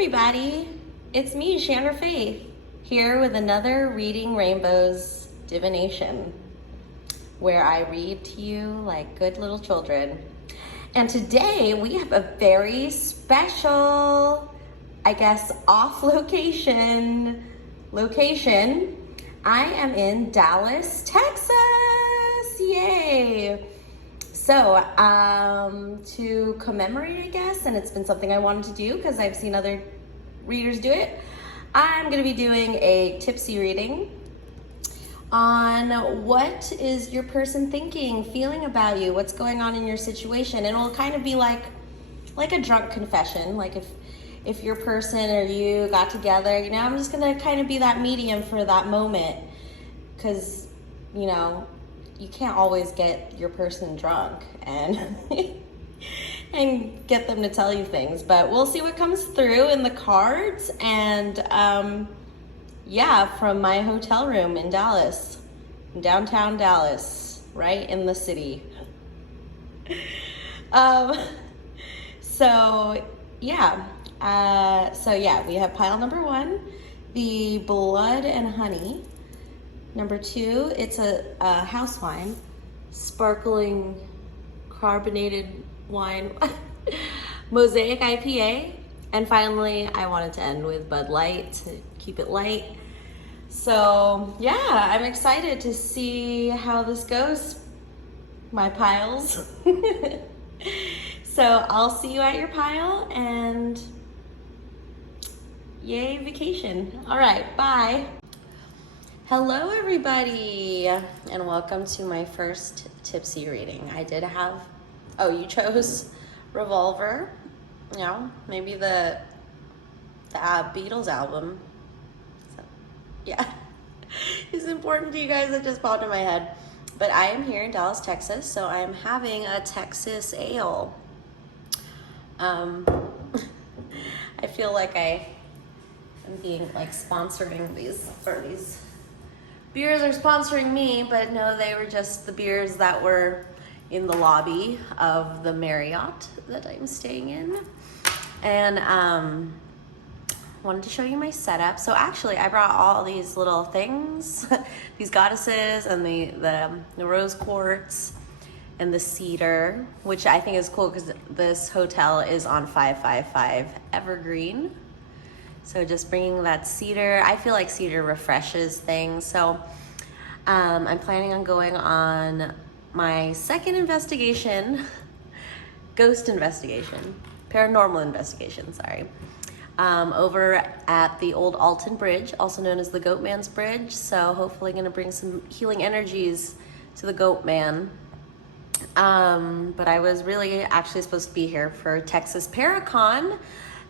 everybody, it's me, ShandrahFaith, here with another Reading Rainbow's Divination, where I read to you like good little children. And today we have a very special, I guess, off location. I am in Dallas, Texas, yay! So, to commemorate, I guess, and it's been something I wanted to do because I've seen other readers do it, I'm going to be doing a Tipsy reading on what is your person thinking, feeling about you, what's going on in your situation. And it'll kind of be like a drunk confession, like if your person or you got together, you know, I'm just going to kind of be that medium for that moment because, you know, you can't always get your person drunk and and get them to tell you things, but we'll see what comes through in the cards. And yeah, from my hotel room in Dallas, downtown Dallas, right in the city. So yeah, we have pile number 1, the Blood and Honey. Number 2, it's a house wine, sparkling carbonated wine, MOSAIC IPA. And finally, I wanted to end with Bud Light to keep it light. So yeah, I'm excited to see how this goes, my piles. So I'll see you at your pile, and yay vacation. All right, bye. Hello everybody, and welcome to my first Tipsy reading. I did have, oh, you chose Revolver, you know, maybe the Beatles album. So, yeah, it's important to you guys. That just popped in my head. But I am here in Dallas, Texas, so I am having a Texas ale. I feel like I am being like sponsoring these beers are sponsoring me, but no, they were just the beers that were in the lobby of the Marriott that I'm staying in. And wanted to show you my setup. So actually I brought all these little things, these goddesses and the rose quartz and the cedar, which I think is cool because this hotel is on 555 Evergreen. So just bringing that cedar, I feel like cedar refreshes things. So I'm planning on going on my second investigation, ghost investigation, paranormal investigation, sorry, over at the old Alton Bridge, also known as the Goat Man's Bridge. So hopefully gonna bring some healing energies to the Goat Man. But I was really actually supposed to be here for Texas Paracon.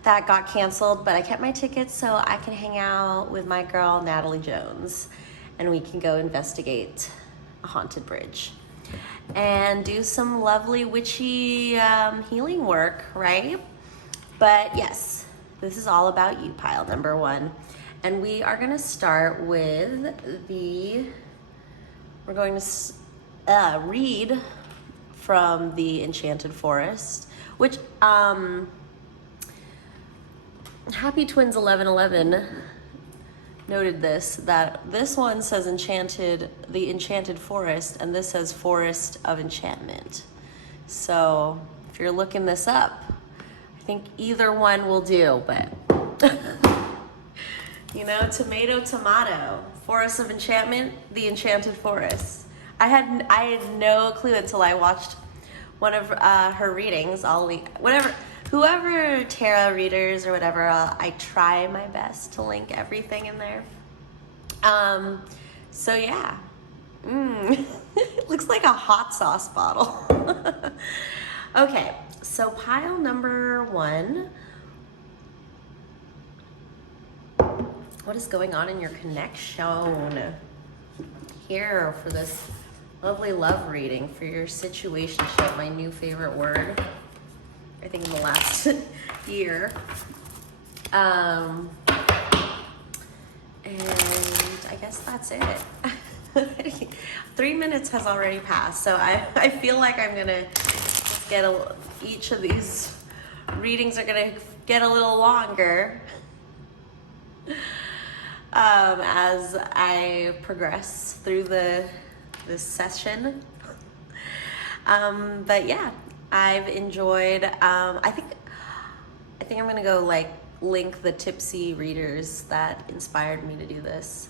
That got canceled, but I kept my tickets so I can hang out with my girl Natalie Jones and we can go investigate a haunted bridge and do some lovely witchy healing work, right? But yes, this is all about you, pile number 1. And we are gonna start with we're going to read from the Enchanted Forest, which Happy Twins 1111 noted that this one says the Enchanted Forest, and this says Forest of Enchantment. So if you're looking this up, I think either one will do, but you know, tomato, Forest of Enchantment, the Enchanted Forest. I had no clue until I watched one of her readings. Whoever tarot readers or whatever, I try my best to link everything in there. So yeah, it looks like a hot sauce bottle. Okay, so pile number 1. What is going on in your connection? Here for this lovely love reading for your situationship, my new favorite word, I think in the last year. And I guess that's it. 3 minutes has already passed, so I feel like I'm gonna just get each of these readings are gonna get a little longer as I progress through this session. But yeah, I've enjoyed, I think I'm gonna go like link the Tipsy readers that inspired me to do this.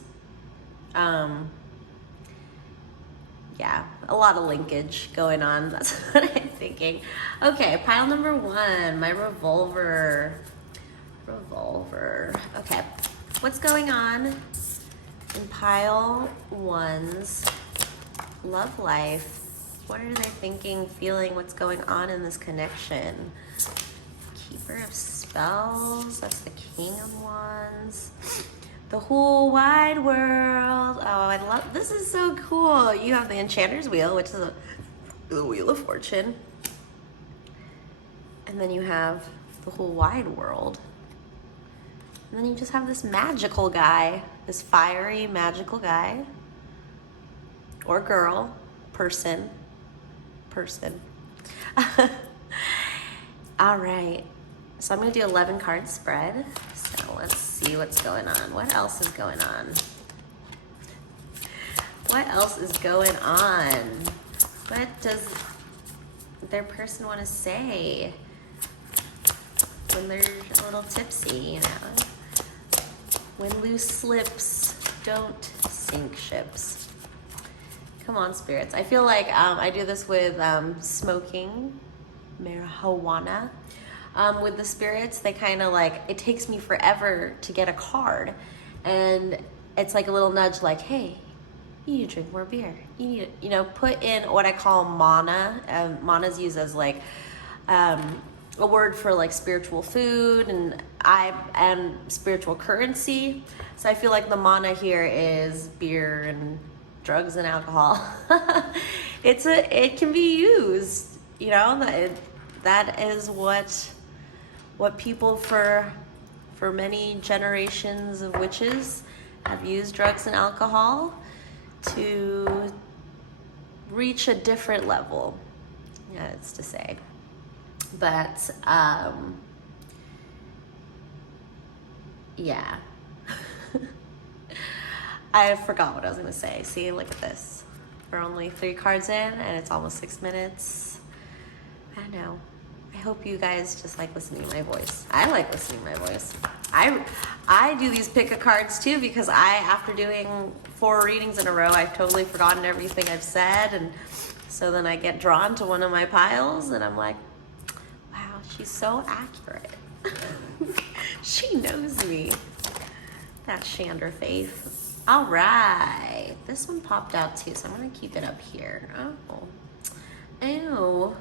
Yeah, a lot of linkage going on. That's what I'm thinking. Okay, pile number 1, my revolver. Okay, what's going on in pile 1's love life? What are they thinking, feeling, what's going on in this connection? Keeper of spells, that's the King of Wands. The whole wide world. Oh, I love, this is so cool. You have the Enchanter's Wheel, which is the Wheel of Fortune. And then you have the whole wide world. And then you just have this magical guy, this fiery magical guy. Or girl, person. All right, so I'm gonna do 11 card spread. So let's see what's going on. What else is going on? What does their person want to say when they're a little tipsy, you know? When loose slips don't sink ships. Come on, spirits. I feel like I do this with smoking marijuana. With the spirits, they kind of like, it takes me forever to get a card. And it's like a little nudge like, hey, you need to drink more beer. You need to, you know, put in what I call mana. Mana's used as like a word for like spiritual food and spiritual currency. So I feel like the mana here is beer and drugs and alcohol. It can be used, you know, that is what people for many generations of witches have used drugs and alcohol to reach a different level, yeah, it's to say. But yeah. I forgot what I was gonna say. See, look at this. We're only 3 cards in and it's almost 6 minutes. I know. I hope you guys just like listening to my voice. I like listening to my voice. I do these pick a cards too because after doing 4 readings in a row, I've totally forgotten everything I've said, and so then I get drawn to one of my piles and I'm like, wow, she's so accurate. She knows me. That's ShandrahFaith. All right, this one popped out too, so I'm gonna keep it up here. Oh, ew.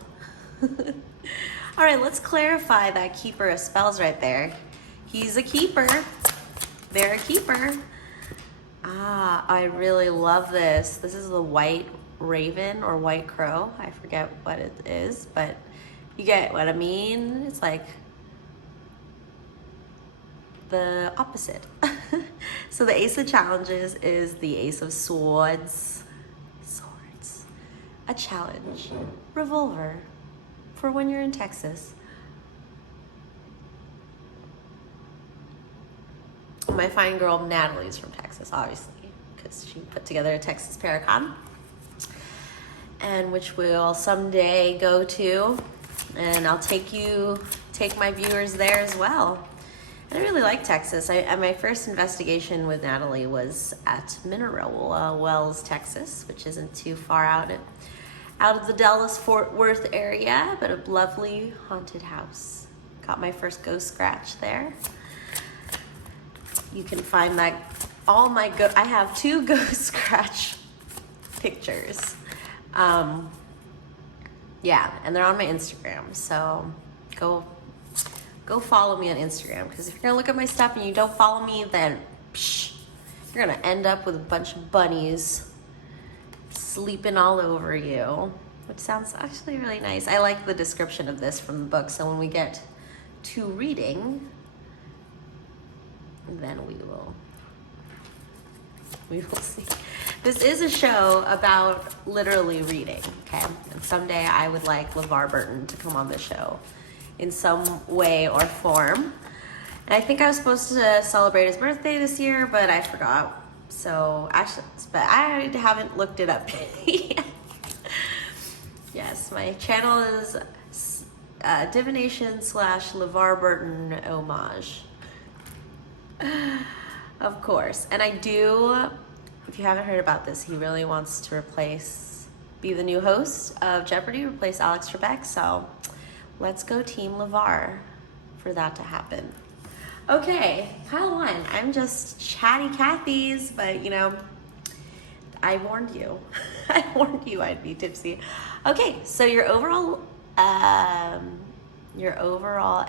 All right, let's clarify that keeper of spells right there. He's a keeper. They're a keeper. Ah, I really love this. This is the white raven or white crow. I forget what it is, but you get what I mean. It's like the opposite. So the Ace of Challenges is the Ace of Swords. A challenge. Revolver. For when you're in Texas. My fine girl Natalie's from Texas, obviously, because she put together a Texas Paracon, and which we'll someday go to, and I'll take my viewers there as well. And I really like Texas. My first investigation with Natalie was at Mineral Wells, Texas, which isn't too far out of the Dallas-Fort Worth area, but a lovely haunted house. Got my first ghost scratch there. You can find that I have 2 ghost scratch pictures. Yeah, and they're on my Instagram, so go follow me on Instagram, because if you're gonna look at my stuff and you don't follow me, then you're gonna end up with a bunch of bunnies sleeping all over you, which sounds actually really nice. I like the description of this from the book, so when we get to reading, then we will see. This is a show about literally reading, okay? And someday I would like LeVar Burton to come on the show in some way or form. And I think I was supposed to celebrate his birthday this year, but I forgot. So but I haven't looked it up yet. Yes, my channel is Divination / LeVar Burton homage. Of course. And I do, if you haven't heard about this, he really wants to be the new host of Jeopardy, replace Alex Trebek. So let's go Team LeVar for that to happen. Okay, pile one. I'm just chatty Cathy's, but you know, I warned you. I warned you I'd be tipsy. Okay, so your overall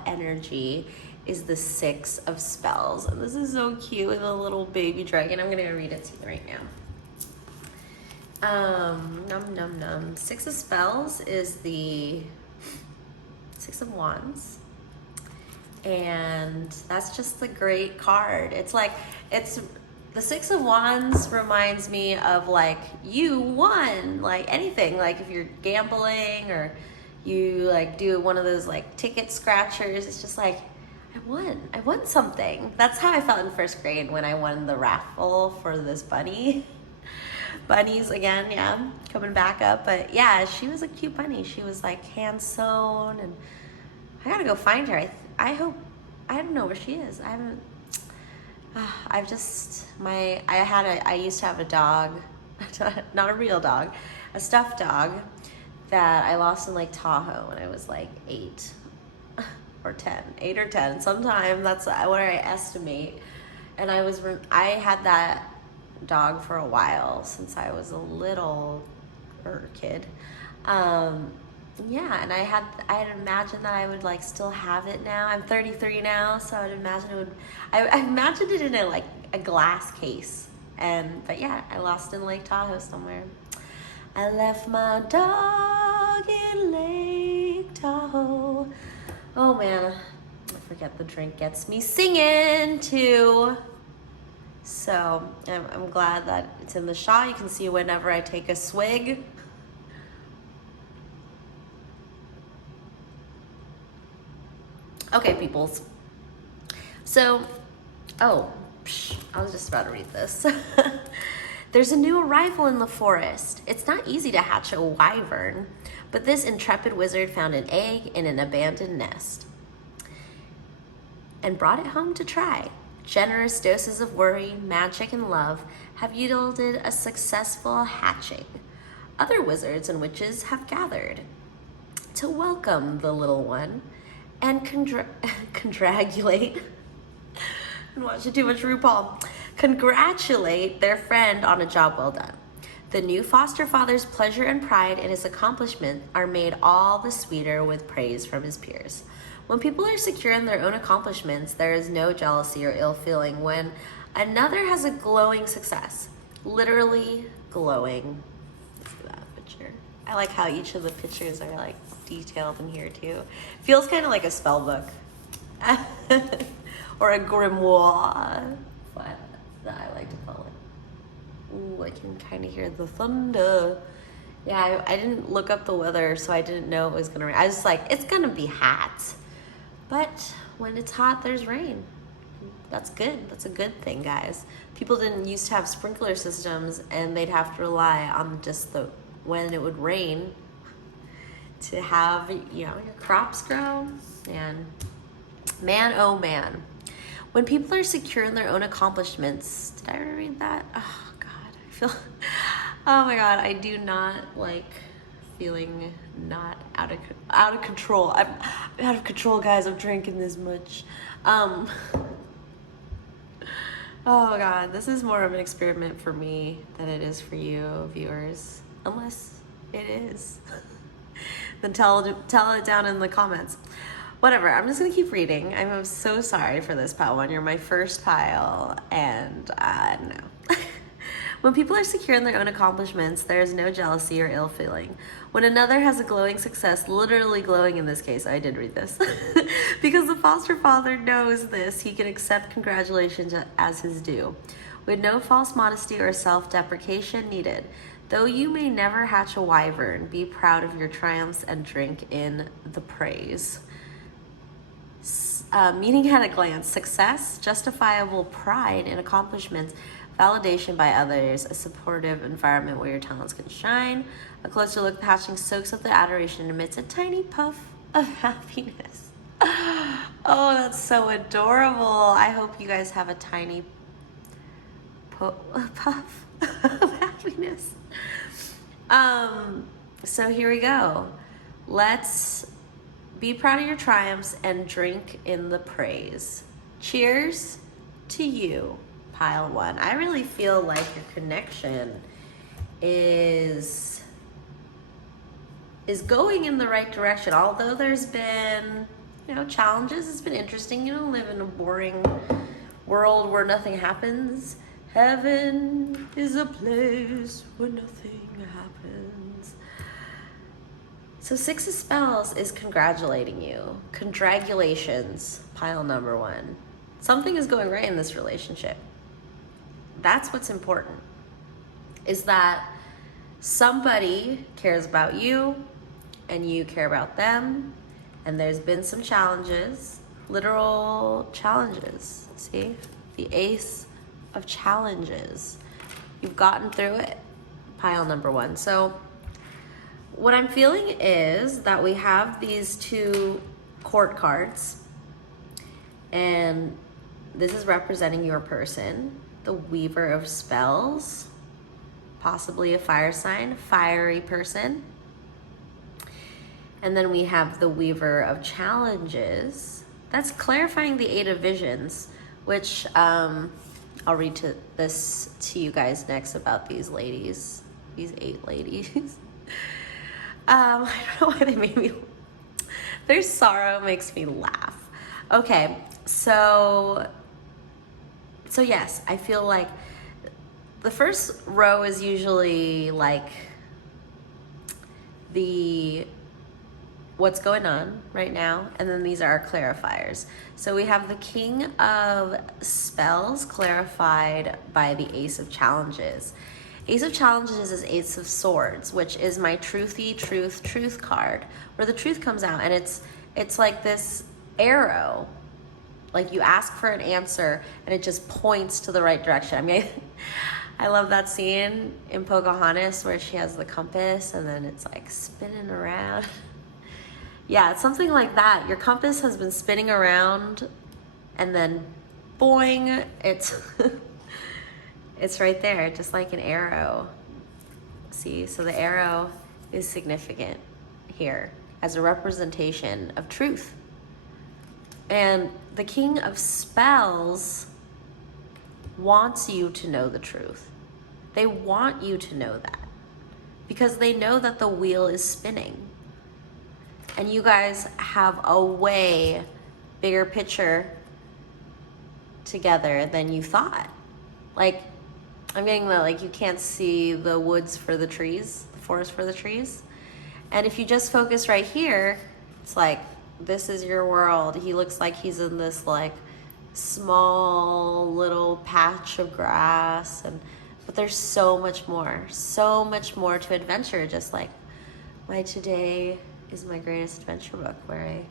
energy is the 6 of Spells. And this is so cute with a little baby dragon. I'm gonna read it to you right now. Num num num. 6 of Spells is the 6 of Wands. And that's just the great card. It's like, the 6 of Wands reminds me of like, you won, like anything. Like if you're gambling or you like do one of those like ticket scratchers, it's just like, I won something. That's how I felt in 1st grade when I won the raffle for this bunny. Bunnies again, yeah, coming back up. But yeah, she was a cute bunny. She was like hand sewn, and I gotta go find her. I don't know where she is. I haven't, I used to have a dog, not a real dog, a stuffed dog that I lost in Lake Tahoe when I was like 8 or 10. Sometime that's what I estimate. And I had that dog for a while, since I was a little kid. Yeah, and I had imagined that I would like still have it now. I'm 33 now, so I'd imagine I imagined it in a glass case. But yeah, I lost in Lake Tahoe somewhere. I left my dog in Lake Tahoe. Oh man, I forget the drink gets me singing too. So I'm glad that it's in the shot. You can see whenever I take a swig. Okay, peoples. So, I was just about to read this. There's a new arrival in the forest. It's not easy to hatch a wyvern, but this intrepid wizard found an egg in an abandoned nest and brought it home to try. Generous doses of worry, magic, and love have yielded a successful hatching. Other wizards and witches have gathered to welcome the little one and congratulate and watching too much RuPaul. Congratulate their friend on a job well done. The new foster father's pleasure and pride in his accomplishment are made all the sweeter with praise from his peers. When people are secure in their own accomplishments, there is no jealousy or ill feeling when another has a glowing success. Literally glowing. Let's see that picture. I like how each of the pictures are like detailed in here too. Feels kind of like a spell book. Or a grimoire, what I like to call it. Ooh, I can kind of hear the thunder. Yeah, I didn't look up the weather, so I didn't know it was gonna rain. I was like, it's gonna be hot. But when it's hot, there's rain. That's good. That's a good thing, guys. People didn't used to have sprinkler systems, and they'd have to rely on just when it would rain to have, your crops grow. And man, oh man. When people are secure in their own accomplishments, did I already read that? Oh God, oh my God, I do not like feeling not out of control. I'm out of control, guys. I'm drinking this much. Oh God, this is more of an experiment for me than it is for you, viewers. Unless it is. Then tell it down in the comments. Whatever, I'm just gonna keep reading. I'm so sorry for this, pile one. You're my first pile, and no. When people are secure in their own accomplishments, there is no jealousy or ill feeling. When another has a glowing success, literally glowing in this case, I did read this, because the foster father knows this, he can accept congratulations as his due, with no false modesty or self-deprecation needed. Though you may never hatch a wyvern, be proud of your triumphs and drink in the praise. meaning at a glance, success, justifiable pride in accomplishments, validation by others, a supportive environment where your talents can shine. A closer look, passion soaks up the adoration amidst a tiny puff of happiness. Oh, that's so adorable. I hope you guys have a tiny puff of happiness. So here we go. Let's be proud of your triumphs and drink in the praise. Cheers to you, pile one. I really feel like your connection is going in the right direction. Although there's been, challenges. It's been interesting, live in a boring world where nothing happens. Heaven is a place where nothing happens. So 6 of Spells is congratulating you. Congratulations, pile number 1. Something is going right in this relationship. That's what's important, is that somebody cares about you and you care about them. And there's been some challenges, literal challenges. See, the Ace of Challenges. You've gotten through it, pile number 1. So what I'm feeling is that we have these 2 court cards, and this is representing your person, the Weaver of Spells, possibly a fire sign, fiery person. And then we have the Weaver of Challenges. That's clarifying the 8 of Visions, which I'll read this to you guys next about these ladies, these 8 ladies. I don't know why they made me, their sorrow makes me laugh. Okay, so yes, I feel like the first row is usually like the what's going on right now, and then these are our clarifiers. So we have the King of Spells clarified by the Ace of Challenges. Ace of Challenges is Ace of Swords, which is my truth card, where the truth comes out, and it's like this arrow. Like you ask for an answer and it just points to the right direction. I mean, I love that scene in Pocahontas where she has the compass and then it's like spinning around. Yeah, it's something like that. Your compass has been spinning around and then boing, it's it's right there, just like an arrow. See, so the arrow is significant here as a representation of truth. And the King of Spells wants you to know the truth. They want you to know that because they know that the wheel is spinning. And you guys have a way bigger picture together than you thought. Like, I'm getting the, like, you can't see the woods for the trees, the forest for the trees. And if you just focus right here, it's like, this is your world. He looks like he's in this like small little patch of grass, but there's so much more to adventure. Just like my Today is My Greatest Adventure book, where I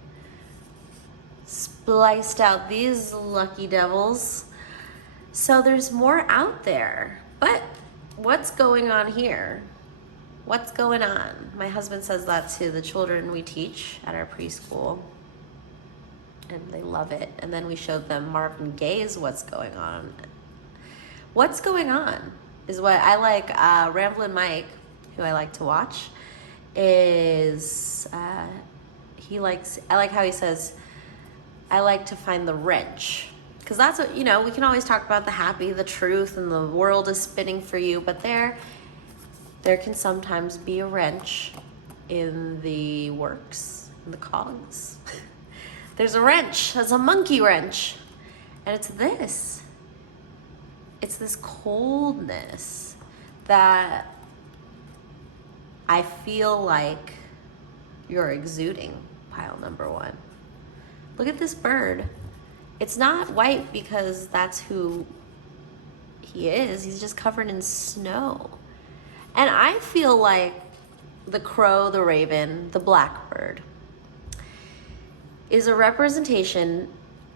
spliced out these lucky devils. So there's more out there, but what's going on here? What's going on? My husband says that to the children we teach at our preschool, and they love it. And then we showed them Marvin Gaye's What's Going On. What's going on is what I like. Ramblin' Mike, who I like to watch, is I like how he says, I like to find the wrench. Because that's what, we can always talk about the happy, the truth, and the world is spinning for you, but there can sometimes be a wrench in the works, in the cogs. There's a wrench, there's a monkey wrench, and it's this. It's this coldness that I feel like you're exuding, pile number 1. Look at this bird. It's not white because that's who he is. He's just covered in snow. And I feel like the crow, the raven, the blackbird is a representation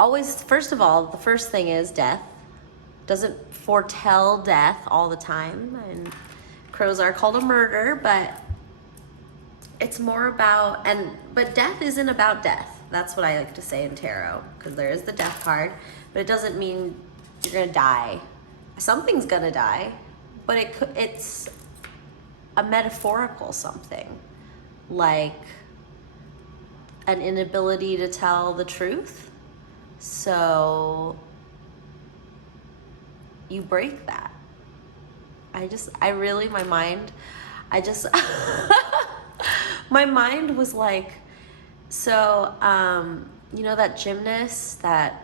always, first of all, the first thing is death. Doesn't foretell death all the time, and crows are called a murder, but it's more about, but death isn't about death. That's what I like to say in tarot, because there is the death card, but it doesn't mean you're gonna die. Something's gonna die, but it's a metaphorical something, like an inability to tell the truth. So you break that. My mind was like, so, you know, that gymnast that,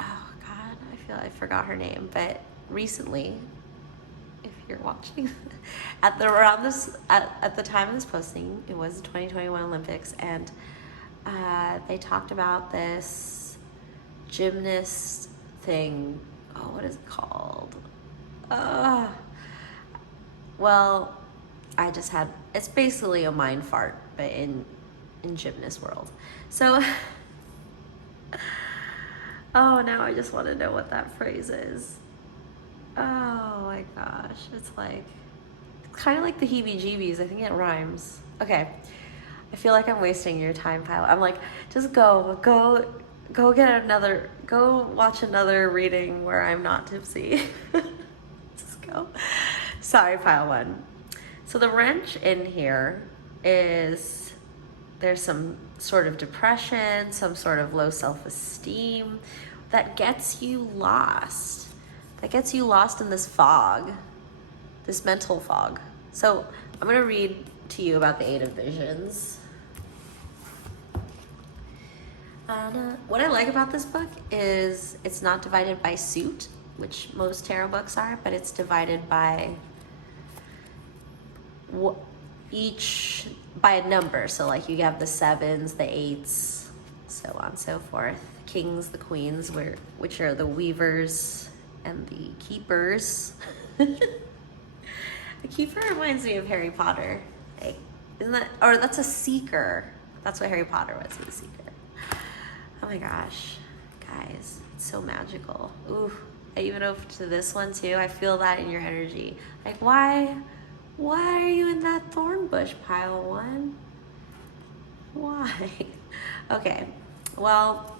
oh God, I forgot her name, but recently, if you're watching, at the time of this posting, it was the 2021 Olympics, and they talked about this gymnast thing. Oh, what is it called? Well, it's basically a mind fart, but in gymnast world. So, oh, now I just want to know what that phrase is. Oh my gosh, it's kind of like the heebie-jeebies. I think it rhymes. Okay, I feel like I'm wasting your time, Kyle. I'm like, just go watch another reading where I'm not tipsy. Just go. Sorry, pile one. So the wrench in here is, there's some sort of depression, some sort of low self-esteem that gets you lost. That gets you lost in this fog, this mental fog. So I'm gonna read to you about the Eight of Visions. What I like about this book is it's not divided by suit, which most tarot books are, but it's divided by by a number. So like you have the sevens, the eights, so on and so forth. Kings, the queens, which are the weavers and the keepers. The keeper reminds me of Harry Potter. Like, isn't that, or that's a seeker. That's what Harry Potter was, he was a seeker. Oh my gosh, guys, it's so magical. Ooh, I even opened to this one too. I feel that in your energy. Like, why are you in that thorn bush, pile one? Why? Okay, well,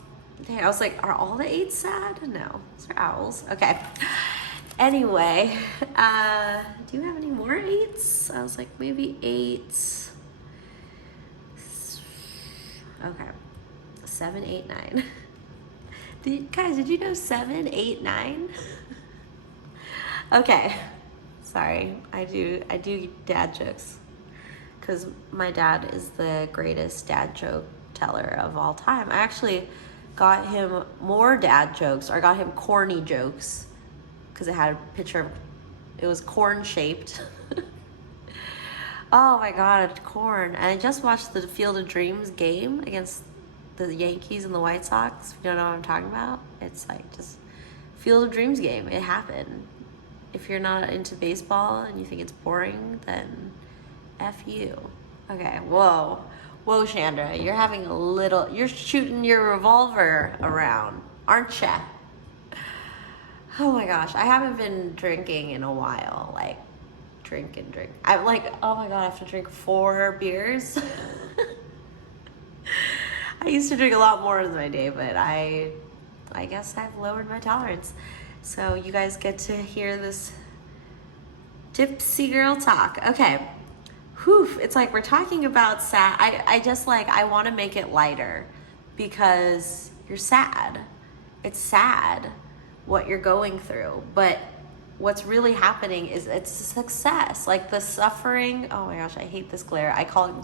I was like, are all the eights sad? No, those are owls. Okay. Anyway, do you have any more eights? I was like, maybe eights. Okay. 7, 8, 9. Guys, did you know 7, 8, 9? Okay. Sorry, I do dad jokes because my dad is the greatest dad joke teller of all time. I actually got him more dad jokes, or I got him corny jokes, because it had a picture of, it was corn shaped. Oh my God, corn. And I just watched the Field of Dreams game against the Yankees and the White Sox. If you don't know what I'm talking about, it's like just Field of Dreams game. It happened. If you're not into baseball and you think it's boring, then F you. Okay, whoa, Chandra, you're shooting your revolver around, aren't ya? Oh my gosh, I haven't been drinking in a while, like drink. I'm like, oh my God, I have to drink 4 beers. I used to drink a lot more in my day, but I guess I've lowered my tolerance. So you guys get to hear this tipsy girl talk. Okay, whew, it's like we're talking about sad. I want to make it lighter because you're sad. It's sad what you're going through, but what's really happening is it's success. Like the suffering, oh my gosh, I hate this glare. I call it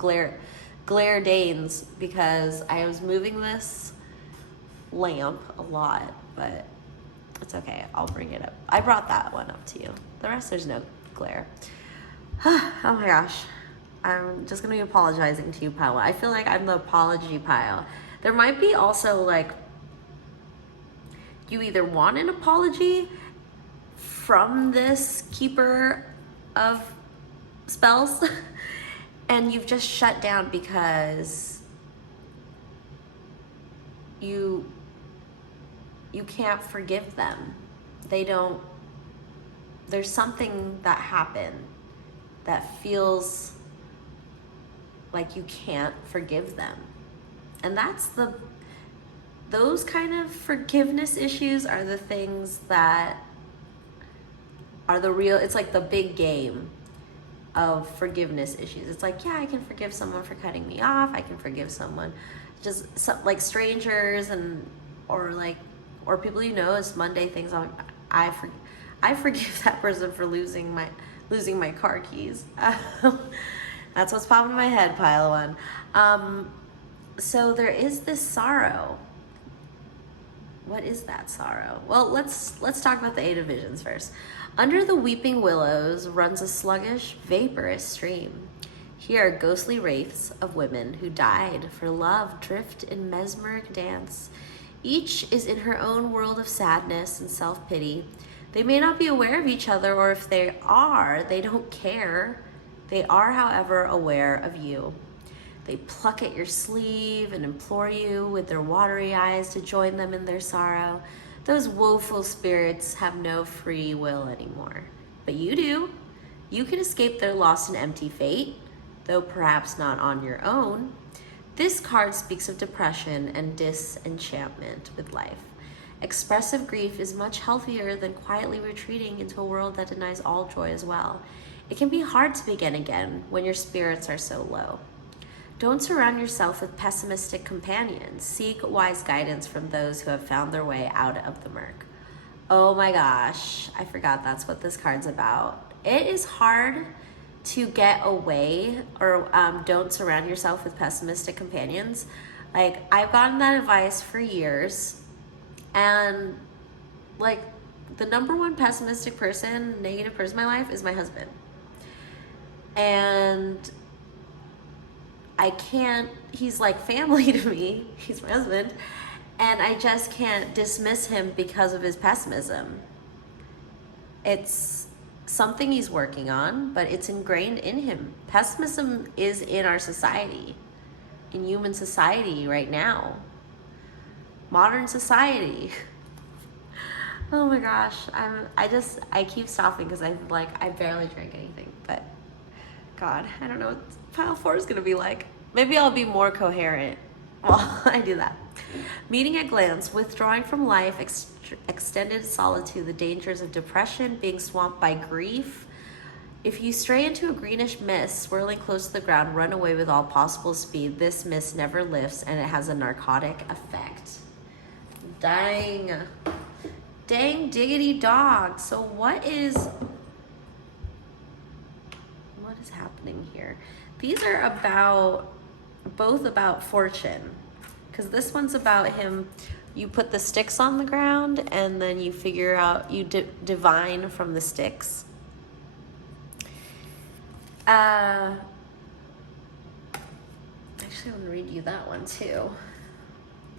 glare danes because I was moving this lamp a lot, but it's okay, I'll bring it up. I brought that one up to you. The rest, there's no glare. Oh my gosh, I'm just gonna be apologizing to you, pile. I feel like I'm the apology pile. There might be also like, you either want an apology from this keeper of spells and you've just shut down because you you can't forgive them. There's something that happened that feels like you can't forgive them. And those kind of forgiveness issues are the things that are it's like the big game of forgiveness issues. It's like, yeah, I can forgive someone for cutting me off. I can forgive someone, like strangers or people you know, it's Monday things. I forgive that person for losing my car keys. That's what's popping in my head, pile one. So there is this sorrow. What is that sorrow? Well, let's talk about the 8 divisions first. Under the weeping willows runs a sluggish, vaporous stream. Here, ghostly wraiths of women who died for love drift in mesmeric dance. Each is in her own world of sadness and self-pity. They may not be aware of each other, or if they are, they don't care. They are, however, aware of you. They pluck at your sleeve and implore you with their watery eyes to join them in their sorrow. Those woeful spirits have no free will anymore. But you do. You can escape their lost and empty fate, though perhaps not on your own. This card speaks of depression and disenchantment with life. Expressive grief is much healthier than quietly retreating into a world that denies all joy as well. It can be hard to begin again when your spirits are so low. Don't surround yourself with pessimistic companions. Seek wise guidance from those who have found their way out of the murk. Oh my gosh, I forgot that's what this card's about. It is hard to get away, or don't surround yourself with pessimistic companions. Like, I've gotten that advice for years, and like the number one pessimistic person, negative person in my life is my husband. And I can't, he's like family to me, he's my husband, and I just can't dismiss him because of his pessimism. It's something he's working on, but it's ingrained in him. Pessimism is in our society, in human society right now. Modern society. Oh my gosh, I keep stopping because I barely drink anything, but God, I don't know what pile 4 is gonna be like. Maybe I'll be more coherent while I do that. Meeting at glance, withdrawing from life, extended solitude, the dangers of depression, being swamped by grief. If you stray into a greenish mist, swirling close to the ground, run away with all possible speed. This mist never lifts, and it has a narcotic effect. Dang diggity dog. So what is happening here? These are both about fortune, because this one's about him. You put the sticks on the ground and then you figure out, you divine from the sticks. Actually, I'm gonna read you that one too.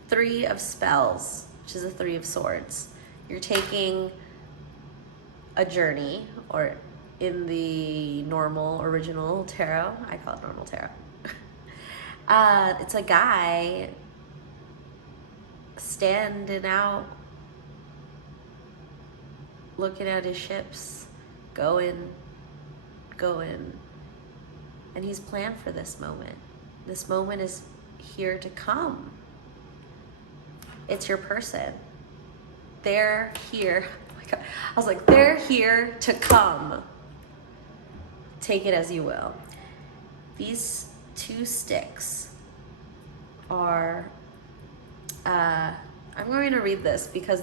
3 of spells, which is a 3 of swords. You're taking a journey, or in the normal original tarot, I call it normal tarot. It's a guy standing out, looking at his ships, going, and he's planned for this moment. This moment is here to come. It's your person. They're here. Oh my God. I was like, they're here to come. Take it as you will. These 2 sticks are, I'm going to read this because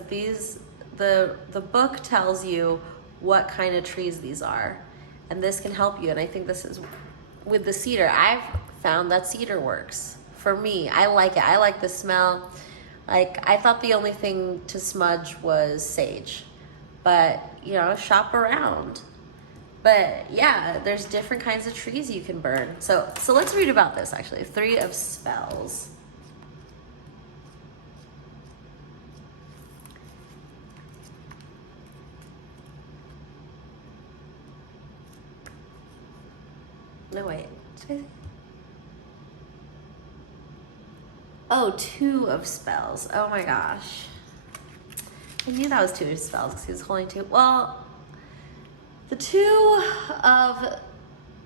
the book tells you what kind of trees these are, and this can help you. And I think this is with the cedar. I've found that cedar works for me. I like it. I like the smell. Like, I thought the only thing to smudge was sage, but you know, shop around. But yeah, there's different kinds of trees you can burn. So let's read about this actually. 3 of spells. No, wait. Oh, 2 of spells. Oh my gosh. I knew that was 2 spells because he was holding 2. Well, the 2 of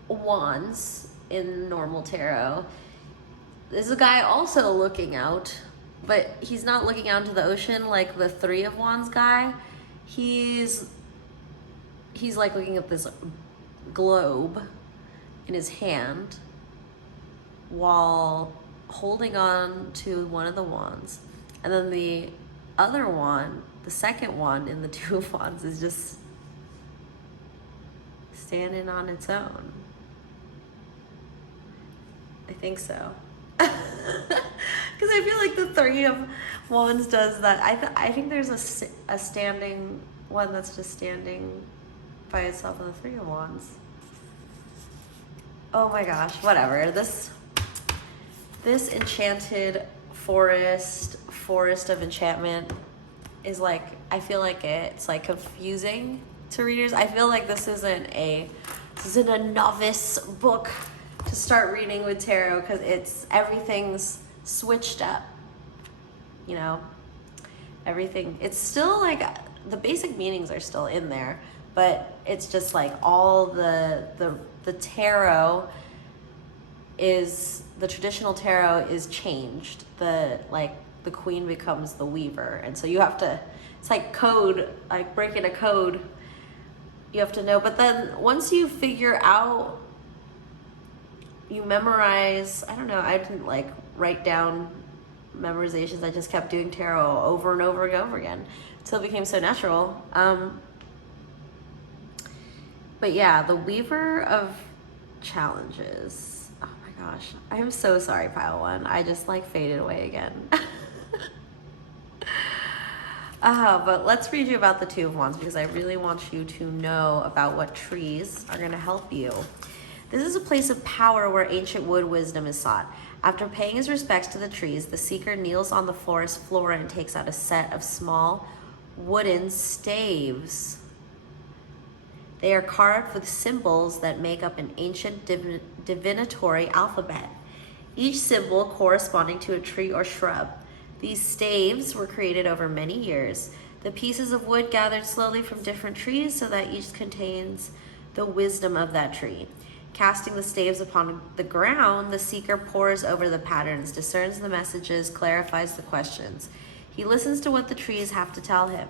Wands in normal tarot is a guy also looking out, but he's not looking out into the ocean like the 3 of Wands guy. He's like looking at this globe in his hand while holding on to one of the wands. And then the other wand, the second wand in the 2 of Wands, is just standing on its own. I think so. Because I feel like the 3 of Wands does that. I think there's a standing one that's just standing by itself in the 3 of Wands. Oh my gosh, whatever. This enchanted forest of enchantment is like, I feel like it's like confusing to readers. I feel like this isn't a novice book to start reading with tarot, because everything's switched up, you know, everything. It's still like the basic meanings are still in there, but it's just like all the tarot is, the traditional tarot is changed. The queen becomes the weaver, and so you have to, it's like code, like breaking a code, you have to know. But then once you figure out, you memorize, I don't know, I didn't like write down memorizations, I just kept doing tarot over and over and over again until it became so natural. But yeah, the Weaver of Challenges. Oh my gosh, I am so sorry, pile 1. I just like faded away again. But let's read you about the 2 of Wands, because I really want you to know about what trees are going to help you. This is a place of power where ancient wood wisdom is sought. After paying his respects to the trees, the seeker kneels on the forest floor and takes out a set of small wooden staves. They are carved with symbols that make up an ancient divinatory alphabet, each symbol corresponding to a tree or shrub. These staves were created over many years. The pieces of wood gathered slowly from different trees so that each contains the wisdom of that tree. Casting the staves upon the ground, the seeker pores over the patterns, discerns the messages, clarifies the questions. He listens to what the trees have to tell him.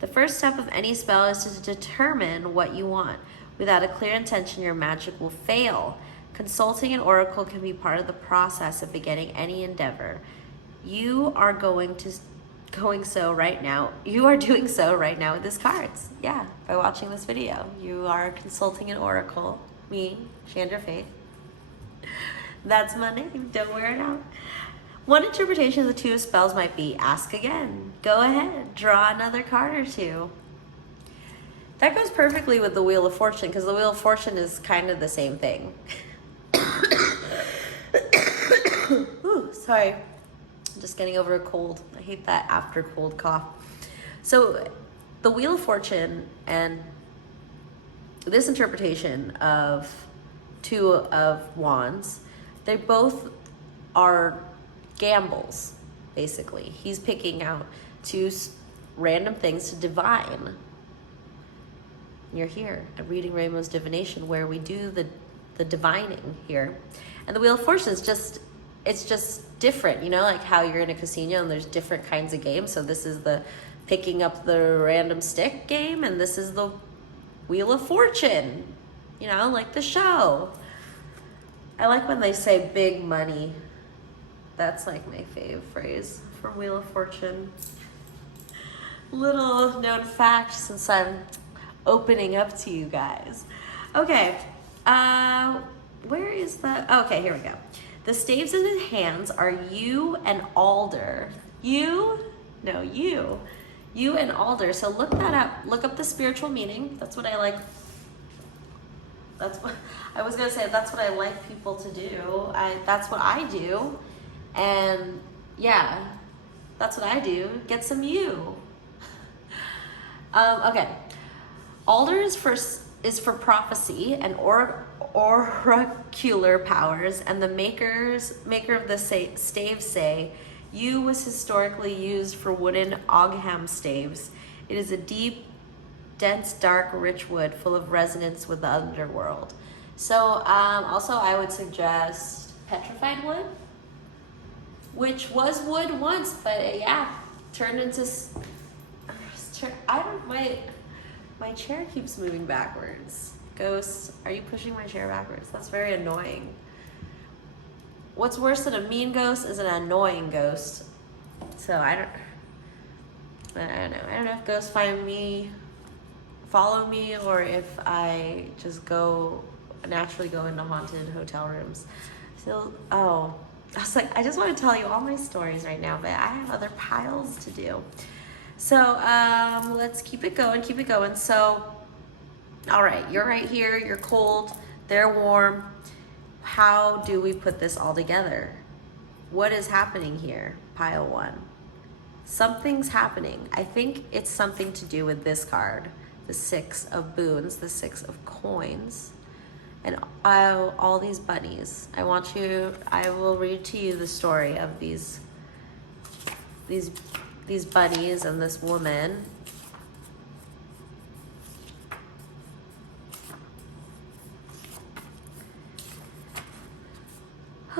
The first step of any spell is to determine what you want. Without a clear intention, your magic will fail. Consulting an oracle can be part of the process of beginning any endeavor. You are doing so right now with these cards. Yeah, by watching this video. You are consulting an oracle. Me, ShandrahFaith. That's my name, don't wear it out. One interpretation of the 2 of spells might be, ask again. Go ahead, draw another card or 2. That goes perfectly with the Wheel of Fortune, because the Wheel of Fortune is kind of the same thing. Ooh, sorry. I'm just getting over a cold. I hate that after cold cough. So the Wheel of Fortune and this interpretation of 2 of Wands, they both are gambles, basically. He's picking out 2 random things to divine. You're here at Reading Rainbow's Divination, where we do the divining here. And the Wheel of Fortune is just, it's just different, you know, like how you're in a casino and there's different kinds of games. So this is the picking up the random stick game, and this is the Wheel of Fortune, you know, like the show. I like when they say big money. That's like my fave phrase from Wheel of Fortune. Little known fact since I'm opening up to you guys. Okay, where is the, okay, here we go. The staves in his hands are yew and alder. You and alder. So look that up. Look up the spiritual meaning. That's what I like. That's what I was gonna say. That's what I like people to do. That's what I do. And yeah, that's what I do. Get some yew. Okay. Alder is for prophecy and oracular powers, and the maker of the staves say, Yew was historically used for wooden Ogham staves. It is a deep, dense, dark, rich wood full of resonance with the underworld. So also I would suggest petrified wood, which was wood once, but yeah, turned into, my chair keeps moving backwards. Ghosts, are you pushing my chair backwards? That's very annoying. What's worse than a mean ghost is an annoying ghost. So I don't know if ghosts follow me, or if I just naturally go into haunted hotel rooms. So, I was like, I just want to tell you all my stories right now, but I have other piles to do. So, let's keep it going. So, all right, you're right here, you're cold, they're warm. How do we put this all together? What is happening here, pile 1? Something's happening. I think it's something to do with this card, the 6 of boons, the 6 of coins, and all these bunnies. I will read to you the story of these bunnies and this woman.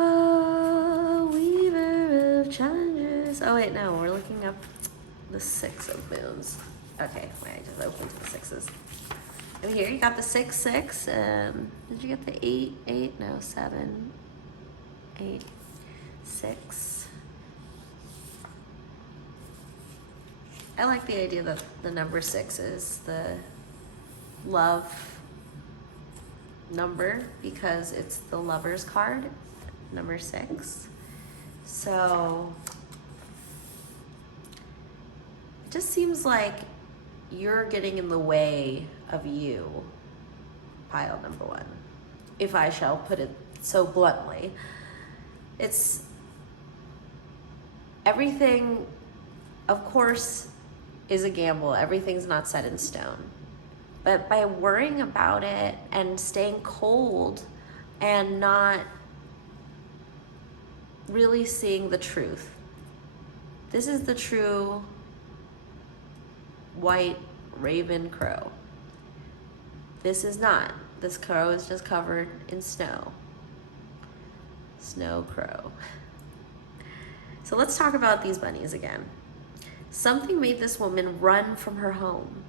Oh, weaver of challenges. Oh wait, no, we're looking up the 6 of moons. Okay, wait, I just opened the 6s. And here you got the 6, 6. Did you get the 8, 8? No, 7, 8, 6. I like the idea that the number 6 is the love number because it's the lover's card, number 6. So it just seems like you're getting in the way of you, pile number 1, if I shall put it so bluntly. It's everything, of course, is a gamble. Everything's not set in stone. But by worrying about it and staying cold and not really seeing the truth, this is the true white raven crow. This is not. This crow is just covered in snow. Snow crow. So let's talk about these bunnies again. Something made this woman run from her home.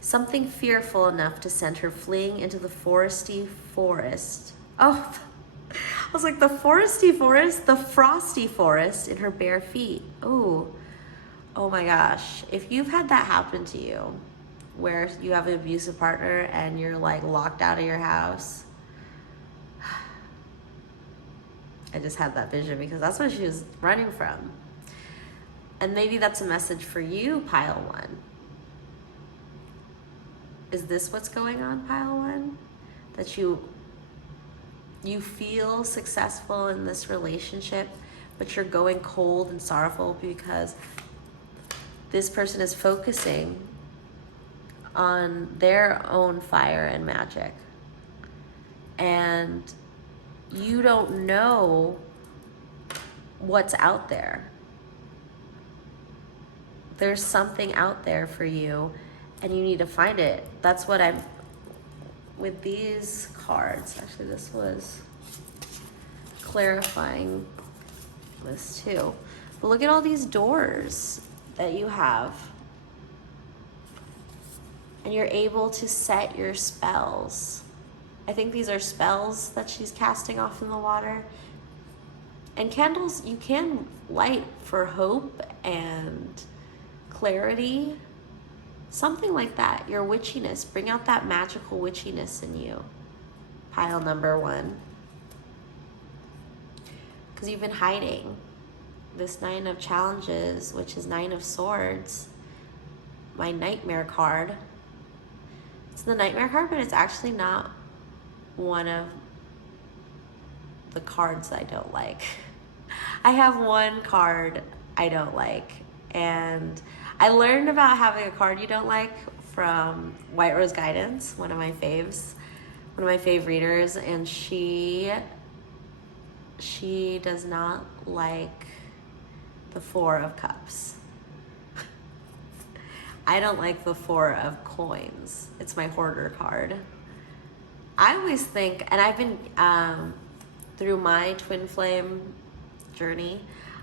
Something fearful enough to send her fleeing into the foresty forest. Oh, I was like, the foresty forest? The frosty forest in her bare feet. Ooh. Oh my gosh. If you've had that happen to you, where you have an abusive partner and you're like locked out of your house. I just had that vision because that's what she was running from. And maybe that's a message for you, pile 1. Is this what's going on, pile 1? That you feel successful in this relationship, but you're going cold and sorrowful because this person is focusing on their own fire and magic. And you don't know what's out there. There's something out there for you and you need to find it. That's what I'm, with these cards, actually this was clarifying this too. But look at all these doors that you have. And you're able to set your spells. I think these are spells that she's casting off in the water. And candles you can light for hope and clarity. Something like that. Your witchiness. Bring out that magical witchiness in you. Pile number 1. Because you've been hiding. This 9 of challenges, which is 9 of swords. My nightmare card. It's the nightmare card, but it's actually not one of the cards I don't like. I have one card I don't like, and I learned about having a card you don't like from White Rose Guidance, one of my fave readers, and she does not like the Four of Cups. I don't like the Four of Coins. It's my hoarder card. I always think, and I've been, through my twin flame journey,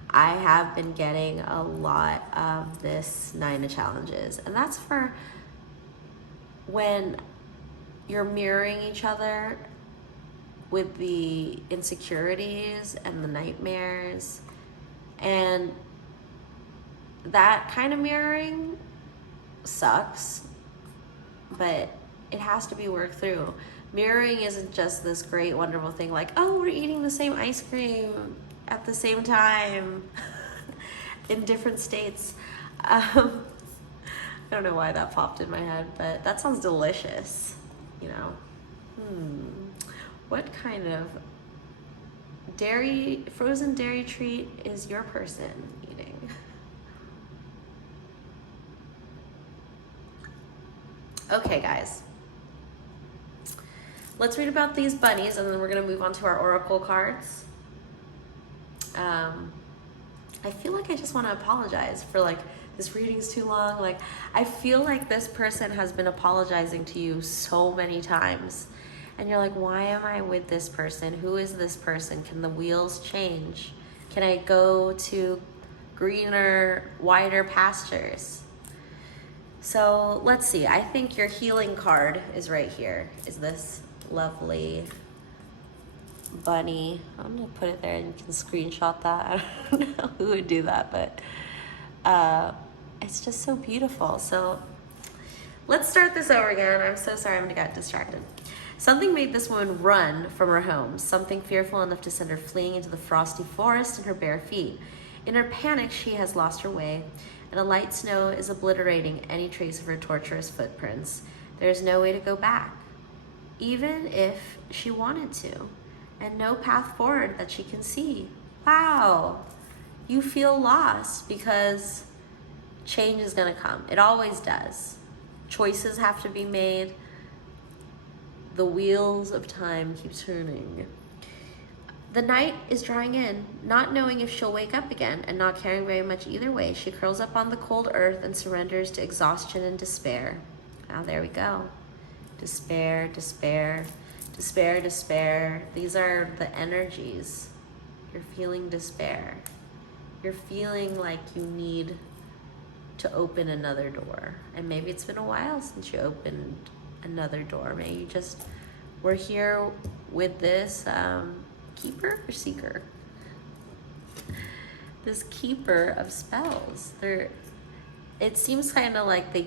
I have been getting a lot of this Nine of Challenges. And that's for when you're mirroring each other with the insecurities and the nightmares. And that kind of mirroring sucks, but it has to be worked through. Mirroring isn't just this great, wonderful thing like, oh, we're eating the same ice cream at the same time in different states. I don't know why that popped in my head, but that sounds delicious, you know. What kind of frozen dairy treat is your person eating? Okay, guys. Let's read about these bunnies, and then we're gonna move on to our oracle cards. I feel like I just want to apologize for like this reading's too long. Like, I feel like this person has been apologizing to you so many times, and you're like, why am I with this person? Who is this person? Can the wheels change? Can I go to greener, wider pastures? So let's see. I think your healing card is right here. Is this lovely bunny? I'm gonna put it there and you can screenshot that. I don't know who would do that, but it's just so beautiful. So let's start this over again. I'm so sorry, I'm gonna get distracted. Something made this woman run from her home, something fearful enough to send her fleeing into the frosty forest in her bare feet. In her panic, she has lost her way, and a light snow is obliterating any trace of her torturous footprints. There is no way to go back, even if she wanted to, and no path forward that she can see. Wow, you feel lost because change is gonna come. It always does. Choices have to be made. The wheels of time keep turning. The night is drawing in, not knowing if she'll wake up again, and not caring very much either way. She curls up on the cold earth and surrenders to exhaustion and despair. Now there we go. Despair, despair, despair, despair. These are the energies. You're feeling despair. You're feeling like you need to open another door. And maybe it's been a while since you opened another door. Maybe you just were here with this keeper or seeker? This keeper of spells. It seems kind of like they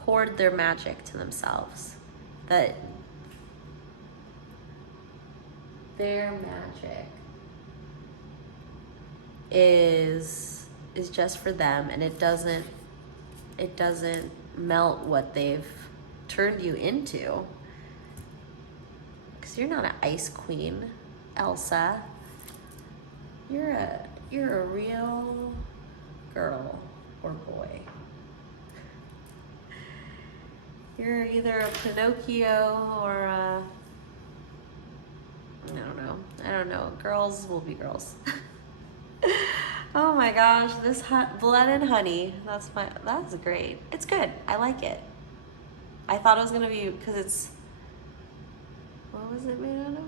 hoard their magic to themselves. That their magic is just for them, and it doesn't melt what they've turned you into. Because you're not an ice queen, Elsa. You're a real girl or boy. You're either a Pinocchio or a, I don't know. Girls will be girls. Oh my gosh, this blood and honey. That's great. It's good. I like it. I thought it was gonna be, because it's, what was it made out of?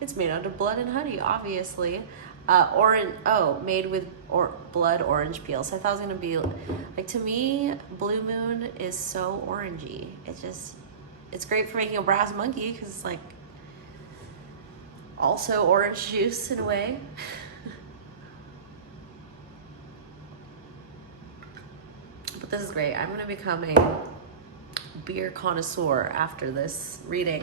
It's made out of blood and honey, obviously. Made with blood orange peel. So I thought it was gonna be, like, to me, Blue Moon is so orangey. It's great for making a brass monkey, because it's like also orange juice in a way. But this is great. I'm gonna become a beer connoisseur after this reading.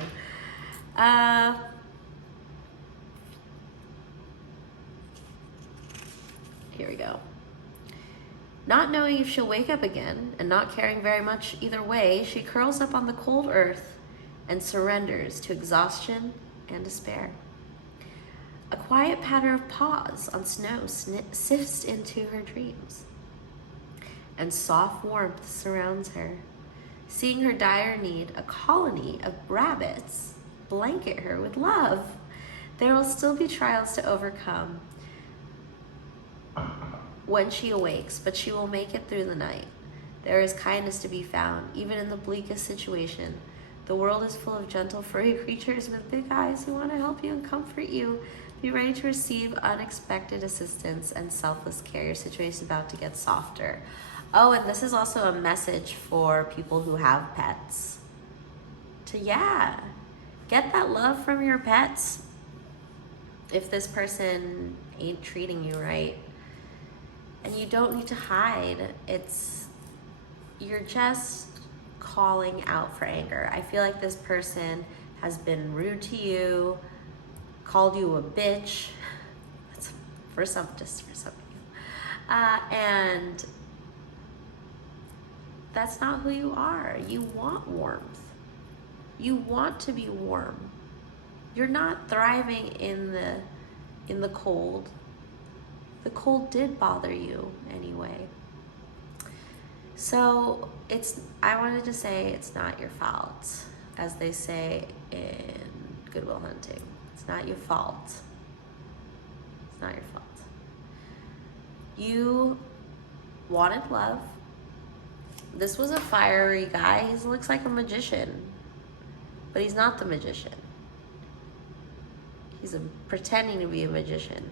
Here we go. Not knowing if she'll wake up again, and not caring very much either way, she curls up on the cold earth and surrenders to exhaustion and despair. A quiet patter of paws on snow sifts into her dreams, and soft warmth surrounds her. Seeing her dire need, a colony of rabbits blanket her with love. There will still be trials to overcome when she awakes, but she will make it through the night. There is kindness to be found, even in the bleakest situation. The world is full of gentle, furry creatures with big eyes who want to help you and comfort you. Be ready to receive unexpected assistance and selfless care. Your situation is about to get softer. Oh, and this is also a message for people who have pets. To, yeah, get that love from your pets. If this person ain't treating you right, and you don't need to hide, you're just calling out for anger. I feel like this person has been rude to you, called you a bitch. That's just for some of you. And that's not who you are. You want warmth. You want to be warm. You're not thriving in the cold. The cold did bother you anyway. So I wanted to say it's not your fault, as they say in Good Will Hunting. It's not your fault. It's not your fault. You wanted love. This was a fiery guy. He looks like a magician, but he's not the magician. He's pretending to be a magician.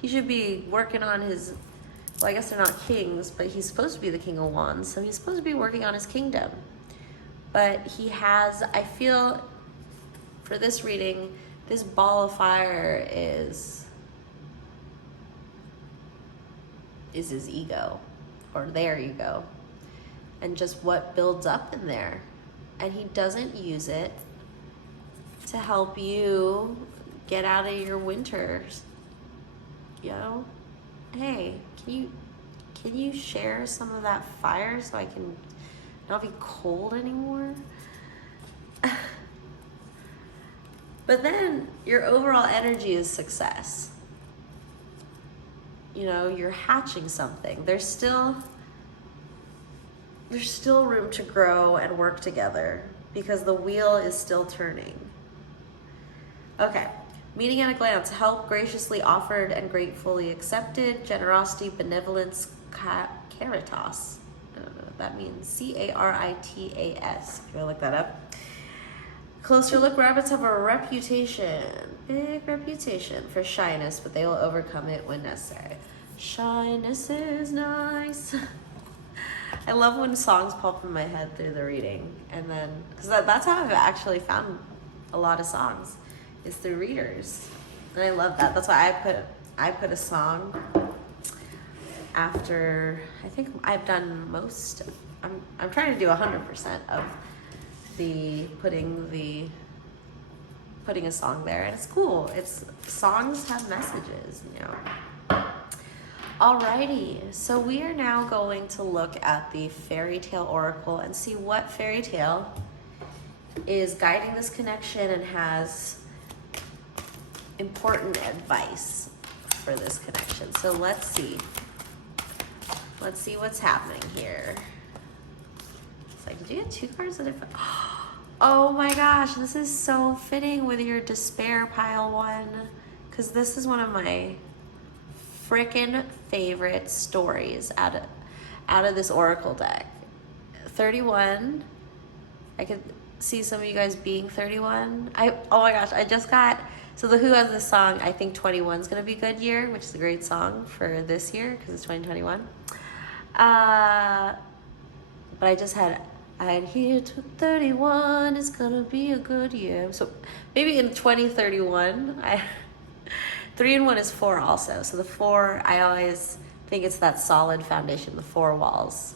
He should be working on his, well, I guess they're not kings, but he's supposed to be the king of wands, so he's supposed to be working on his kingdom. But he has, I feel, for this reading, this ball of fire is his ego, or their ego, and just what builds up in there. And he doesn't use it to help you get out of your winters. You know, hey, can you share some of that fire so I can not be cold anymore? But then your overall energy is success. You know, you're hatching something. There's still room to grow and work together because the wheel is still turning. Okay. Meeting at a glance, help graciously offered and gratefully accepted, generosity, benevolence, caritas. I don't know what that means. C-A-R-I-T-A-S, if you want to look that up. Closer look, rabbits have a reputation, big reputation for shyness, but they will overcome it when necessary. Shyness is nice. I love when songs pop in my head through the reading, and then, because that's how I've actually found a lot of songs. Is through readers, and I love that. That's why I put a song after. I think I've done most. I'm trying to do 100% of putting a song there, and it's cool. Songs have messages, you know. Alrighty, so we are now going to look at the fairy tale oracle and see what fairy tale is guiding this connection and has important advice for this connection. So let's see what's happening here. It's like, did you get 2 cards of different? Oh my gosh, this is so fitting with your despair pile 1, because this is one of my freaking favorite stories out of this oracle deck. 31. I could see some of you guys being 31. Oh my gosh, I just got. So the Who has this song, I think 21 is going to be a good year, which is a great song for this year because it's 2021. But I had here to 31 is going to be a good year. So maybe in 2031, 3 and 1 is 4 also. So the 4, I always think it's that solid foundation, the 4 walls.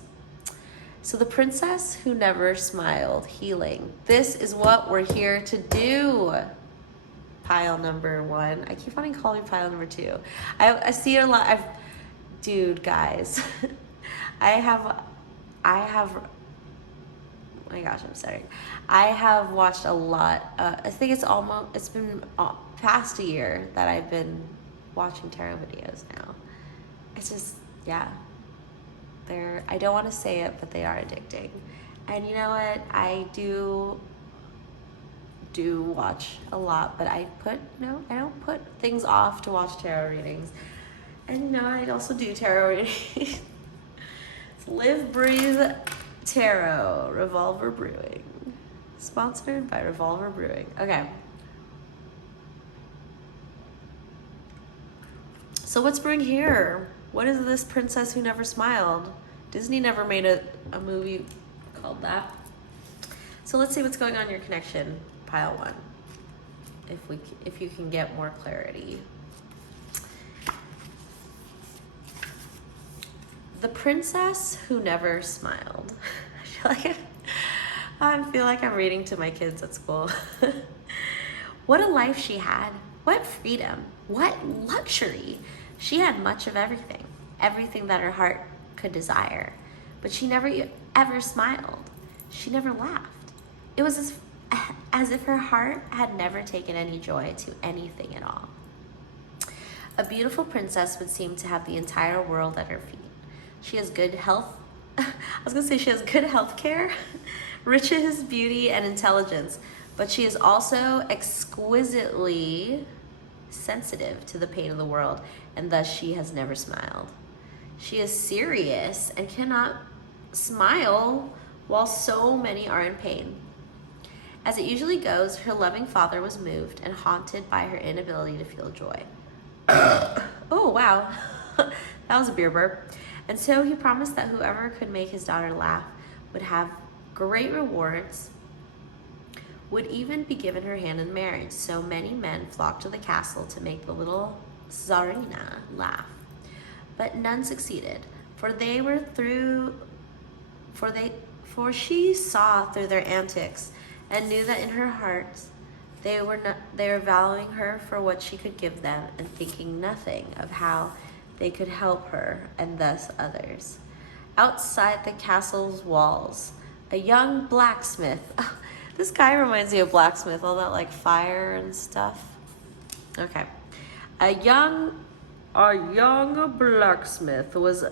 So the princess who never smiled, healing. This is what we're here to do. Pile number 1. I keep wanting to call you pile number 2. I see it a lot. Dude, guys, I have. Oh my gosh, I'm sorry. I have watched a lot. I think it's been past a year that I've been watching tarot videos now. It's just, yeah. I don't want to say it, but they are addicting. And you know what? I do do watch a lot, but I don't put things off to watch tarot readings. And no, I also do tarot readings. Live, Breathe Tarot, Revolver Brewing. Sponsored by Revolver Brewing. Okay. So what's brewing here? What is this princess who never smiled? Disney never made a movie called that. So let's see what's going on in your connection, pile one. If you can get more clarity. The princess who never smiled. I feel like I'm reading to my kids at school. What a life she had. What freedom. What luxury. She had much of everything. Everything that her heart could desire. But she never ever smiled. She never laughed. It was as if her heart had never taken any joy to anything at all. A beautiful princess would seem to have the entire world at her feet. She has good health. I was gonna say she has good health care, riches, beauty, and intelligence, but she is also exquisitely sensitive to the pain of the world, and thus she has never smiled. She is serious and cannot smile while so many are in pain. As it usually goes, her loving father was moved and haunted by her inability to feel joy. Oh, wow. That was a beer burp. And so he promised that whoever could make his daughter laugh would have great rewards, would even be given her hand in marriage. So many men flocked to the castle to make the little Tsarina laugh. But none succeeded, for she saw through their antics and knew that in her heart they were valuing her for what she could give them and thinking nothing of how they could help her and thus others. Outside the castle's walls, a young blacksmith. This guy reminds me of Blacksmith, all that like fire and stuff. Okay. A young blacksmith was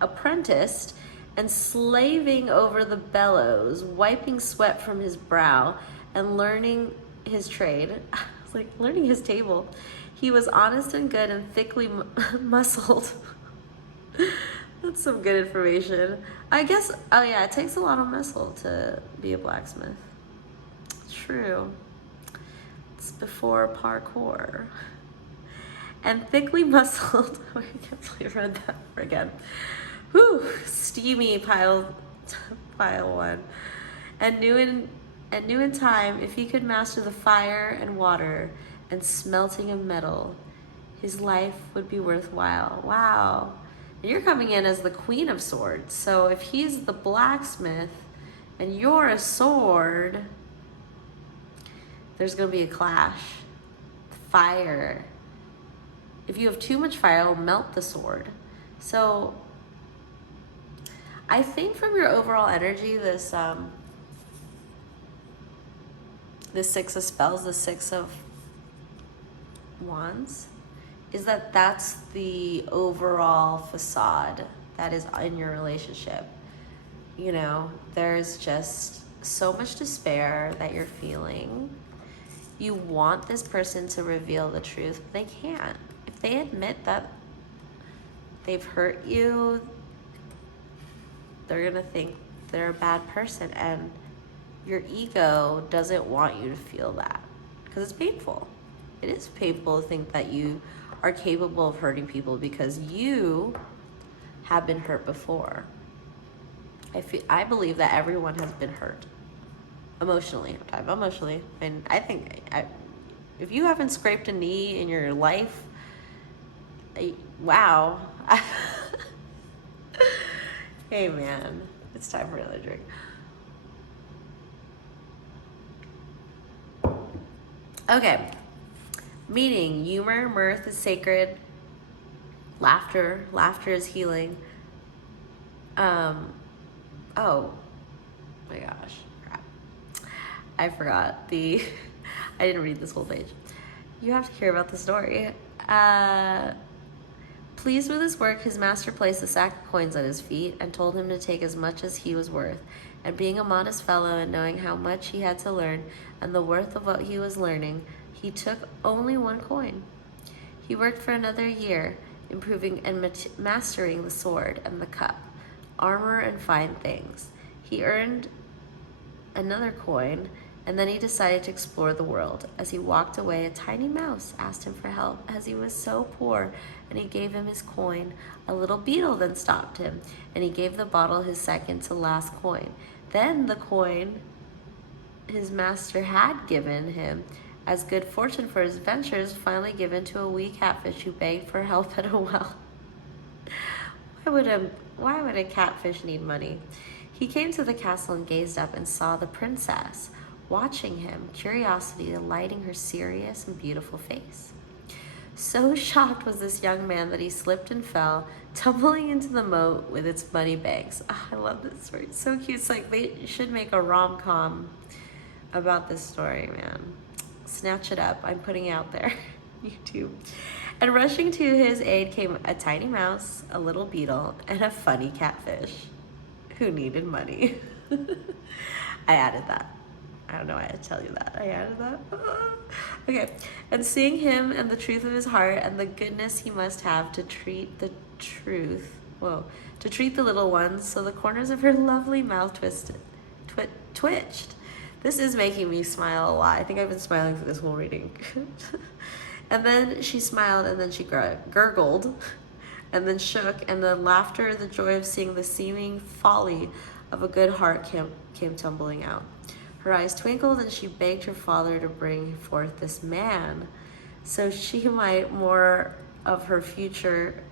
apprenticed and slaving over the bellows, wiping sweat from his brow and learning his trade. Like learning his table. He was honest and good and thickly muscled. That's some good information. I guess, oh yeah, it takes a lot of muscle to be a blacksmith. True. It's before parkour. And thickly muscled. I can't believe I read that again. Whew, steamy pile one. And knew in time if he could master the fire and water and smelting of metal, his life would be worthwhile. Wow. And you're coming in as the Queen of Swords. So if he's the blacksmith and you're a sword, there's gonna be a clash. Fire. If you have too much fire, it'll melt the sword. So I think from your overall energy, this Six of Spells, the Six of Wands, is that's the overall facade that is in your relationship. You know, there's just so much despair that you're feeling. You want this person to reveal the truth, but they can't. If they admit that they've hurt you, they're gonna think they're a bad person, and your ego doesn't want you to feel that because it's painful. It is painful to think that you are capable of hurting people because you have been hurt before. I believe that everyone has been hurt emotionally. I'm talking about emotionally, and I think if you haven't scraped a knee in your life, wow. Hey man, it's time for another drink. Okay. Meaning, humor, mirth is sacred. Laughter is healing. Oh my gosh, crap. I forgot I didn't read this whole page. You have to hear about the story. Pleased with his work, his master placed a sack of coins at his feet and told him to take as much as he was worth. And being a modest fellow and knowing how much he had to learn and the worth of what he was learning, he took only 1 coin. He worked for another year, improving and mastering the sword and the cup, armor and fine things. He earned another coin, and then he decided to explore the world. As he walked away, a tiny mouse asked him for help, as he was so poor, and he gave him his coin. A little beetle then stopped him, and he gave the bottle his second to last coin. Then the coin his master had given him as good fortune for his adventures finally given to a wee catfish who begged for help at a well. Why would a catfish need money? He came to the castle and gazed up and saw the princess watching him, curiosity lighting her serious and beautiful face. So shocked was this young man that he slipped and fell, tumbling into the moat with its muddy banks. Oh, I love this story. It's so cute. It's like they should make a rom-com about this story, man. Snatch it up. I'm putting it out there. YouTube. And rushing to his aid came a tiny mouse, a little beetle, and a funny catfish who needed money. I added that. I don't know why I tell you that. I added that. Okay. And seeing him and the truth of his heart and the goodness he must have to treat the little ones, so the corners of her lovely mouth twitched. This is making me smile a lot. I think I've been smiling for this whole reading. And then she smiled, and then she gurgled, and then shook, and the laughter, the joy of seeing the seeming folly of a good heart came tumbling out. Her eyes twinkled, and she begged her father to bring forth this man so she might more of her future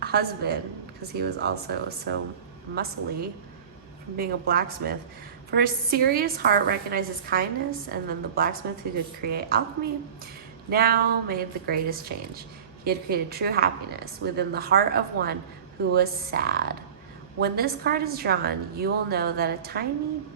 husband, because he was also so muscly from being a blacksmith. For her serious heart recognized his kindness, and then the blacksmith who could create alchemy now made the greatest change. He had created true happiness within the heart of one who was sad. When this card is drawn, you will know that a time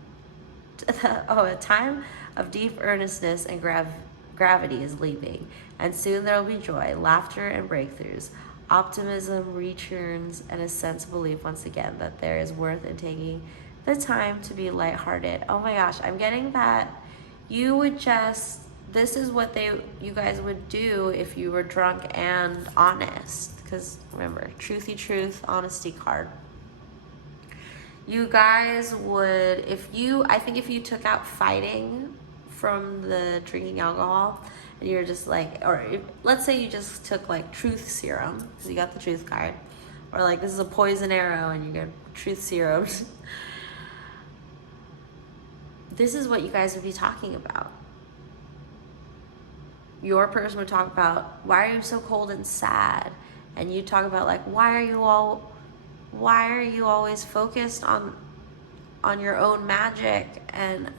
of deep earnestness and gravity is leaving, and soon there will be joy, laughter, and breakthroughs. Optimism returns, and a sense of belief once again that there is worth in taking the time to be lighthearted. Oh my gosh, I'm getting that you would just, this is what you guys would do if you were drunk and honest. Because remember, truthy truth, honesty card. You guys would, I think if you took out fighting from the drinking alcohol, and you're just like, let's say you just took like truth serum, because you got the truth card, or like this is a poison arrow and you get truth serum. This is what you guys would be talking about. Your person would talk about, why are you so cold and sad? And you talk about like, why are you always focused on your own magic and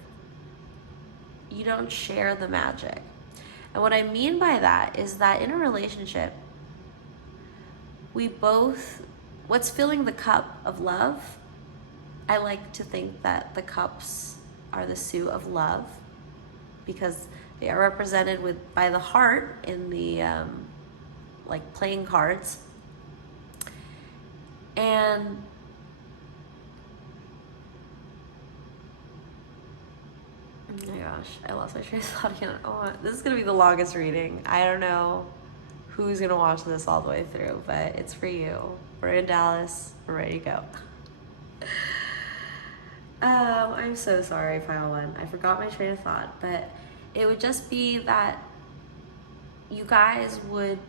you don't share the magic? And what I mean by that is that in a relationship, what's filling the cup of love, I like to think that the cups are the suit of love, because they are represented by the heart in the like playing cards. And oh my gosh, I lost my train of thought again. Oh, this is gonna be the longest reading. I don't know who's gonna watch this all the way through, but it's for you. We're in Dallas, we're ready to go. I'm so sorry, Pile 1. I forgot my train of thought, but it would just be that you guys would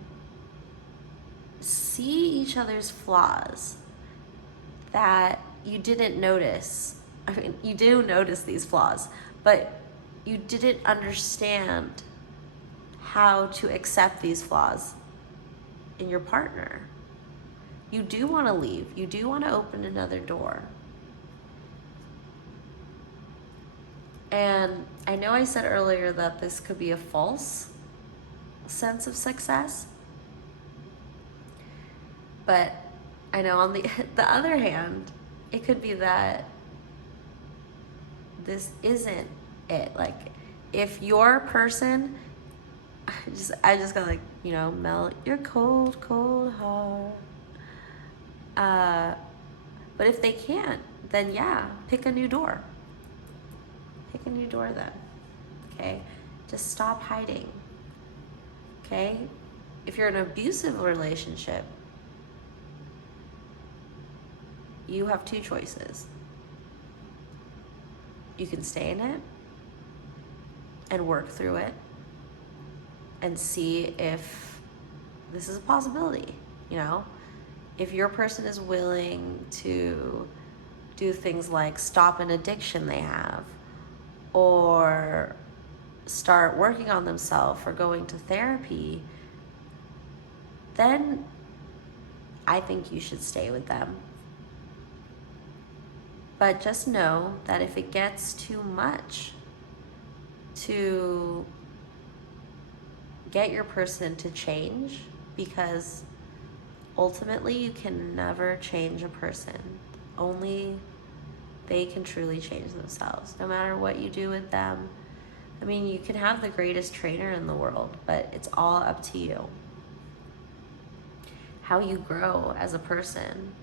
see each other's flaws that you didn't notice. I mean, you do notice these flaws, but you didn't understand how to accept these flaws in your partner. You do want to leave. You do want to open another door. And I know I said earlier that this could be a false sense of success, but I know on the other hand, it could be that this isn't it. Like, if your person, I just got like, melt your cold, cold heart. But if they can't, then yeah, pick a new door. Pick a new door then, okay? Just stop hiding, okay? If you're in an abusive relationship, you have two choices. You can stay in it and work through it and see if this is a possibility, you know? If your person is willing to do things like stop an addiction they have, or start working on themselves, or going to therapy, then I think you should stay with them. But just know that if it gets too much to get your person to change, because ultimately you can never change a person. Only they can truly change themselves, no matter what you do with them. I mean, you can have the greatest trainer in the world, but it's all up to you. How you grow as a person,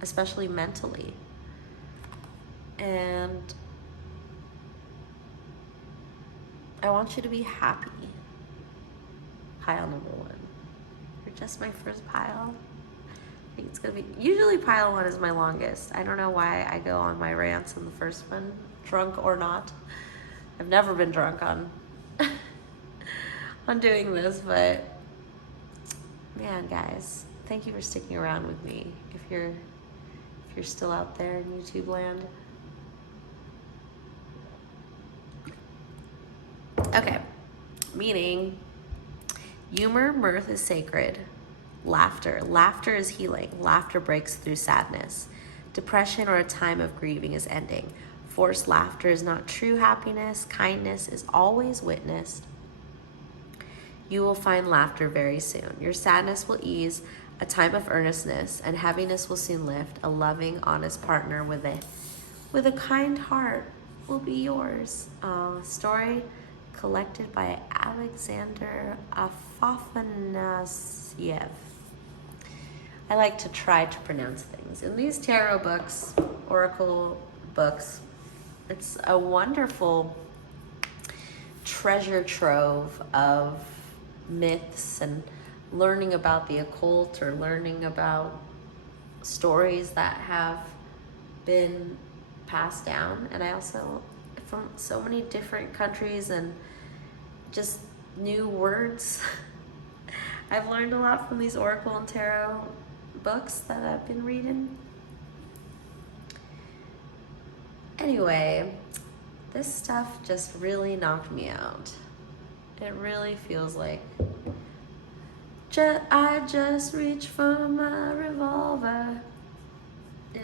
especially mentally. And I want you to be happy. Pile number 1. You're just my first pile. I think it's gonna be, usually pile 1 is my longest. I don't know why I go on my rants in the first one, drunk or not. I've never been drunk on on doing this, but man, guys, thank you for sticking around with me. If you're still out there in YouTube land. Okay, meaning humor, mirth is sacred. Laughter is healing. Laughter breaks through sadness. Depression or a time of grieving is ending. Forced laughter is not true happiness. Kindness is always witnessed. You will find laughter very soon. Your sadness will ease. A time of earnestness and heaviness will soon lift. A loving, honest partner with a kind heart will be yours. Story collected by Alexander Afanasyev. I like to try to pronounce things. In these tarot books, oracle books, it's a wonderful treasure trove of myths and learning about the occult, or learning about stories that have been passed down. And I also, from so many different countries, and just new words. I've learned a lot from these oracle and tarot books that I've been reading. Anyway, this stuff just really knocked me out. It really feels like I just reached for my revolver. Yeah,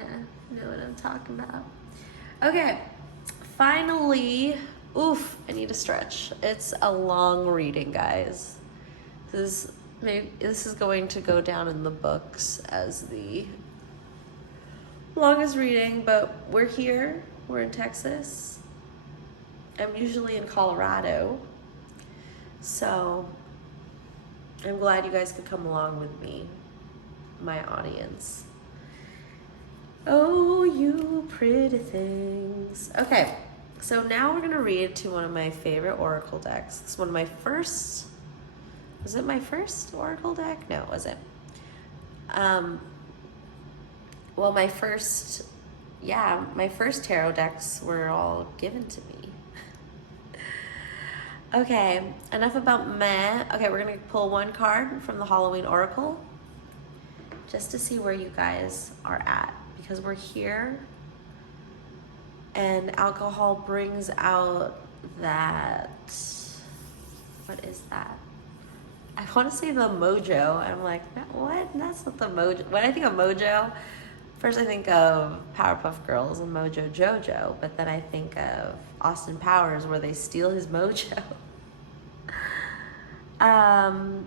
you know what I'm talking about. Okay, finally, oof, I need to stretch. It's a long reading, guys. This is going to go down in the books as the longest reading, but we're here. We're in Texas. I'm usually in Colorado, so I'm glad you guys could come along with me, my audience. Oh, you pretty things. Okay, so now we're gonna read to one of my favorite oracle decks. It's one of my first, was it my first oracle deck? No, it wasn't. Well, my first tarot decks were all given to me. Okay, enough about meh. Okay, we're gonna pull one card from the Halloween Oracle just to see where you guys are at, because we're here and alcohol brings out that, what is that? I want to say the mojo. I'm like, what? That's not the mojo. When I think of mojo, first I think of Powerpuff Girls and Mojo Jojo, but then I think of Austin Powers, where they steal his mojo. And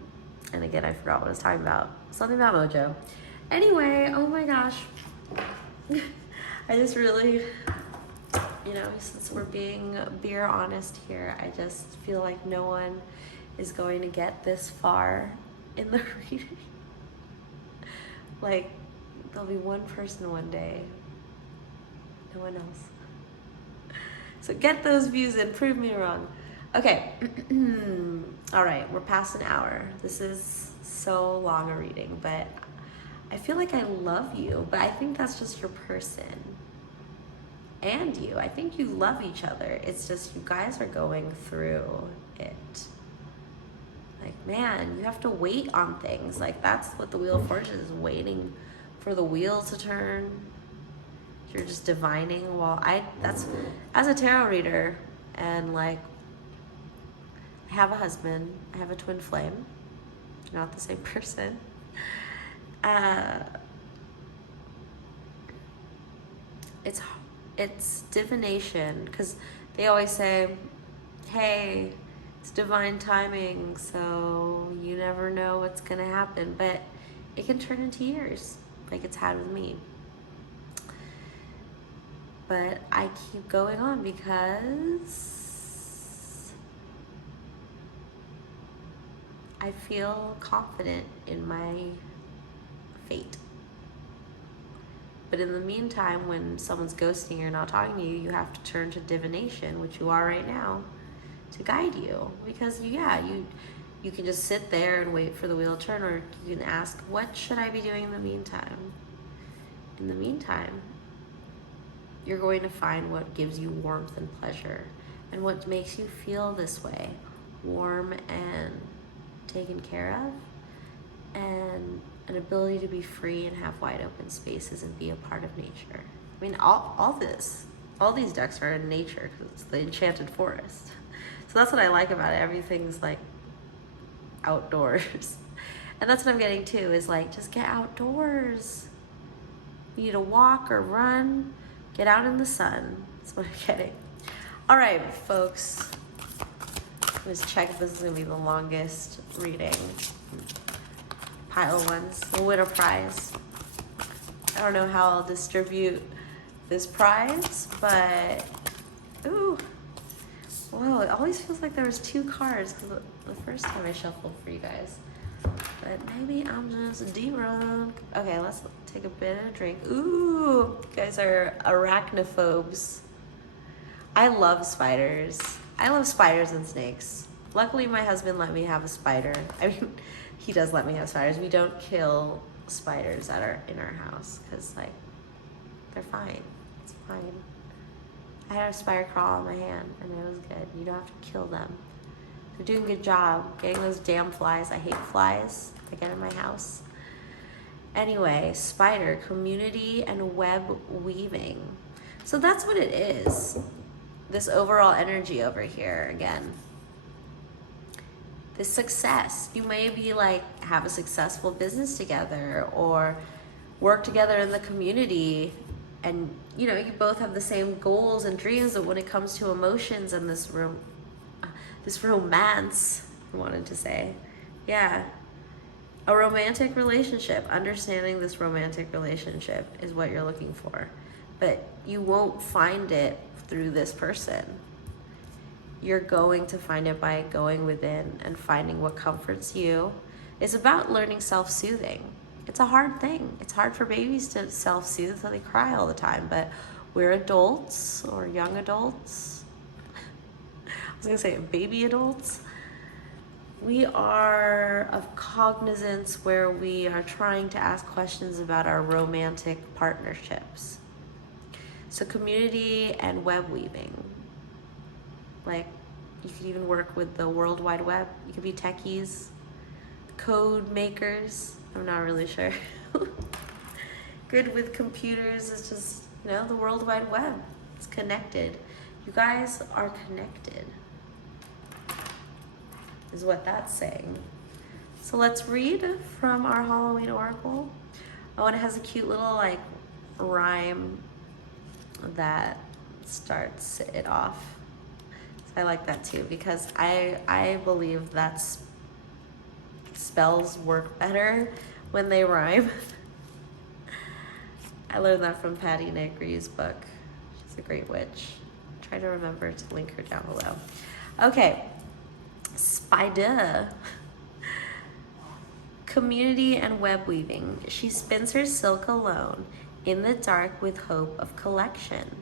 again, I forgot what I was talking about. Something about mojo. Anyway, oh my gosh. I just really, since we're being beer honest here, I just feel like no one is going to get this far in the reading. Like, there'll be one person one day. No one else. So get those views and prove me wrong. Okay. All right, we're past an hour. This is so long a reading, but I feel like I love you, but I think that's just your person. And you. I think you love each other. It's just you guys are going through it. Like, man, you have to wait on things. Like, that's what the Wheel of Fortune is, waiting for the wheel to turn. You're just divining. Well, that's, as a tarot reader, and like, I have a husband, I have a twin flame, not the same person. It's divination, because they always say, hey, it's divine timing, so you never know what's gonna happen, but it can turn into years, like it's had with me. But I keep going on because I feel confident in my fate. But in the meantime, when someone's ghosting you or not talking to you, you have to turn to divination, which you are right now, to guide you. Because you can just sit there and wait for the wheel to turn, or you can ask, what should I be doing in the meantime? In the meantime, you're going to find what gives you warmth and pleasure, and what makes you feel this way, warm and taken care of, and an ability to be free and have wide open spaces and be a part of nature. I mean, all these decks are in nature because it's the enchanted forest. So that's what I like about it. Everything's like outdoors. And that's what I'm getting to, is like, just get outdoors. You need to walk or run, get out in the sun. That's what I'm getting. All right, folks. Let's check if this is gonna be the longest reading. Pile ones, we'll win a prize. I don't know how I'll distribute this prize, but, ooh. Whoa, it always feels like there was 2 cards the first time I shuffled for you guys. But maybe I'm just drunk. Okay, let's take a bit of a drink. Ooh, you guys are arachnophobes. I love spiders. I love spiders and snakes. Luckily, my husband let me have a spider. I mean, he does let me have spiders. We don't kill spiders in our house because, like, they're fine. It's fine. I had a spider crawl on my hand, and it was good. You don't have to kill them. They're doing a good job getting those damn flies. I hate flies that get in my house. Anyway, spider, community, and web weaving. So that's what it is. This overall energy over here again. This success. You may be like, have a successful business together or work together in the community, and you know, you both have the same goals and dreams, but when it comes to emotions and this romance, I wanted to say, yeah, a romantic relationship, understanding this romantic relationship is what you're looking for, but you won't find it through this person. You're going to find it by going within and finding what comforts you. It's about learning self-soothing. It's a hard thing. It's hard for babies to self-soothe, so they cry all the time, but we're adults or young adults. I was gonna say baby adults. We are of cognizance where we are trying to ask questions about our romantic partnerships. So community and web weaving. Like, you could even work with the World Wide Web. You could be techies, code makers. I'm not really sure. Good with computers is just, you know, the World Wide Web. It's connected. You guys are connected, is what that's saying. So let's read from our Halloween Oracle. Oh, and it has a cute little like rhyme that starts it off. I like that too, because I believe that spells work better when they rhyme. I learned that from Patty Negri's book. She's a great witch. Try to remember to link her down below. Okay, spider. Community and web weaving. She spins her silk alone, in the dark with hope of collection.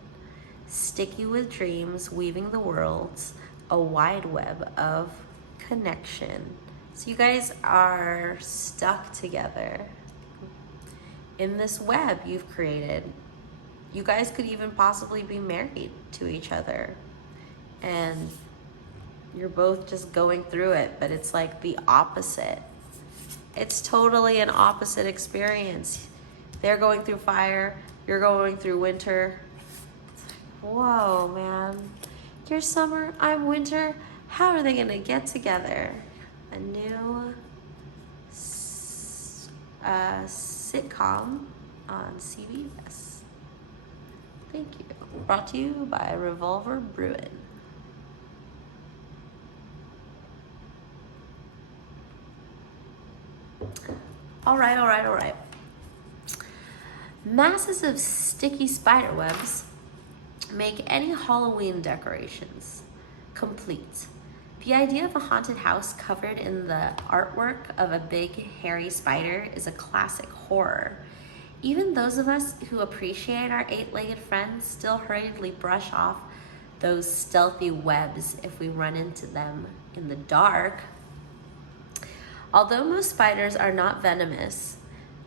Sticky with dreams, weaving the worlds, a wide web of connection. So you guys are stuck together in this web you've created. You guys could even possibly be married to each other, and you're both just going through it, but it's like the opposite. It's totally an opposite experience. They're going through fire, you're going through winter. Whoa, man. You're summer, I'm winter. How are they gonna get together? A new sitcom on CBS. Thank you. Brought to you by Revolver Brewing. All right. Masses of sticky spider webs make any Halloween decorations complete. The idea of a haunted house covered in the artwork of a big hairy spider is a classic horror. Even those of us who appreciate our eight-legged friends still hurriedly brush off those stealthy webs if we run into them in the dark. Although most spiders are not venomous,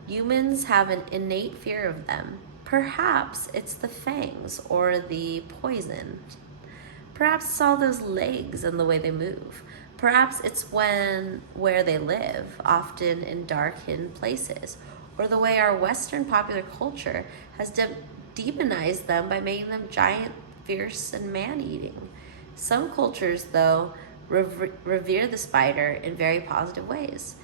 humans have an innate fear of them. Perhaps it's the fangs or the poison. Perhaps it's all those legs and the way they move. Perhaps it's where they live, often in dark, hidden places, or the way our Western popular culture has demonized them by making them giant, fierce, and man-eating. Some cultures, though, revere the spider in very positive ways.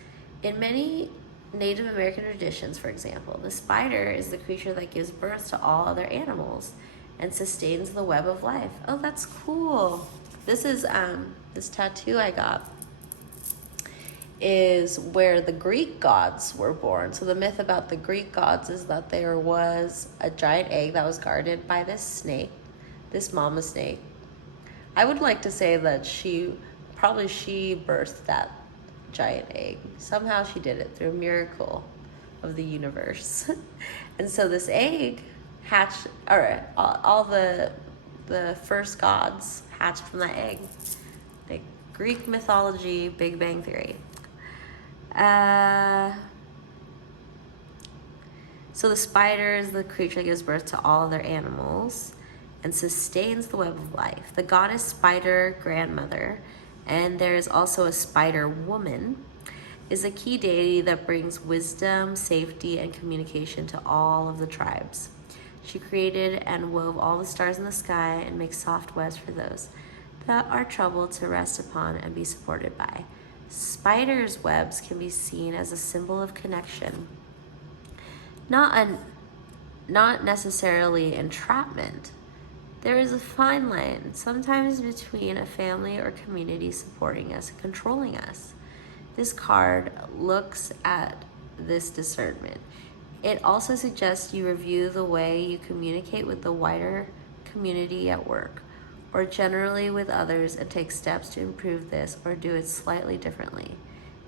In many Native American traditions, for example, the spider is the creature that gives birth to all other animals and sustains the web of life. Oh, that's cool. This is this tattoo I got is where the Greek gods were born. So the myth about the Greek gods is that there was a giant egg that was guarded by this snake, this mama snake. I would like to say that she birthed that giant egg. Somehow she did it through a miracle of the universe. And so this egg hatched, or all the first gods hatched from that egg. The Greek mythology, Big Bang Theory. So the spider is the creature that gives birth to all other animals and sustains the web of life. The goddess spider grandmother, and there is also a spider woman, is a key deity that brings wisdom, safety, and communication to all of the tribes. She created and wove all the stars in the sky and makes soft webs for those that are troubled to rest upon and be supported by. Spiders' webs can be seen as a symbol of connection, not necessarily entrapment. There is a fine line, sometimes between a family or community supporting us and controlling us. This card looks at this discernment. It also suggests you review the way you communicate with the wider community at work, or generally with others, and take steps to improve this or do it slightly differently.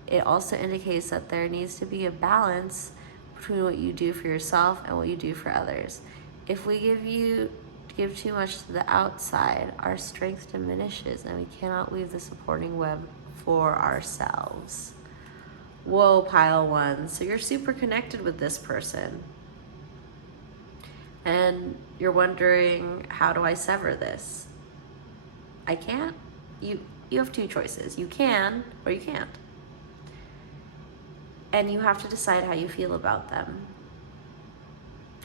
It also indicates that there needs to be a balance between what you do for yourself and what you do for others. If we give too much to the outside, our strength diminishes and we cannot weave the supporting web for ourselves. Whoa, pile one. So you're super connected with this person. And you're wondering, how do I sever this? I can't. You have two choices. You can or you can't. And you have to decide how you feel about them.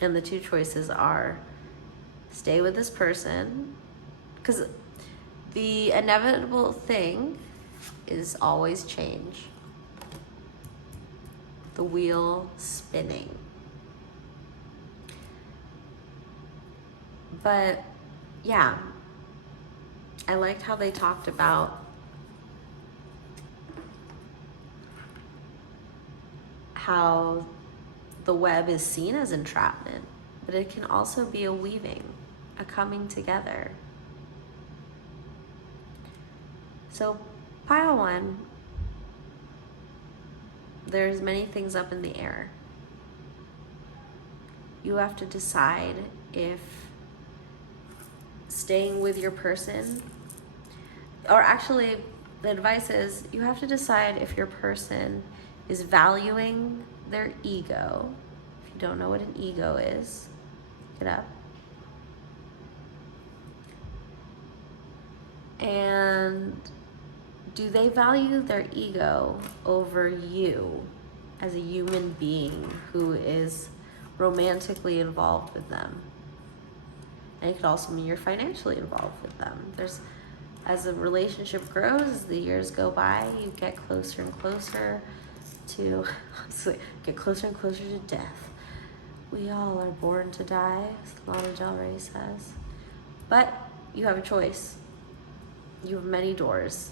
And the two choices are stay with this person, because the inevitable thing is always change. The wheel spinning. But yeah, I liked how they talked about how the web is seen as entrapment, but it can also be a weaving, a coming together. So pile one, there's many things up in the air. You have to decide if staying with your person, or actually the advice is you have to decide if your person is valuing their ego. If you don't know what an ego is, look it up. And do they value their ego over you as a human being who is romantically involved with them? And it could also mean you're financially involved with them. As the relationship grows, as the years go by, you get closer and closer to, get closer and closer to death. We all are born to die, as Lana Del Rey says. But you have a choice. You have many doors.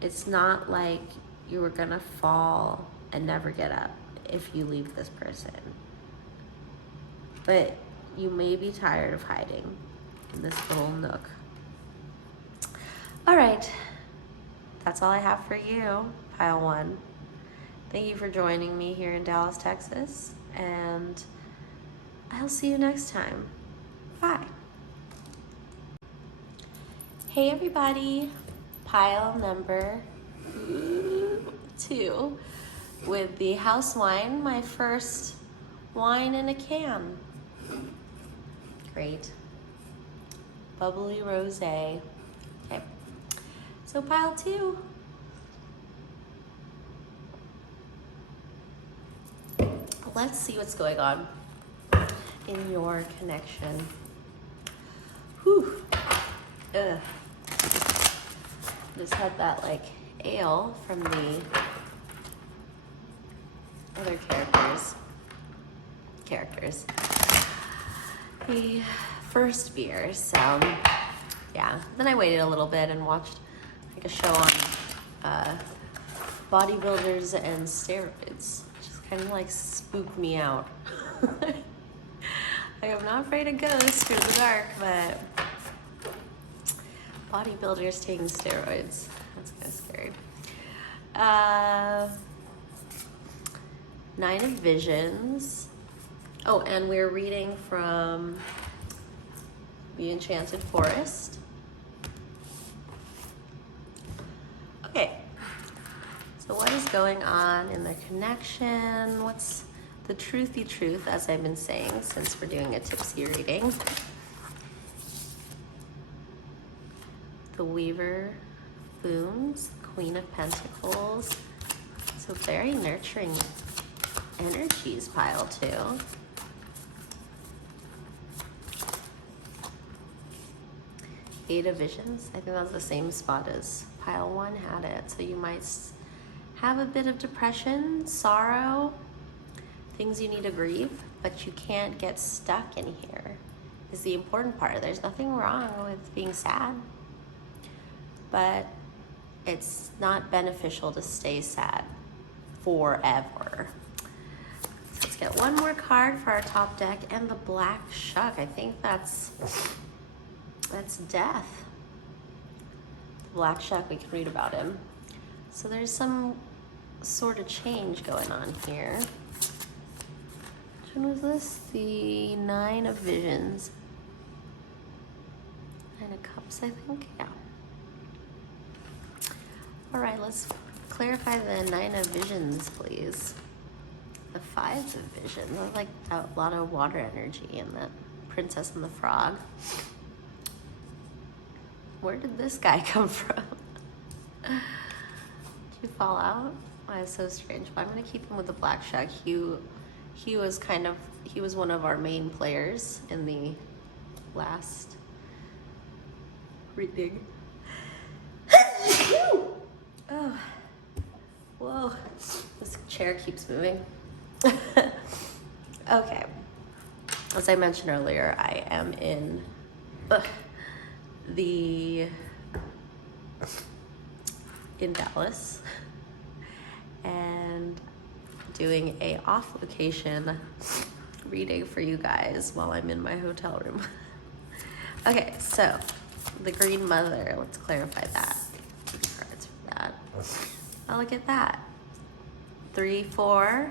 It's not like you were gonna fall and never get up if you leave this person. But you may be tired of hiding in this little nook. All right, that's all I have for you, Pile 1. Thank you for joining me here in Dallas, Texas, and I'll see you next time. Bye. Hey everybody, Pile number 2 with the house wine, my first wine in a can. Great. Bubbly rosé. Okay. So Pile 2. Let's see what's going on in your connection. Whew. Ugh. Just had that like ale from the other characters. The first beer, so yeah. Then I waited a little bit and watched like a show on bodybuilders and steroids, which is kind of like spooked me out. Like, I'm not afraid of ghosts or the dark, but bodybuilders taking steroids, that's kind of scary. 9 of Visions. Oh, and we're reading from The Enchanted Forest. Okay, so what is going on in their connection? What's the truthy truth, as I've been saying since we're doing a Tipsy reading? The Weaver Booms, Queen of Pentacles. So very nurturing energies, Pile 2. Eight of Visions. I think that's the same spot as Pile 1 had it. So you might have a bit of depression, sorrow, things you need to grieve, but you can't get stuck in here is the important part. There's nothing wrong with being sad, but it's not beneficial to stay sad forever. So let's get one more card for our top deck, and the Black Shuck. I think that's death. The Black Shuck, we can read about him. So there's some sort of change going on here. Which one was this? The 9 of Visions. 9 of Cups, I think, yeah. All right, let's clarify the 9 of Visions, please. The 5 of Vision. There's like a lot of water energy in that Princess and the Frog. Where did this guy come from? Did you fall out? Why, it's so strange. But I'm gonna keep him with the Black Shuck. He was one of our main players in the last reading. Oh, whoa, this chair keeps moving. Okay, as I mentioned earlier, I am in Dallas and doing a off-location reading for you guys while I'm in my hotel room. Okay, so the Green Mother, let's clarify that. 2 cards for that. Oh, look at that. 3-4,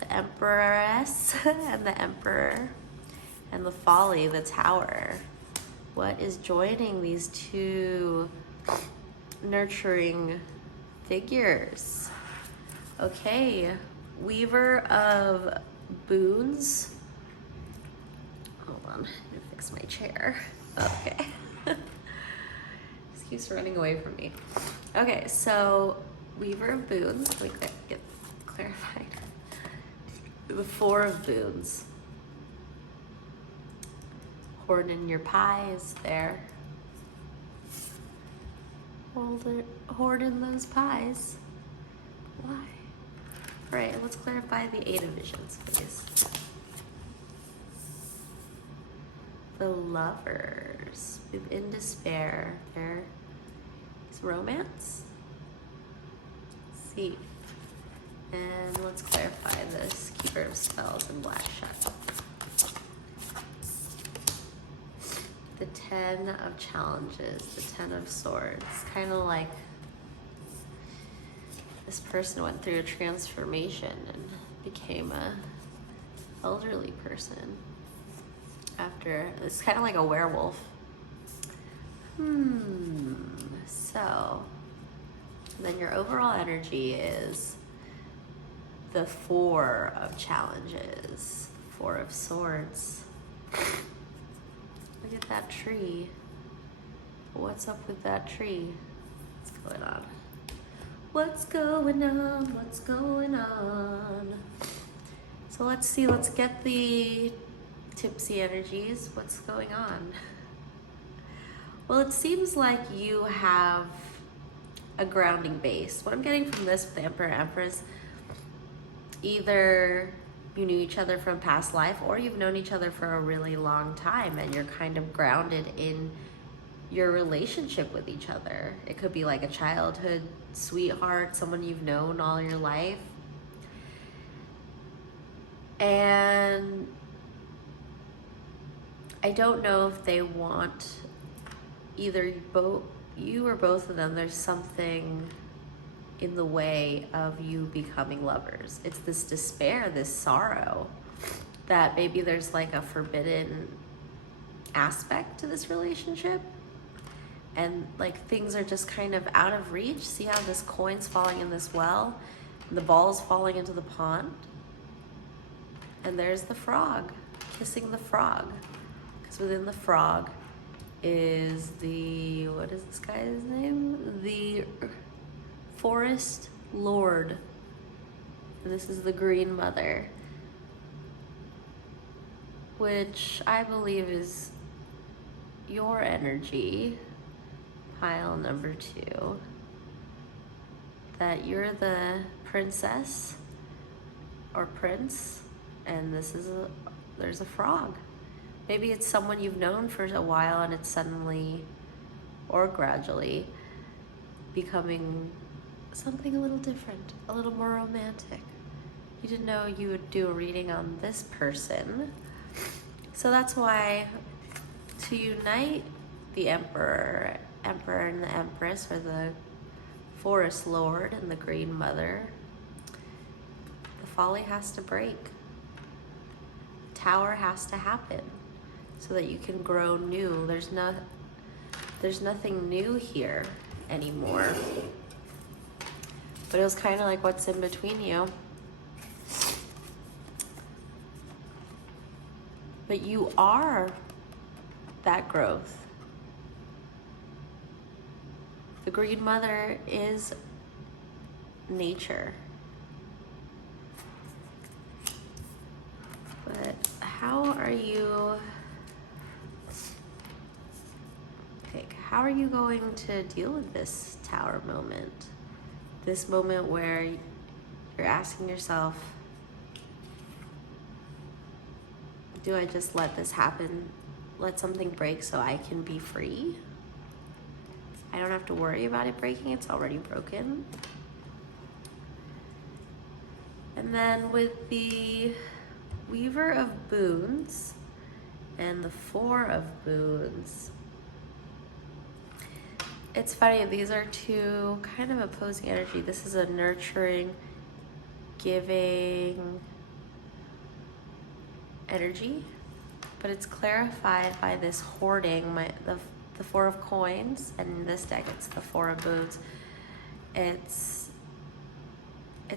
the Empress and the Emperor, and the Folly, the Tower. What is joining these two nurturing figures? Okay, Weaver of Boons. Hold on, I'm gonna fix my chair. Okay. This keeps running away from me. Okay, so Weaver of Boons, let me get clarified. The Four of Boons. Hoarding your pies there. Hoarding those pies. Why? All right, let's clarify the Eight of Visions, please. The Lovers, within despair. There's romance. Let's see. And let's clarify this Keeper of Spells and Black Shadow. The Ten of Challenges, the Ten of Swords. Kind of like this person went through a transformation and became a elderly person after, it's kind of like a werewolf. So then your overall energy is the Four of Challenges, Four of Swords. Look at that tree. What's up with that tree? What's going on? What's going on? What's going on? So let's see, let's get the Tipsy energies. What's going on? Well, it seems like you have a grounding base. What I'm getting from this with the Emperor and Empress, either you knew each other from past life or you've known each other for a really long time and you're kind of grounded in your relationship with each other. It could be like a childhood sweetheart, someone you've known all your life. And I don't know if they want either you or both of them. There's something in the way of you becoming lovers. It's this despair, this sorrow, that maybe there's like a forbidden aspect to this relationship and like things are just kind of out of reach. See how this coin's falling in this well and the ball's falling into the pond? And there's the frog kissing the frog, because within the frog is the, what is this guy's name? The Forest Lord. And this is the Green Mother, which I believe is your energy, pile number 2. That you're the princess or prince, and there's a frog. Maybe it's someone you've known for a while and it's suddenly or gradually becoming something a little different, a little more romantic. You didn't know you would do a reading on this person. So that's why to unite the Emperor and the Empress, or the Forest Lord and the Green Mother, the folly has to break. Tower has to happen so that you can grow new. There's nothing new here anymore. But it was kind of like what's in between you. But you are that growth. The Green Mother is nature. But how are you going to deal with this Tower moment? This moment where you're asking yourself, do I just let this happen? Let something break so I can be free? I don't have to worry about it breaking, it's already broken. And then with the Weaver of Boons and the Four of Boons, it's funny, these are two kind of opposing energy. This is a nurturing, giving energy, but it's clarified by this hoarding, the Four of Coins, and in this deck it's the Four of Boots. It's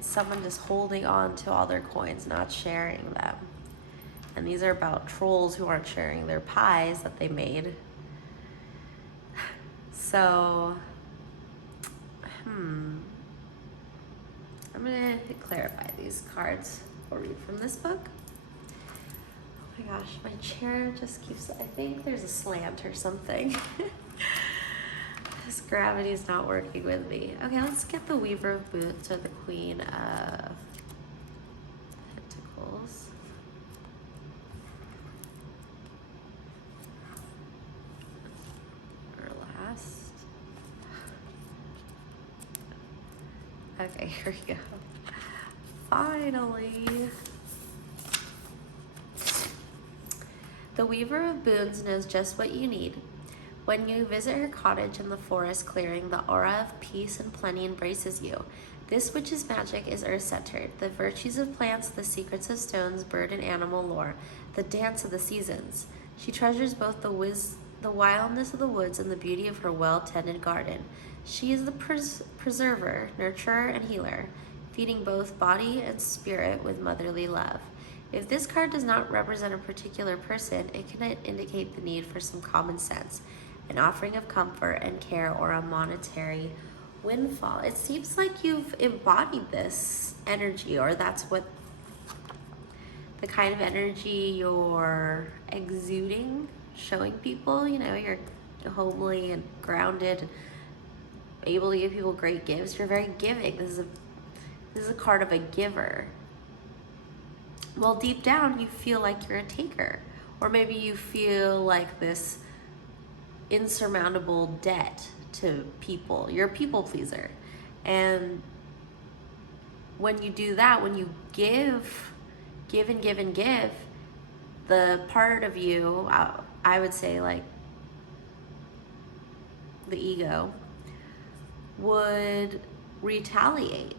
someone just holding on to all their coins, not sharing them. And these are about trolls who aren't sharing their pies that they made. So, I'm gonna clarify these cards or read from this book. Oh my gosh, my chair just keeps, I think there's a slant or something. This gravity is not working with me. Okay, let's get the Weaver of Boots or the Queen of Pentacles. Our last. Okay, here we go. Finally. The Weaver of Boons knows just what you need. When you visit her cottage in the forest clearing, the aura of peace and plenty embraces you. This witch's magic is earth-centered. The virtues of plants, the secrets of stones, bird and animal lore, the dance of the seasons. She treasures both the wildness of the woods and the beauty of her well-tended garden. She is the preserver, nurturer, and healer, feeding both body and spirit with motherly love. If this card does not represent a particular person, it can indicate the need for some common sense, an offering of comfort and care, or a monetary windfall. It seems like you've embodied this energy, or that's what the kind of energy you're exuding, showing people. You know, you're homely and grounded, able to give people great gifts. You're very giving. This is a card of a giver. Well, deep down, you feel like you're a taker, or maybe you feel like this insurmountable debt to people. You're a people pleaser. And when you do that, when you give and give and give, the part of you, I would say like the ego, would retaliate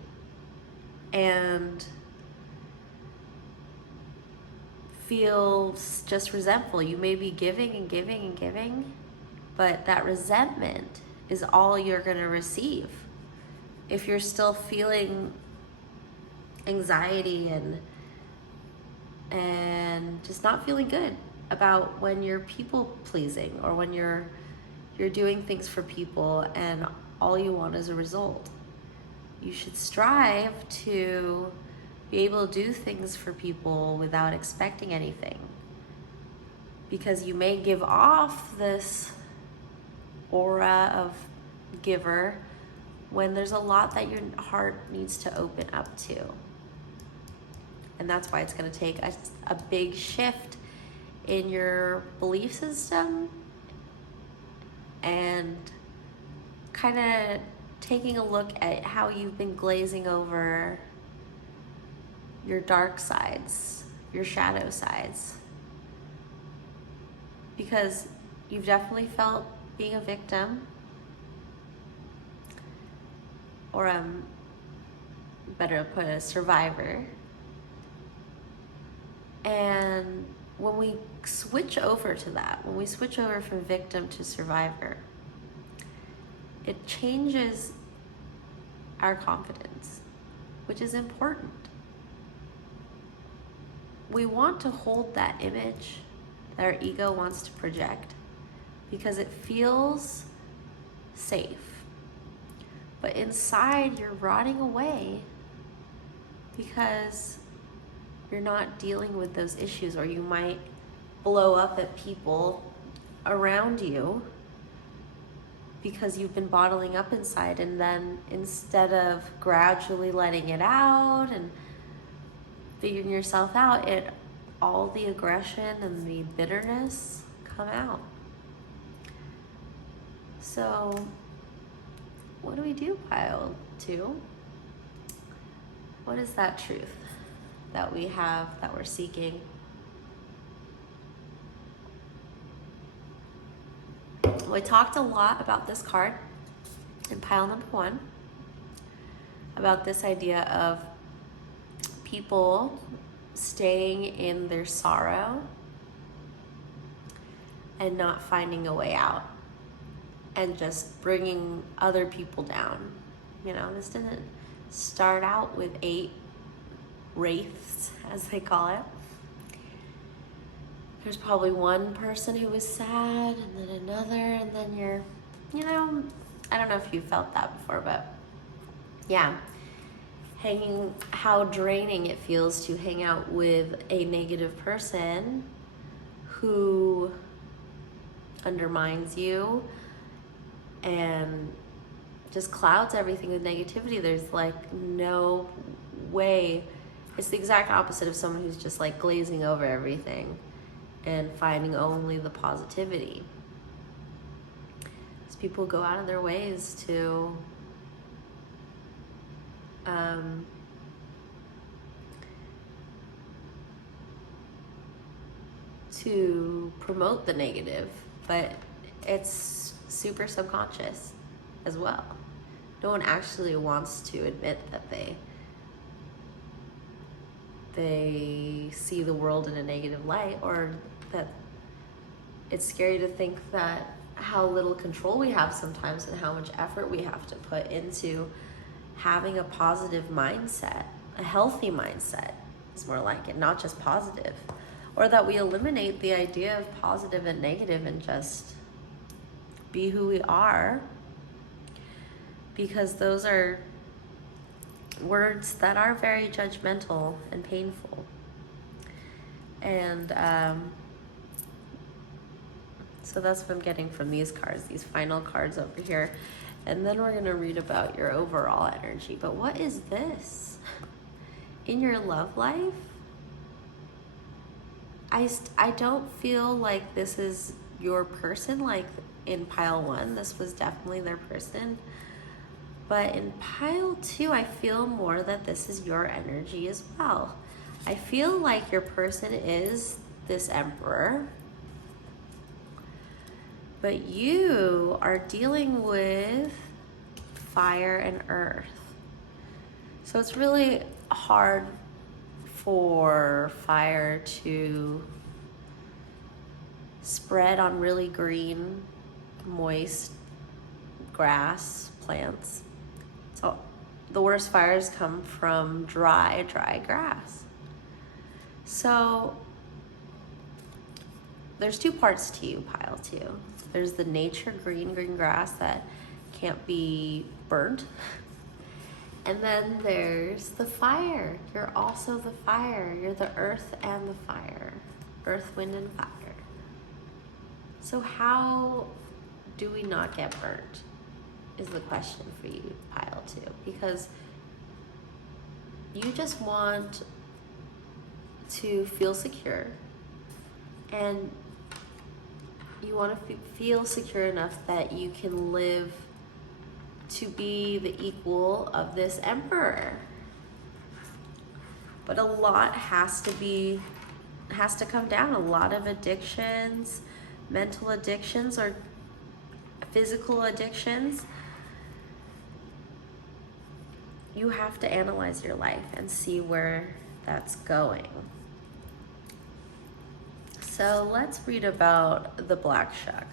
and feel just resentful. You may be giving and giving and giving, but that resentment is all you're gonna receive. If you're still feeling anxiety and just not feeling good about when you're people pleasing, or when you're doing things for people and all you want is a result. You should strive to be able to do things for people without expecting anything, because you may give off this aura of giver when there's a lot that your heart needs to open up to. And that's why it's going to take a big shift in your belief system, and kind of taking a look at how you've been glazing over your dark sides, your shadow sides. Because you've definitely felt being a victim, or better to put, a survivor. And when we switch over to that, when we switch over from victim to survivor, it changes our confidence, which is important. We want to hold that image that our ego wants to project because it feels safe. But inside, you're rotting away because you're not dealing with those issues, or you might blow up at people around you because you've been bottling up inside, and then instead of gradually letting it out and figuring yourself out, all the aggression and the bitterness come out. So what do we do, pile 2? What is that truth that we have, that we're seeking? We talked a lot about this card in pile number 1, about this idea of people staying in their sorrow and not finding a way out, and just bringing other people down. You know, this didn't start out with 8 wraiths, as they call it. There's probably one person who was sad, and then another, and then you're, you know, I don't know if you felt that before, but yeah, how draining it feels to hang out with a negative person who undermines you and just clouds everything with negativity. There's like no way. It's the exact opposite of someone who's just like glazing over everything and finding only the positivity. As people go out of their ways to promote the negative, but it's super subconscious as well. No one actually wants to admit that they see the world in a negative light, or that it's scary to think that how little control we have sometimes and how much effort we have to put into having a positive mindset, a healthy mindset is more like it, not just positive. Or that we eliminate the idea of positive and negative and just be who we are, because those are words that are very judgmental and painful. And so that's what I'm getting from these cards, these final cards over here. And then we're gonna read about your overall energy. But what is this? In your love life, I don't feel like this is your person. Like in pile 1, this was definitely their person. But in pile 2, I feel more that this is your energy as well. I feel like your person is this Emperor, but you are dealing with fire and earth. So it's really hard for fire to spread on really green, moist grass, plants. So the worst fires come from dry grass. So there's 2 parts to you, pile 2. There's the nature green grass that can't be burnt. And then there's the fire. You're also the fire. You're the earth and the fire. Earth, wind, and fire. So how do we not get burnt is the question for you, pile 2. Because you just want to feel secure, and you want to feel secure enough that you can live to be the equal of this Emperor. But a lot has to come down. A lot of addictions, mental addictions or physical addictions. You have to analyze your life and see where that's going. So let's read about the Black Shuck.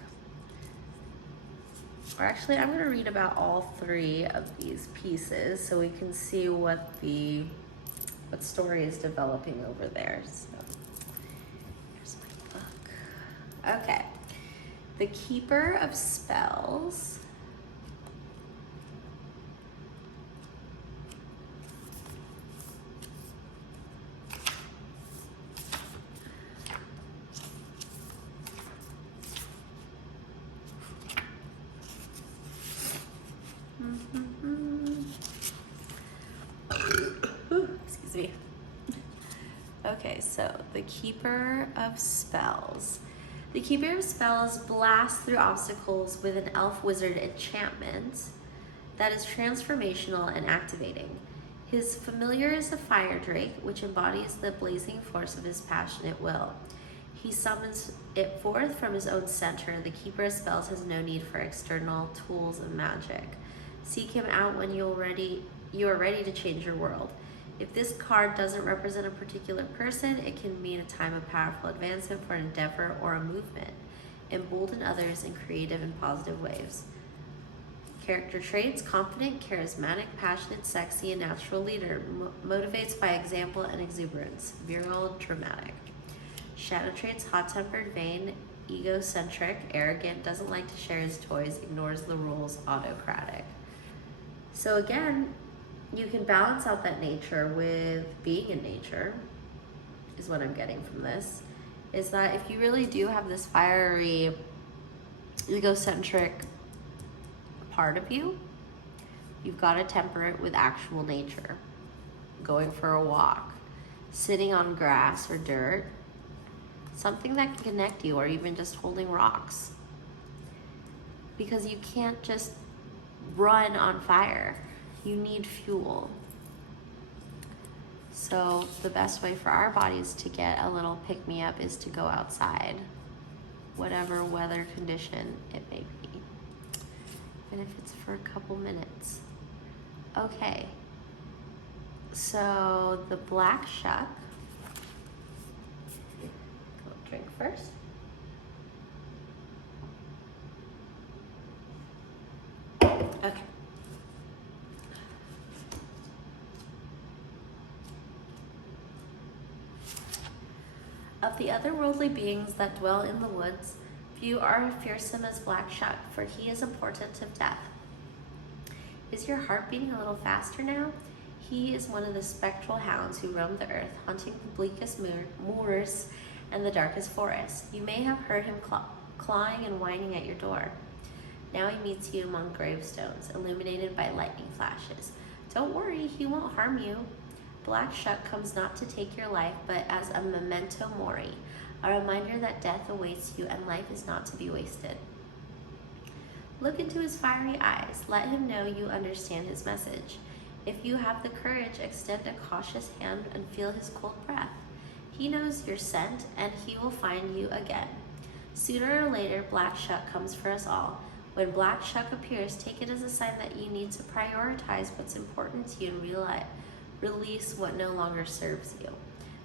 Or actually, I'm going to read about all 3 of these pieces so we can see what story is developing over there. So here's my book. Okay. The Keeper of Spells. Excuse me. Okay, so the Keeper of Spells. The Keeper of Spells blasts through obstacles with an elf wizard enchantment that is transformational and activating. His familiar is the fire drake, which embodies the blazing force of his passionate will. He summons it forth from his own center. The Keeper of Spells has no need for external tools of magic. Seek him out when you are ready to change your world. If this card doesn't represent a particular person, it can mean a time of powerful advancement for an endeavor or a movement. Embolden others in creative and positive ways. Character traits: confident, charismatic, passionate, sexy, and natural leader. Motivates by example and exuberance. Virile, dramatic. Shadow traits: hot-tempered, vain, egocentric, arrogant, doesn't like to share his toys, ignores the rules, autocratic. So again, you can balance out that nature with being in nature, is what I'm getting from this. Is that if you really do have this fiery, egocentric part of you, you've got to temper it with actual nature. Going for a walk, sitting on grass or dirt, something that can connect you, or even just holding rocks. Because you can't just run on fire. You need fuel. So the best way for our bodies to get a little pick-me-up is to go outside, whatever weather condition it may be, even if it's for a couple minutes. Okay, so the black shuck, go drink first. Okay. Of the otherworldly beings that dwell in the woods, few are fearsome as Black Shuck, for he is a portent of death. Is your heart beating a little faster now? He is one of the spectral hounds who roam the earth, hunting the bleakest moors and the darkest forests. You may have heard him clawing and whining at your door. Now he meets you among gravestones, illuminated by lightning flashes. Don't worry, he won't harm you. Black Shuck comes not to take your life, but as a memento mori, a reminder that death awaits you and life is not to be wasted. Look into his fiery eyes. Let him know you understand his message. If you have the courage, extend a cautious hand and feel his cold breath. He knows your scent, and he will find you again. Sooner or later, Black Shuck comes for us all. When Black Shuck appears, take it as a sign that you need to prioritize what's important to you and release what no longer serves you.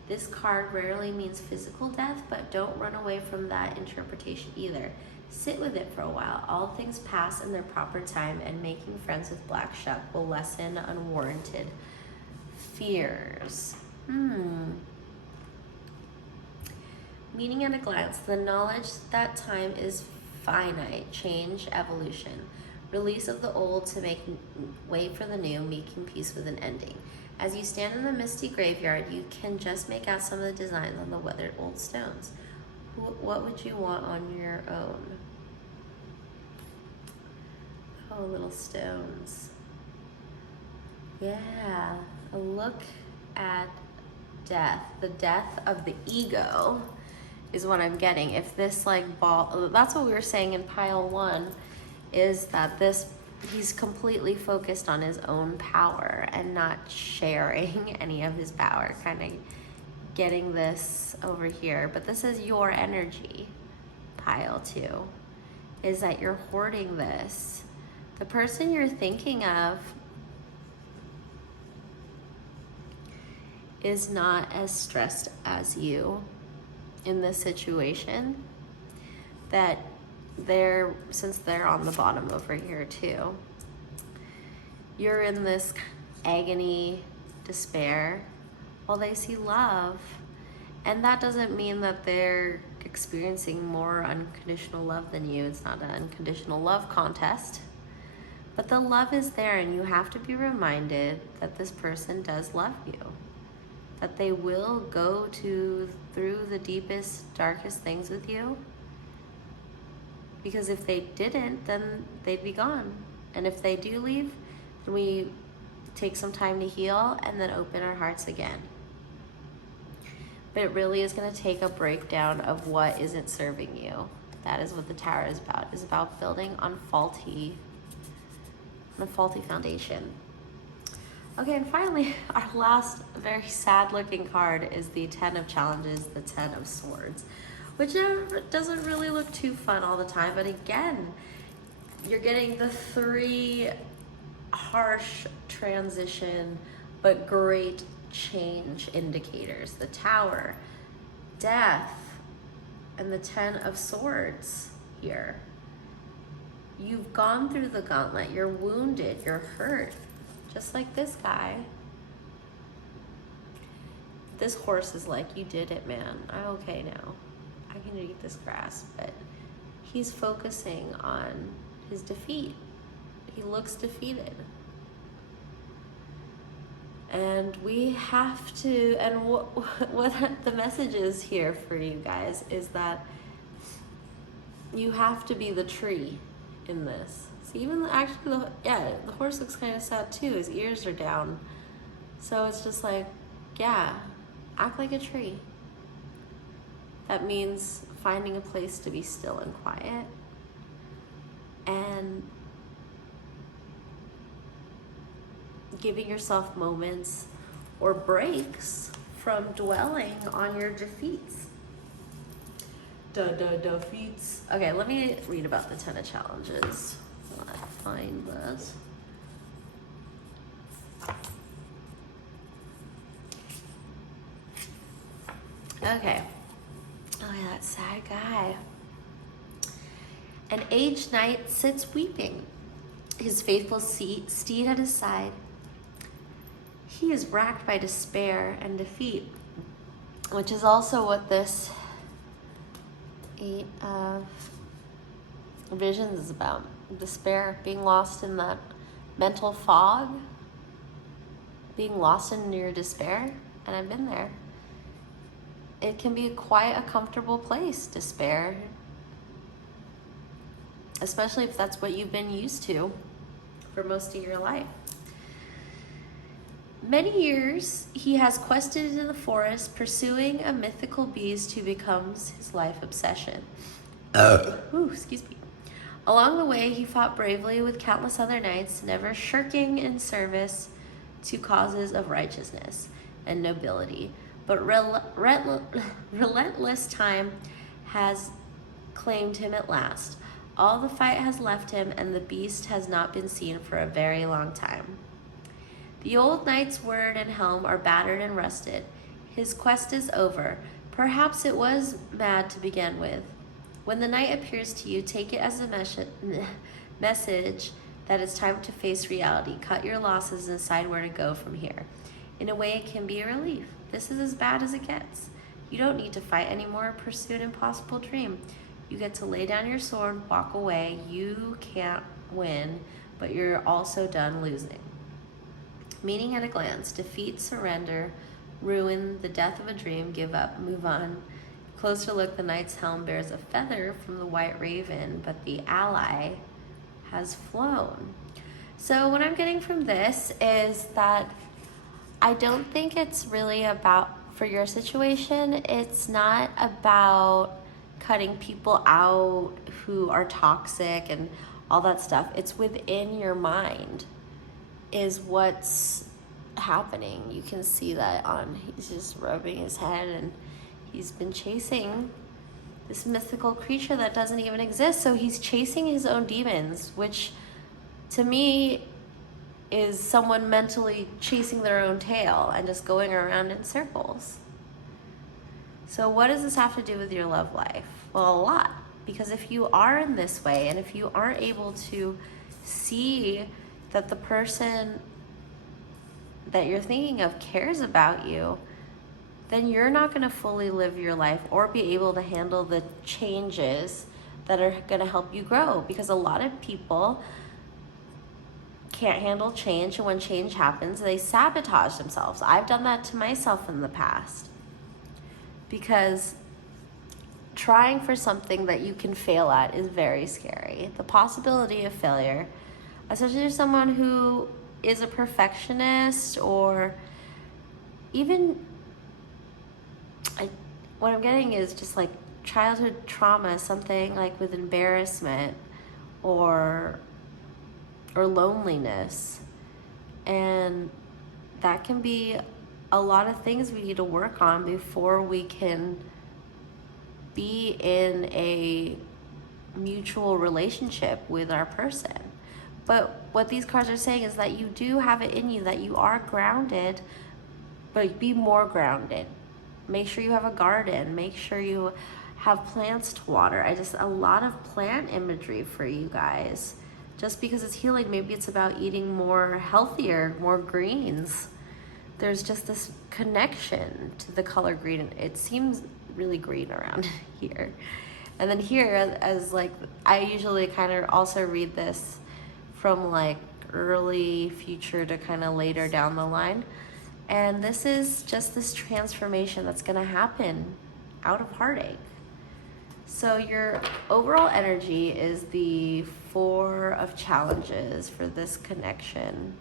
This card rarely means physical death, but don't run away from that interpretation either. Sit with it for a while. All things pass in their proper time, and making friends with Black Shuck will lessen unwarranted fears. Meaning at a glance: the knowledge that time is finite, change, evolution. Release of the old to make way for the new, making peace with an ending. As you stand in the misty graveyard, you can just make out some of the designs on the weathered old stones. What would you want on your own? Oh, little stones. Yeah, a look at death. The death of the ego is what I'm getting. If this like ball, that's what we were saying in pile 1, is that this, he's completely focused on his own power and not sharing any of his power, kind of getting this over here. But this is your energy, pile 2, is that you're hoarding this. The person you're thinking of is not as stressed as you in this situation, that since they're on the bottom over here too, you're in this agony, despair, while they see love. And that doesn't mean that they're experiencing more unconditional love than you. It's not an unconditional love contest, but the love is there, and you have to be reminded that this person does love you, that they will go through the deepest, darkest things with you. Because if they didn't, then they'd be gone. And if they do leave, then we take some time to heal and then open our hearts again. But it really is going to take a breakdown of what isn't serving you. That is what the Tower is about. It's about building on a faulty foundation. Okay, and finally, our last very sad looking card is the 10 of Challenges, the 10 of Swords, which doesn't really look too fun all the time. But again, you're getting the 3 harsh transition, but great change indicators. The Tower, death, and the Ten of Swords here. You've gone through the gauntlet. You're wounded. You're hurt. Just like this guy. This horse is like, you did it, man. I'm okay now. I can eat this grass. But he's focusing on his defeat. He looks defeated. And we have to, and what the message is here for you guys is that you have to be the tree in this. See, even actually, the horse looks kind of sad too. His ears are down. So it's just like, yeah, act like a tree. That means finding a place to be still and quiet. And giving yourself moments or breaks from dwelling on your defeats. Defeats. Okay, let me read about the 10 of challenges. Let's find this. Okay. Oh yeah, that sad guy. An aged knight sits weeping, his faithful steed at his side. He is racked by despair and defeat, which is also what this 8 of Visions is about. Despair, being lost in that mental fog, being lost in your despair, and I've been there. It can be quite a comfortable place, despair, especially if that's what you've been used to for most of your life. Many years he has quested in the forest, pursuing a mythical beast who becomes his life obsession. Ooh, excuse me. Along the way, he fought bravely with countless other knights, never shirking in service to causes of righteousness and nobility. But relentless time has claimed him at last. All the fight has left him, and the beast has not been seen for a very long time. The old knight's word and helm are battered and rusted. His quest is over. Perhaps it was mad to begin with. When the night appears to you, take it as a message that it's time to face reality. Cut your losses and decide where to go from here. In a way, it can be a relief. This is as bad as it gets. You don't need to fight anymore or pursue an impossible dream. You get to lay down your sword, walk away. You can't win, but you're also done losing. Meaning at a glance: defeat, surrender, ruin, the death of a dream, give up, move on. Closer look, the knight's helm bears a feather from the white raven, but the ally has flown. So what I'm getting from this is that I don't think it's really about, for your situation, it's not about cutting people out who are toxic and all that stuff. It's within your mind is what's happening. You can see that he's just rubbing his head, and he's been chasing this mythical creature that doesn't even exist. So he's chasing his own demons, which to me is someone mentally chasing their own tail and just going around in circles. So what does this have to do with your love life? Well, a lot. Because if you are in this way, and if you aren't able to see that the person that you're thinking of cares about you, then you're not going to fully live your life or be able to handle the changes that are going to help you grow. Because a lot of people can't handle change, and when change happens, they sabotage themselves. I've done that to myself in the past. Because trying for something that you can fail at is very scary. The possibility of failure, especially if someone who is a perfectionist, or even, what I'm getting is just like childhood trauma, something like with embarrassment or loneliness. And that can be a lot of things we need to work on before we can be in a mutual relationship with our person. But what these cards are saying is that you do have it in you, that you are grounded but be more grounded. Make sure you have a garden. Make sure you have plants to water. A lot of plant imagery for you guys. Just because it's healing, maybe it's about eating more healthier, more greens. There's just this connection to the color green. It seems really green around here. And then here, as like, I usually kind of also read this from like early future to kind of later down the line. And this is just this transformation that's gonna happen out of heartache. So your overall energy is the 4 of challenges for this connection.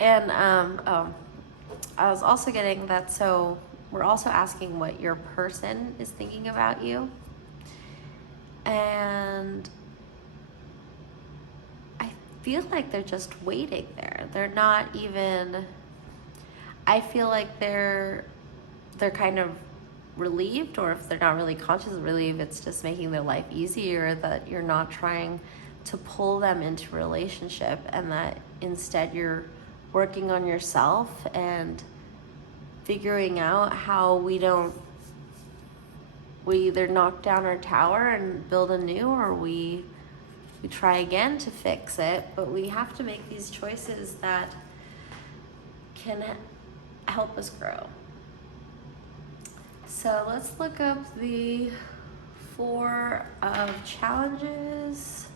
And I was also getting that, so we're also asking what your person is thinking about you. And I feel like they're just waiting there. They're not even, I feel like they're kind of relieved, or if they're not really consciously relieved, it's just making their life easier that you're not trying to pull them into a relationship, and that instead you're working on yourself and figuring out how we either knock down our tower and build a new, or we try again to fix it. But we have to make these choices that can help us grow. So let's look up the 4 of challenges.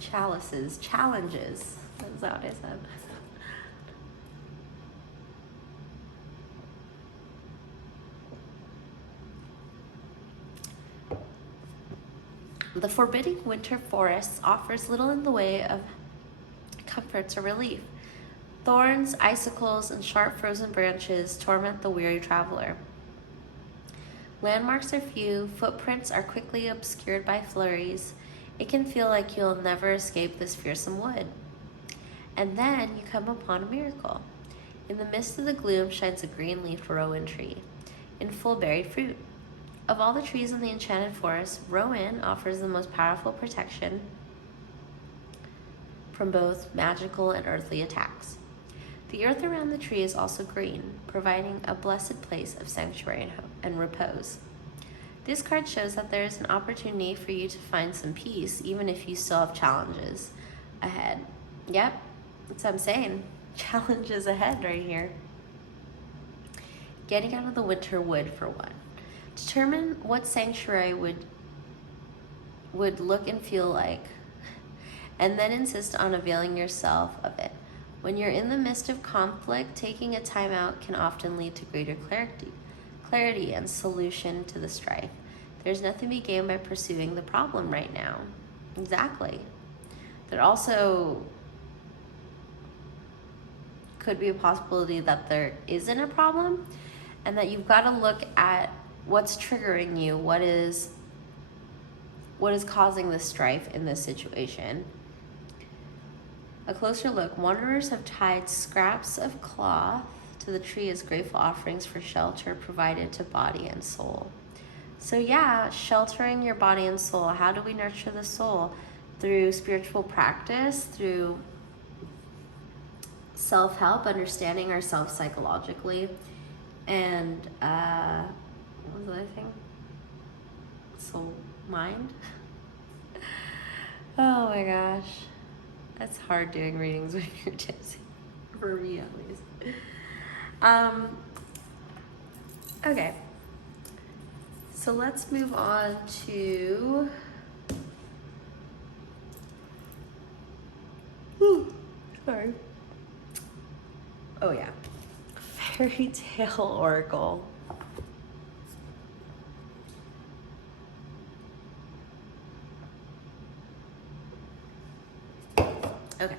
Chalices, challenges. That's what I said. The forbidding winter forest offers little in the way of comforts or relief. Thorns, icicles, and sharp frozen branches torment the weary traveler. Landmarks are few, footprints are quickly obscured by flurries. It can feel like you'll never escape this fearsome wood. And then you come upon a miracle. In the midst of the gloom shines a green-leafed rowan tree, in full berry fruit. Of all the trees in the enchanted forest, rowan offers the most powerful protection from both magical and earthly attacks. The earth around the tree is also green, providing a blessed place of sanctuary and repose. This card shows that there is an opportunity for you to find some peace, even if you still have challenges ahead. Yep, that's what I'm saying. Challenges ahead right here. Getting out of the winter wood, for one. Determine what sanctuary would look and feel like, and then insist on availing yourself of it. When you're in the midst of conflict, taking a time out can often lead to greater clarity and solution to the strife. There's nothing to be gained by pursuing the problem right now. Exactly. There also could be a possibility that there isn't a problem, and that you've got to look at what's triggering you, what is causing the strife in this situation. A closer look, wanderers have tied scraps of cloth to the tree as grateful offerings for shelter provided to body and soul. So yeah, sheltering your body and soul. How do we nurture the soul? Through spiritual practice, through self-help, understanding ourselves psychologically, and what was the other thing? Soul, mind? Oh my gosh. That's hard doing readings when you're tipsy. For me, at least. Okay. So let's move on to... Sorry. Oh yeah. Fairy Tale Oracle. Okay.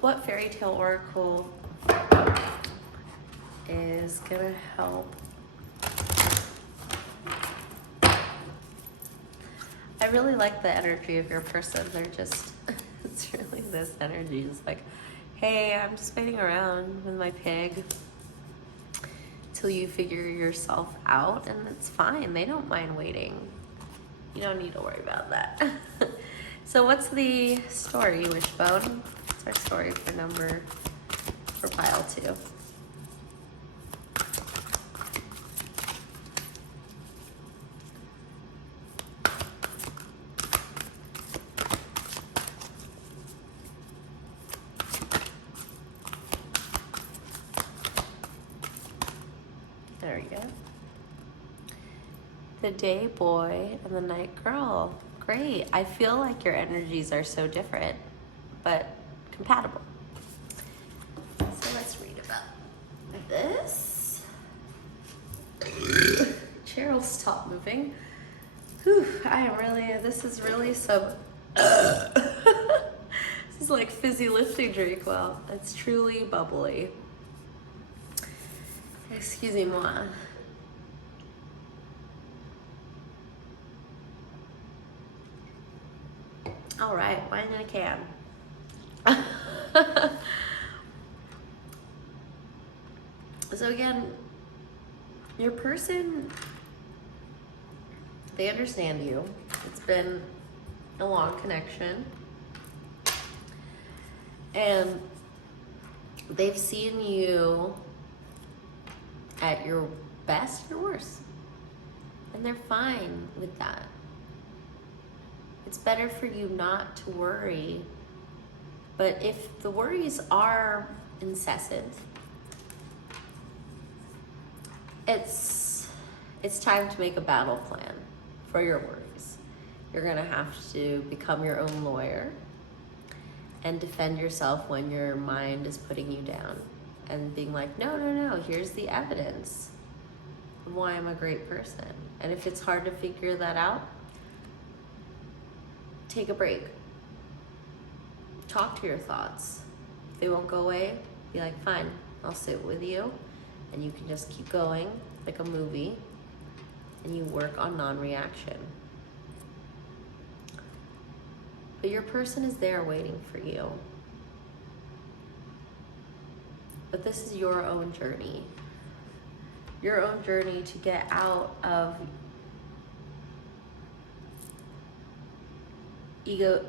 What fairy tale oracle is gonna help? I really like the energy of your person. They're just, it's really this energy. It's like, hey, I'm just waiting around with my pig until you figure yourself out, and it's fine. They don't mind waiting. You don't need to worry about that. So what's the story, Wishbone? What's our story for pile 2? There we go. The day boy and the night girl. Great. I feel like your energies are so different, but compatible. So let's read about this. Chair will stop moving. Whew, this is really some, this is like fizzy lifting drink. Well, it's truly bubbly. Excusez-moi. All right, wine in a can. So again, your person, they understand you. It's been a long connection. And they've seen you at your best or worst. And they're fine with that. It's better for you not to worry. But if the worries are incessant, it's time to make a battle plan for your worries. You're gonna have to become your own lawyer and defend yourself when your mind is putting you down and being like, no, here's the evidence of why I'm a great person. And if it's hard to figure that out, take a break. Talk to your thoughts. If they won't go away, be like, fine, I'll sit with you. And you can just keep going like a movie, and you work on non-reaction. But your person is there waiting for you. But this is your own journey. Your own journey to get out of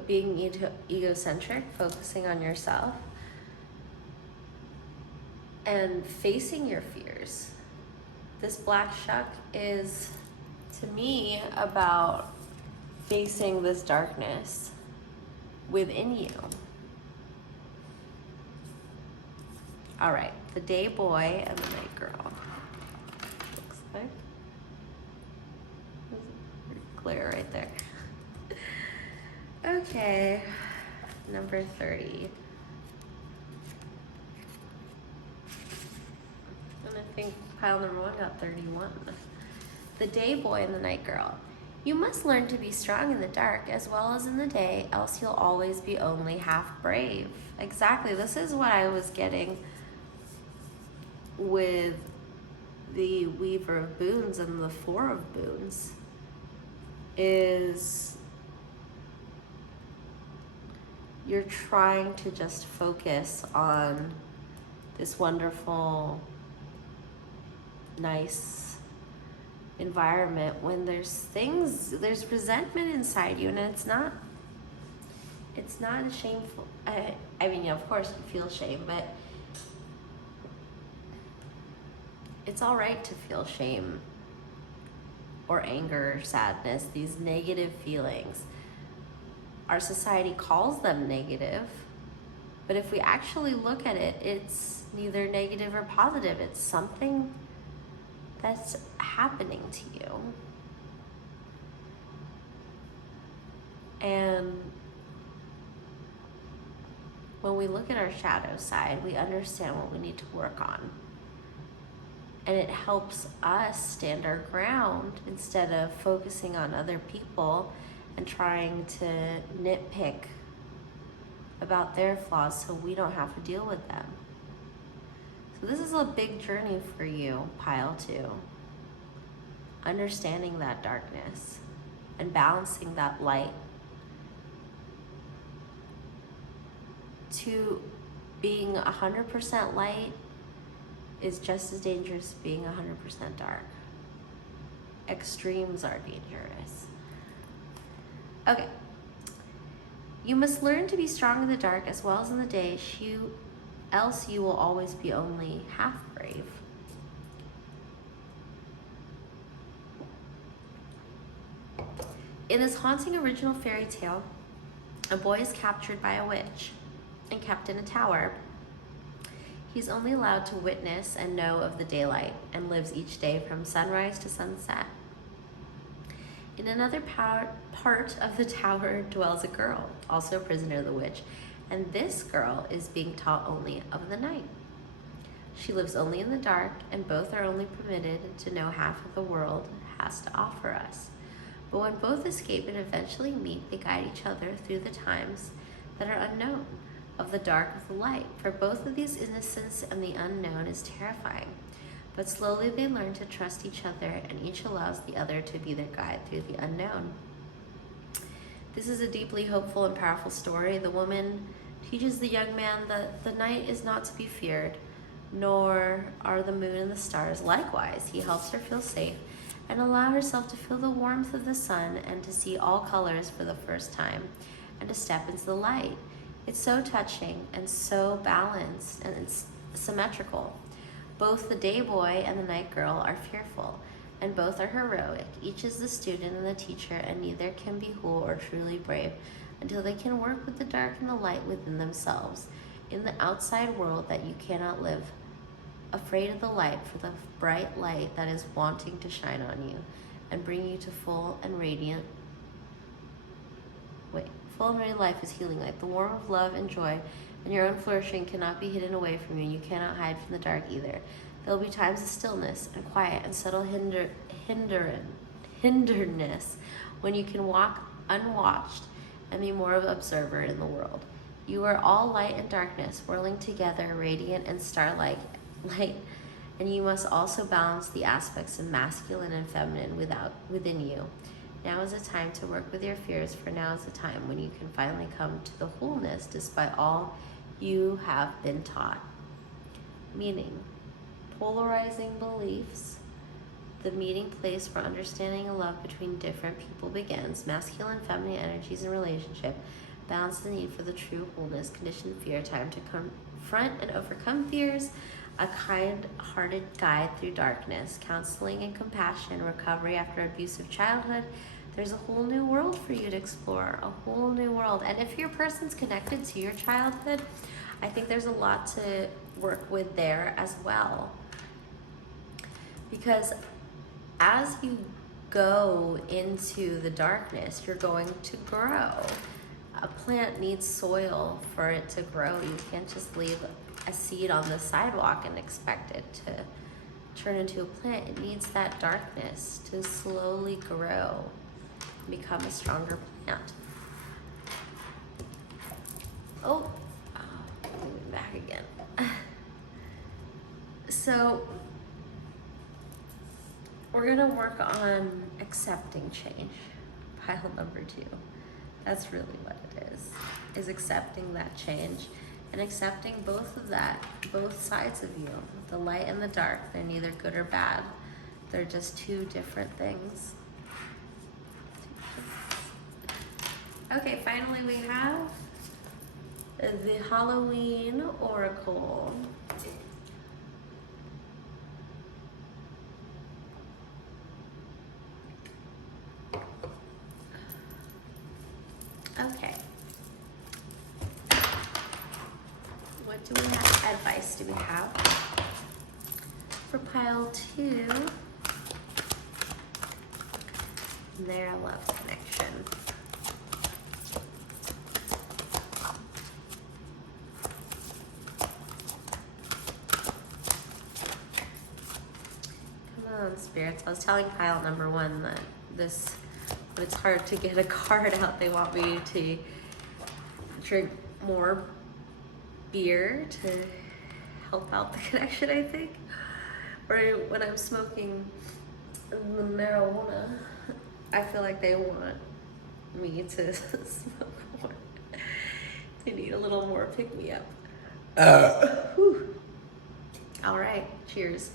being egocentric, focusing on yourself, and facing your fears. This black shuck is, to me, about facing this darkness within you. All right, the day boy and the night girl. Looks like. Clear right there. Okay, number 30. And I think pile number 1 got 31. The day boy and the night girl. You must learn to be strong in the dark as well as in the day, else you'll always be only half brave. Exactly, this is what I was getting with the Weaver of Boons and the Four of Boons, is you're trying to just focus on this wonderful, nice environment when there's resentment inside you, and it's not a shameful, I mean, of course you feel shame, but it's all right to feel shame or anger or sadness, these negative feelings. Our society calls them negative, but if we actually look at it, it's neither negative or positive. It's something that's happening to you. And when we look at our shadow side, we understand what we need to work on. And it helps us stand our ground instead of focusing on other people and trying to nitpick about their flaws so we don't have to deal with them. So this is a big journey for you, pile 2. Understanding that darkness and balancing that light to being 100% light is just as dangerous as being 100% dark. Extremes are dangerous. Okay. You must learn to be strong in the dark as well as in the day, else you will always be only half brave. In this haunting original fairy tale, a boy is captured by a witch and kept in a tower. He's only allowed to witness and know of the daylight and lives each day from sunrise to sunset. In another part of the tower dwells a girl, also a prisoner of the witch, and this girl is being taught only of the night. She lives only in the dark, and both are only permitted to know half of the world has to offer us. But when both escape and eventually meet, they guide each other through the times that are unknown, of the dark of the light. For both of these, innocence and the unknown is terrifying. But slowly they learn to trust each other, and each allows the other to be their guide through the unknown. This is a deeply hopeful and powerful story. The woman teaches the young man that the night is not to be feared, nor are the moon and the stars. Likewise, he helps her feel safe and allow herself to feel the warmth of the sun and to see all colors for the first time and to step into the light. It's so touching and so balanced, and it's symmetrical. Both the day boy and the night girl are fearful, and both are heroic. Each is the student and the teacher, and neither can be whole or truly brave until they can work with the dark and the light within themselves in the outside world that you cannot live, afraid of the light for the bright light that is wanting to shine on you and bring you to full and radiant life is healing light. The warmth of love and joy and your own flourishing cannot be hidden away from you, and you cannot hide from the dark either. There will be times of stillness and quiet and subtle hinderness when you can walk unwatched and be more of an observer in the world. You are all light and darkness, whirling together, radiant and starlight light, and you must also balance the aspects of masculine and feminine within you. Now is the time to work with your fears, for now is the time when you can finally come to the wholeness despite all you have been taught. Meaning, polarizing beliefs, the meeting place for understanding and love between different people begins. Masculine and feminine energies in relationship balance the need for the true wholeness, conditioned fear, time to confront and overcome fears, a kind-hearted guide through darkness, counseling and compassion, recovery after abusive childhood. There's a whole new world for you to explore, a whole new world. And if your person's connected to your childhood, I think there's a lot to work with there as well. Because as you go into the darkness, you're going to grow. A plant needs soil for it to grow. You can't just leave a seed on the sidewalk and expect it to turn into a plant. It needs that darkness to slowly grow and become a stronger plant. Oh, back again. So we're gonna work on accepting change. Pile number 2. That's really what it is accepting that change and accepting both sides of you, the light and the dark. They're neither good or bad. They're just two different things. Okay, finally we have the Halloween Oracle. Okay. What do we have? Advice do we have for pile 2? Their love connection. Come on, spirits. I was telling pile number 1 that but it's hard to get a card out. They want me to drink more beer to help out the connection, I think. Or when I'm smoking the marijuana, I feel like they want me to smoke more. They need a little more pick-me-up. All right, cheers.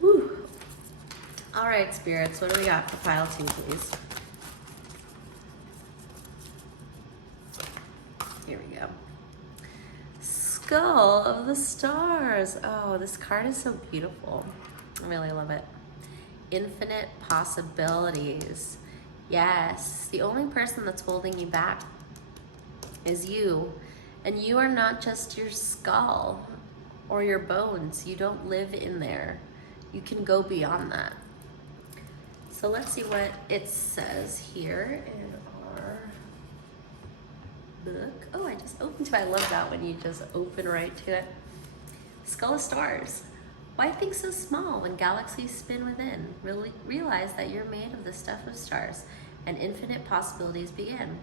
Woo. All right, spirits, what do we got for pile 2, please? Here we go. Skull of the Stars. Oh, this card is so beautiful. I really love it. Infinite possibilities. Yes, the only person that's holding you back is you. And you are not just your skull or your bones. You don't live in there. You can go beyond that. So let's see what it says here in our book. Oh, I just opened to it. I love that when you just open right to it. Skull of Stars. Why think so small when galaxies spin within? Really realize that you're made of the stuff of stars and infinite possibilities begin.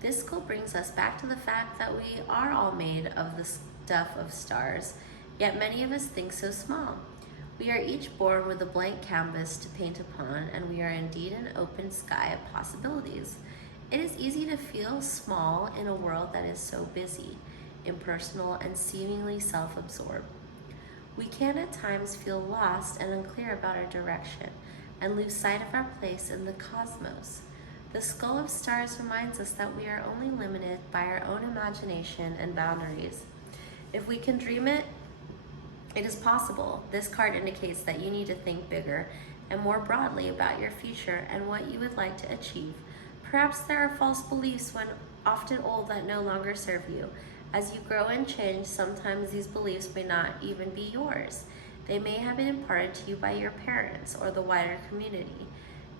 This skull brings us back to the fact that we are all made of the stuff of stars, yet many of us think so small. We are each born with a blank canvas to paint upon, and we are indeed an open sky of possibilities. It is easy to feel small in a world that is so busy, impersonal, and seemingly self-absorbed. We can at times feel lost and unclear about our direction and lose sight of our place in the cosmos. The Skull of Stars reminds us that we are only limited by our own imagination and boundaries. If we can dream it, it is possible. This card indicates that you need to think bigger and more broadly about your future and what you would like to achieve. Perhaps there are false beliefs, when often old, that no longer serve you. As you grow and change, sometimes these beliefs may not even be yours. They may have been imparted to you by your parents or the wider community,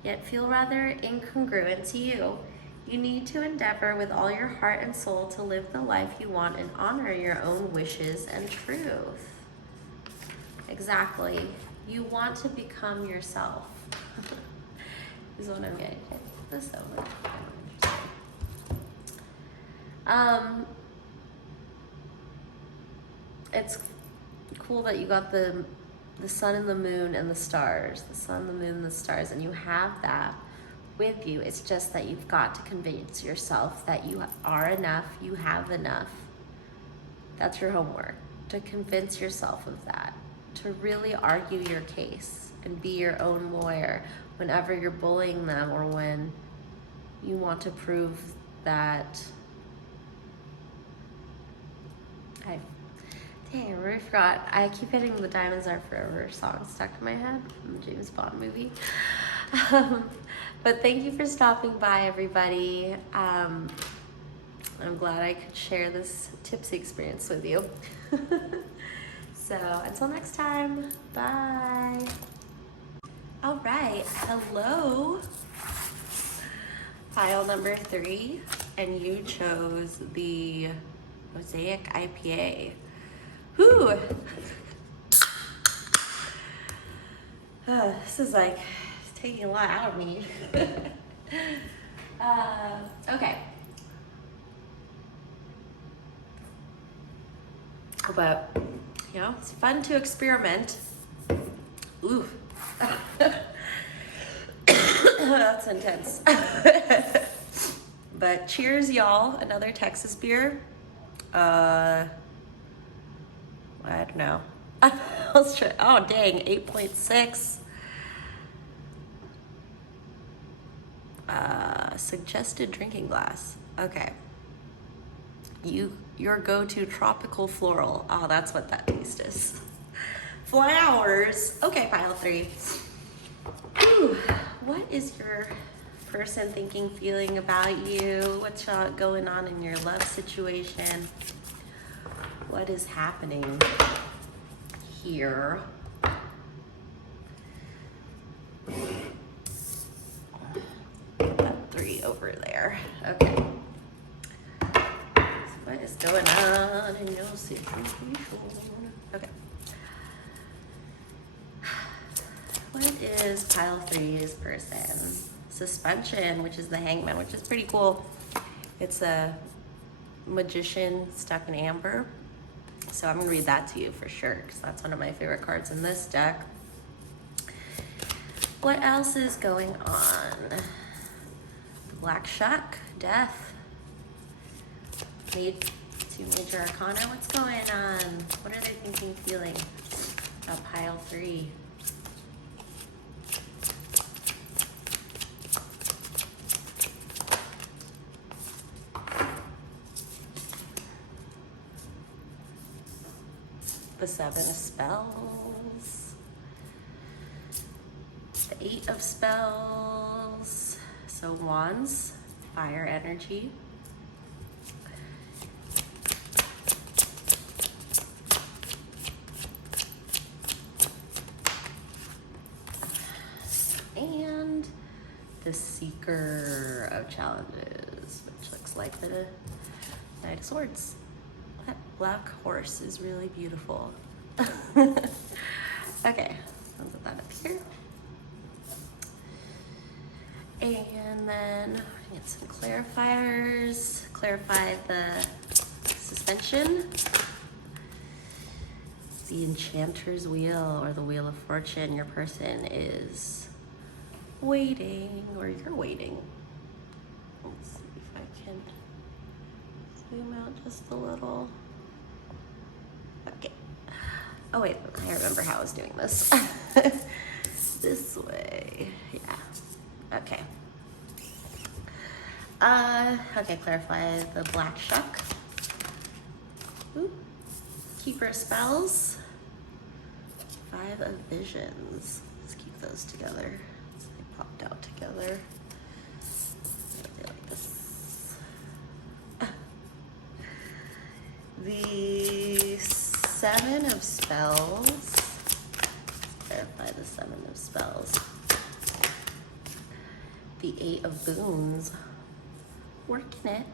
yet feel rather incongruent to you. You need to endeavor with all your heart and soul to live the life you want and honor your own wishes and truth. Exactly. You want to become yourself. Is what I'm getting at. This over. It's cool that you got the sun and the moon and the stars. The sun, the moon, and the stars, and you have that with you. It's just that you've got to convince yourself that you are enough, you have enough. That's your homework, to convince yourself of that, to really argue your case and be your own lawyer whenever you're bullying them or when you want to prove that. Dang, I really forgot. I keep hitting the Diamonds Are Forever song stuck in my head from the James Bond movie. But thank you for stopping by, everybody. I'm glad I could share this Tipsy experience with you. So until next time, bye. All right, hello. Pile number 3, and you chose the MOSAIC IPA. Whew. This is like taking a lot out of me. Okay. But, you know, it's fun to experiment. Ooh. That's intense. But cheers, y'all. Another Texas beer. I don't know. Let's try. Oh, dang. 8.6. Suggested drinking glass. Okay. Your go-to tropical floral. Oh, that's what that taste is. Flowers. Okay, pile 3. Ooh, what is your person thinking, feeling about you? What's going on in your love situation? What is happening here? That 3 over there. Okay. What is going on in your situation? Okay. What is pile 3's person? Suspension, which is the Hangman, which is pretty cool. It's a magician stuck in amber. So I'm gonna read that to you for sure, because that's one of my favorite cards in this deck. What else is going on? Black Shuck, death. Need 2 major arcana. What's going on? What are they thinking, feeling about pile 3? The 7 of spells, the 8 of spells, so wands, fire energy, and the seeker of challenges, which looks like the Knight of Swords. That black horse is really beautiful. Okay, I'll put that up here. And then get some clarifiers. Clarify the suspension. The Enchanter's Wheel, or the Wheel of Fortune. Your person is waiting, or you're waiting. Let's see if I can zoom out just a little. Okay. Oh wait, I remember how I was doing this. This way, yeah. Okay. Okay, clarify the Black Shuck. Ooh. Keeper of Spells. 5 of Visions. Let's keep those together. So they popped out together. Like this. The 7 of Spells. Let's clarify the 7 of Spells. The 8 of Boons. Working it.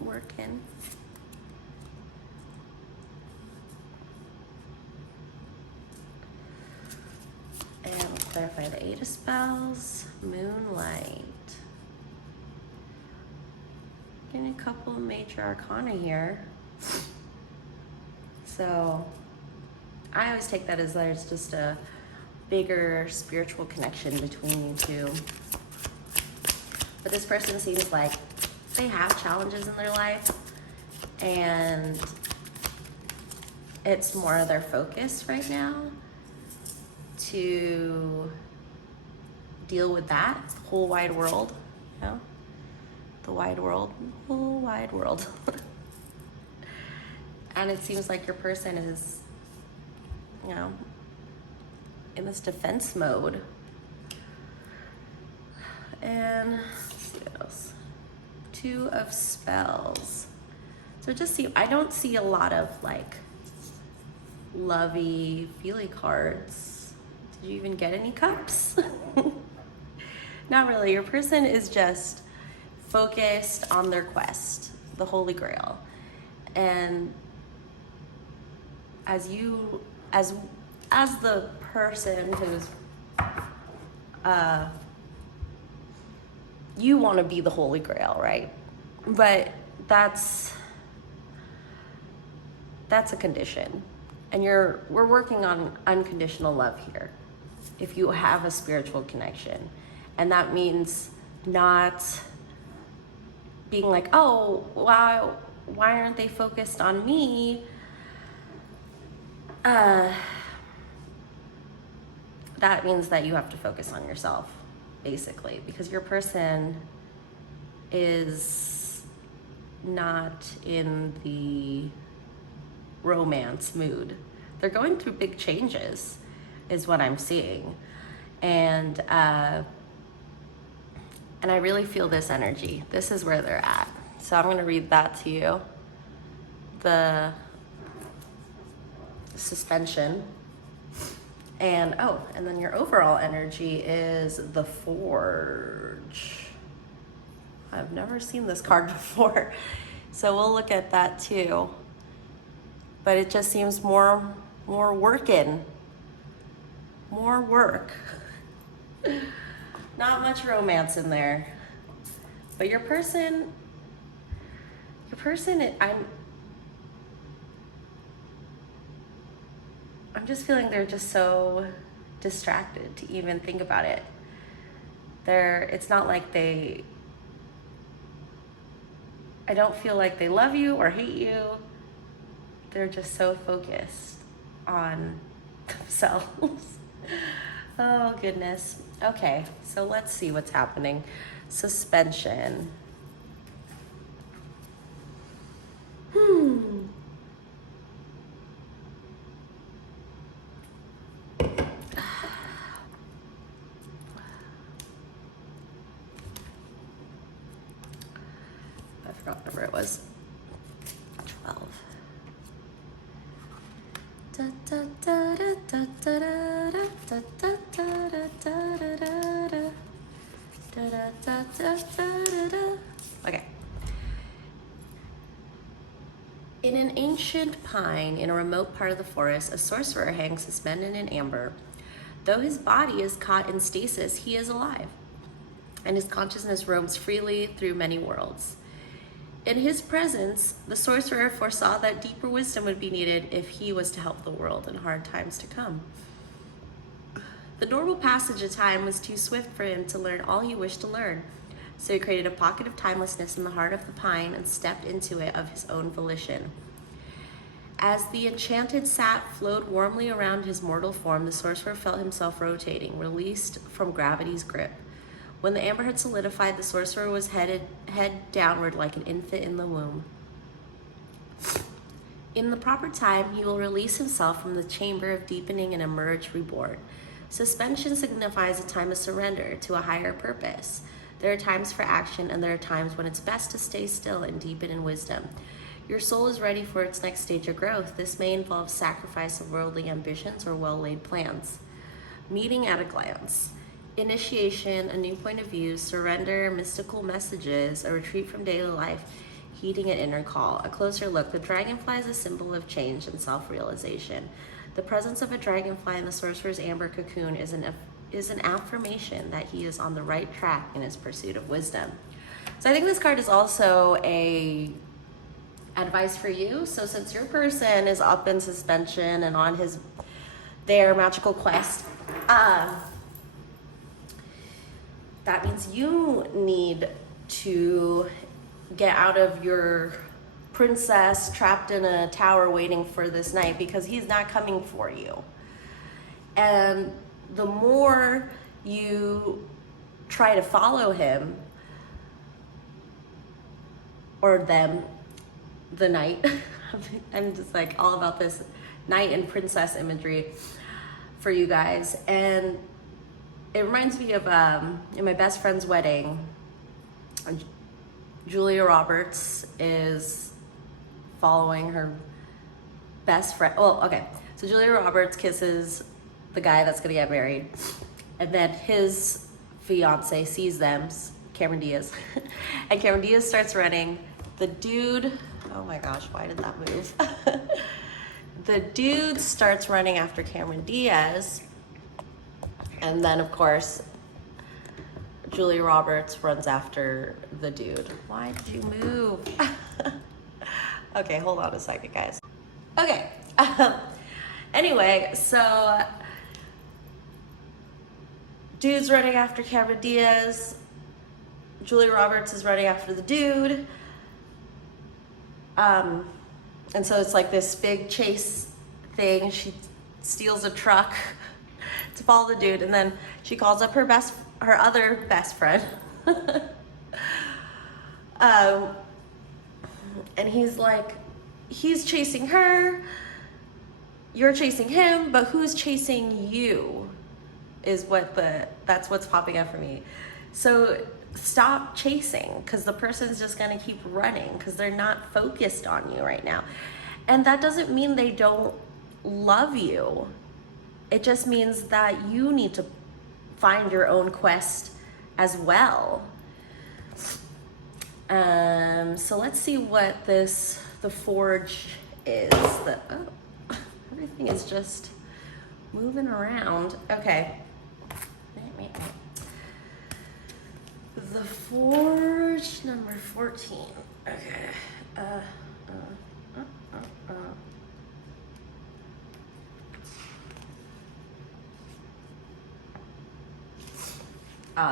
Working. And we'll clarify the 8 of Spells. Moonlight. Getting a couple of major arcana here. So I always take that as there's just a bigger spiritual connection between you two. But this person seems like they have challenges in their life, and it's more of their focus right now to deal with that whole wide world, you know? The wide world, whole wide world. And it seems like your person is, you know, in this defense mode. And let's see what else. 2 of Spells. So just see, I don't see a lot of like lovey feely cards. Did you even get any cups? Not really. Your person is just focused on their quest, the Holy Grail. And as the person who's you want to be the Holy Grail, right? But that's a condition, and we're working on unconditional love here. If you have a spiritual connection, and that means not being like, oh, why aren't they focused on me? That means that you have to focus on yourself, basically, because your person is not in the romance mood. They're going through big changes, is what I'm seeing. And I really feel this energy. This is where they're at. So I'm gonna read that to you. The suspension. And then your overall energy is the Forge. I've never seen this card before, so we'll look at that too. But it just seems more working, more work. Not much romance in there. But your person, I'm just feeling they're just so distracted to even think about it. It's not like they I don't feel like they love you or hate you. They're just so focused on themselves. Oh, goodness. Okay, so let's see what's happening. Suspension. I forgot what number it was. 12. Okay. In an ancient pine in a remote part of the forest, a sorcerer hangs suspended in amber. Though his body is caught in stasis, he is alive, and his consciousness roams freely through many worlds. In his presence, the sorcerer foresaw that deeper wisdom would be needed if he was to help the world in hard times to come. The normal passage of time was too swift for him to learn all he wished to learn, so he created a pocket of timelessness in the heart of the pine and stepped into it of his own volition. As the enchanted sap flowed warmly around his mortal form, the sorcerer felt himself rotating, released from gravity's grip. When the amber had solidified, the sorcerer was head downward like an infant in the womb. In the proper time, he will release himself from the chamber of deepening and emerge reborn. Suspension signifies a time of surrender to a higher purpose. There are times for action, and there are times when it's best to stay still and deepen in wisdom. Your soul is ready for its next stage of growth. This may involve sacrifice of worldly ambitions or well-laid plans. Meeting at a glance. Initiation, a new point of view, surrender, mystical messages, a retreat from daily life, heeding an inner call. A closer look. The dragonfly is a symbol of change and self-realization. The presence of a dragonfly in the sorcerer's amber cocoon is an affirmation that he is on the right track in his pursuit of wisdom. So I think this card is also a advice for you. So since your person is up in suspension and on their magical quest, that means you need to get out of your princess trapped in a tower waiting for this knight, because he's not coming for you. And the more you try to follow him or them, the knight, I'm just like all about this knight and princess imagery for you guys. And it reminds me of in my best friend's wedding, Julia Roberts is following her best friend. Well, okay, so Julia Roberts kisses the guy that's gonna get married, and then his fiance sees them, Cameron Diaz, and Cameron Diaz starts running. The dude, oh my gosh, why did that move? The dude starts running after Cameron Diaz, and then of course, Julia Roberts runs after the dude. Why did you move? Okay, hold on a second, guys. Okay, anyway, so dude's running after Cameron Diaz. Julia Roberts is running after the dude. And so it's like this big chase thing. She steals a truck to follow the dude, and then she calls up her other best friend. And he's chasing her, you're chasing him, but who's chasing you is that's what's popping up for me. So stop chasing, because the person's just gonna keep running because they're not focused on you right now. And that doesn't mean they don't love you. It just means that you need to find your own quest as well. So let's see what the forge is. Everything is just moving around. Okay. The forge number 14. Okay.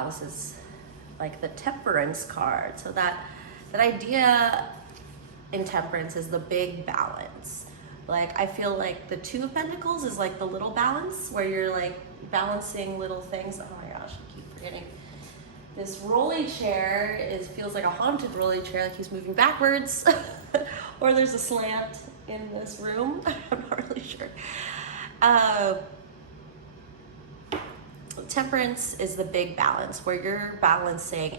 This is like the temperance card. So that that idea in temperance is the big balance. Like, I feel like the Two of Pentacles is like the little balance, where you're like balancing little things. Oh my gosh, I keep forgetting. This rolly chair feels like a haunted rolly chair, like he's moving backwards. Or there's a slant in this room. I'm not really sure. Temperance is the big balance, where you're balancing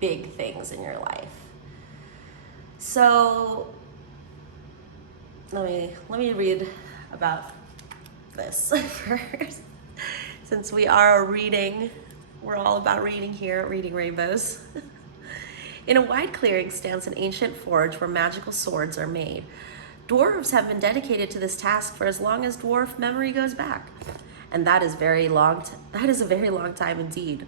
big things in your life. So let me read about this first. Since we are reading, we're all about reading here at Reading Rainbows. In a wide clearing stands an ancient forge where magical swords are made. Dwarves have been dedicated to this task for as long as dwarf memory goes back. And that is a very long time indeed.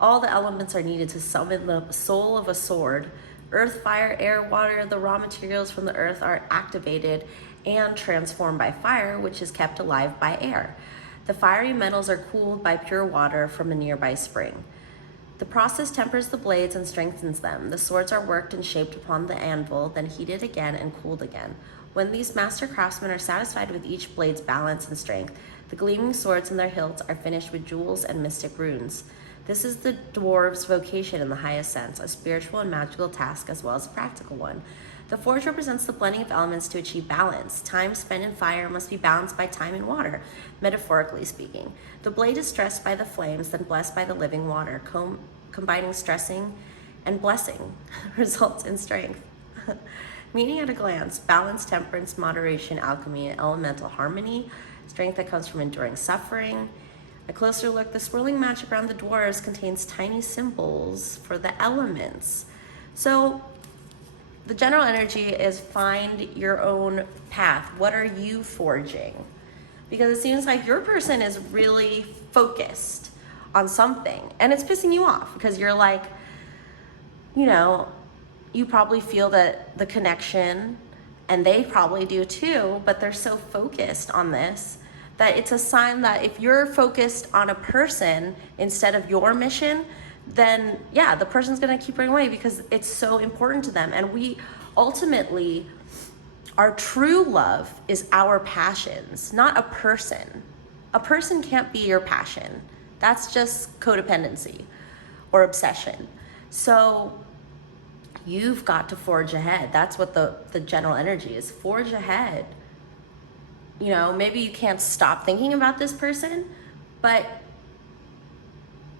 All the elements are needed to summon the soul of a sword. Earth, fire, air, water, the raw materials from the earth are activated and transformed by fire, which is kept alive by air. The fiery metals are cooled by pure water from a nearby spring. The process tempers the blades and strengthens them. The swords are worked and shaped upon the anvil, then heated again and cooled again. When these master craftsmen are satisfied with each blade's balance and strength, the gleaming swords in their hilts are finished with jewels and mystic runes. This is the dwarves' vocation in the highest sense, a spiritual and magical task as well as a practical one. The forge represents the blending of elements to achieve balance. Time spent in fire must be balanced by time in water, metaphorically speaking. The blade is stressed by the flames, then blessed by the living water. Combining stressing and blessing results in strength. Meaning at a glance: balance, temperance, moderation, alchemy, elemental harmony, strength that comes from enduring suffering. A closer look, the swirling magic around the dwarves contains tiny symbols for the elements. So the general energy is find your own path. What are you forging? Because it seems like your person is really focused on something and it's pissing you off, because you're like, you know, you probably feel that the connection, and they probably do too, but they're so focused on this that it's a sign that if you're focused on a person instead of your mission, then yeah, the person's gonna keep running away because it's so important to them. And we ultimately, our true love is our passions, not a person. A person can't be your passion. That's just codependency or obsession. So you've got to forge ahead. That's what the general energy is. Forge ahead. You know, maybe you can't stop thinking about this person, but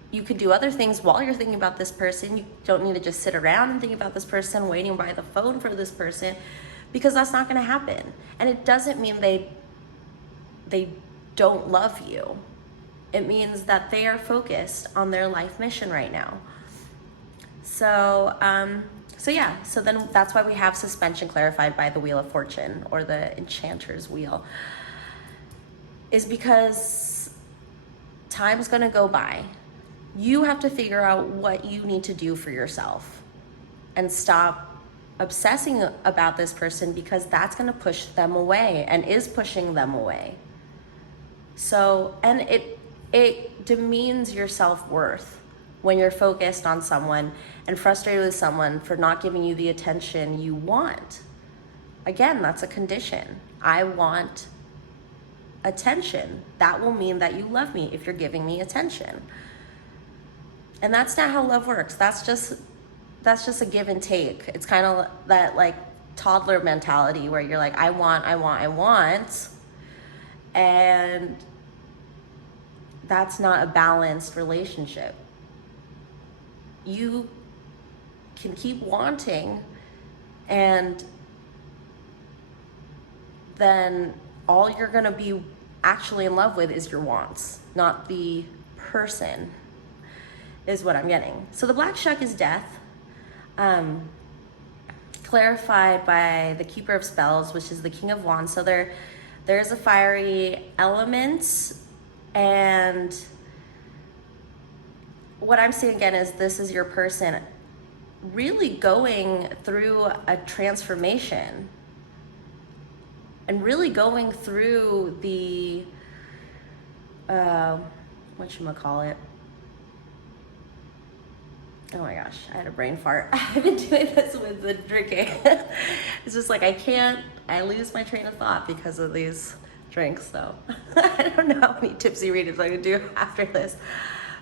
you could do other things while you're thinking about this person. You don't need to just sit around and think about this person, waiting by the phone for this person, because that's not going to happen. And it doesn't mean they don't love you. It means that they are focused on their life mission right now. So then that's why we have suspension clarified by the Wheel of Fortune, or the Enchanter's Wheel, is because time's gonna go by. You have to figure out what you need to do for yourself and stop obsessing about this person, because that's gonna push them away and is pushing them away. So, and it demeans your self-worth when you're focused on someone and frustrated with someone for not giving you the attention you want. Again, that's a condition. I want attention. That will mean that you love me if you're giving me attention. And that's not how love works. That's just a give and take. It's kind of that like toddler mentality where you're like, I want. And that's not a balanced relationship. You can keep wanting, and then all you're gonna be actually in love with is your wants, not the person, is what I'm getting. So the black shuck is death, clarified by the Keeper of Spells, which is the King of Wands. So there's a fiery element, and what I'm seeing again is this is your person really going through a transformation and really going through the, whatchamacallit, Oh my gosh, I had a brain fart. I've been doing this with the drinking. It's just like I lose my train of thought because of these drinks, so I don't know how many tipsy readings I can do after this.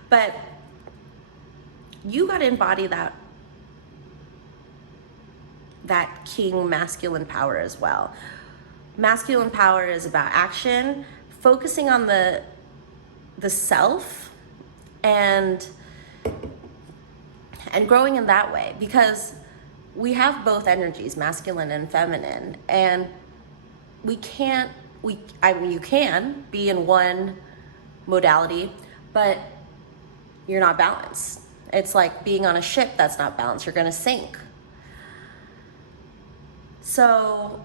But you gotta embody that king masculine power as well. Masculine power is about action, focusing on the self, and growing in that way, because we have both energies, masculine and feminine, and you can be in one modality, but you're not balanced. It's like being on a ship that's not balanced. You're gonna sink. So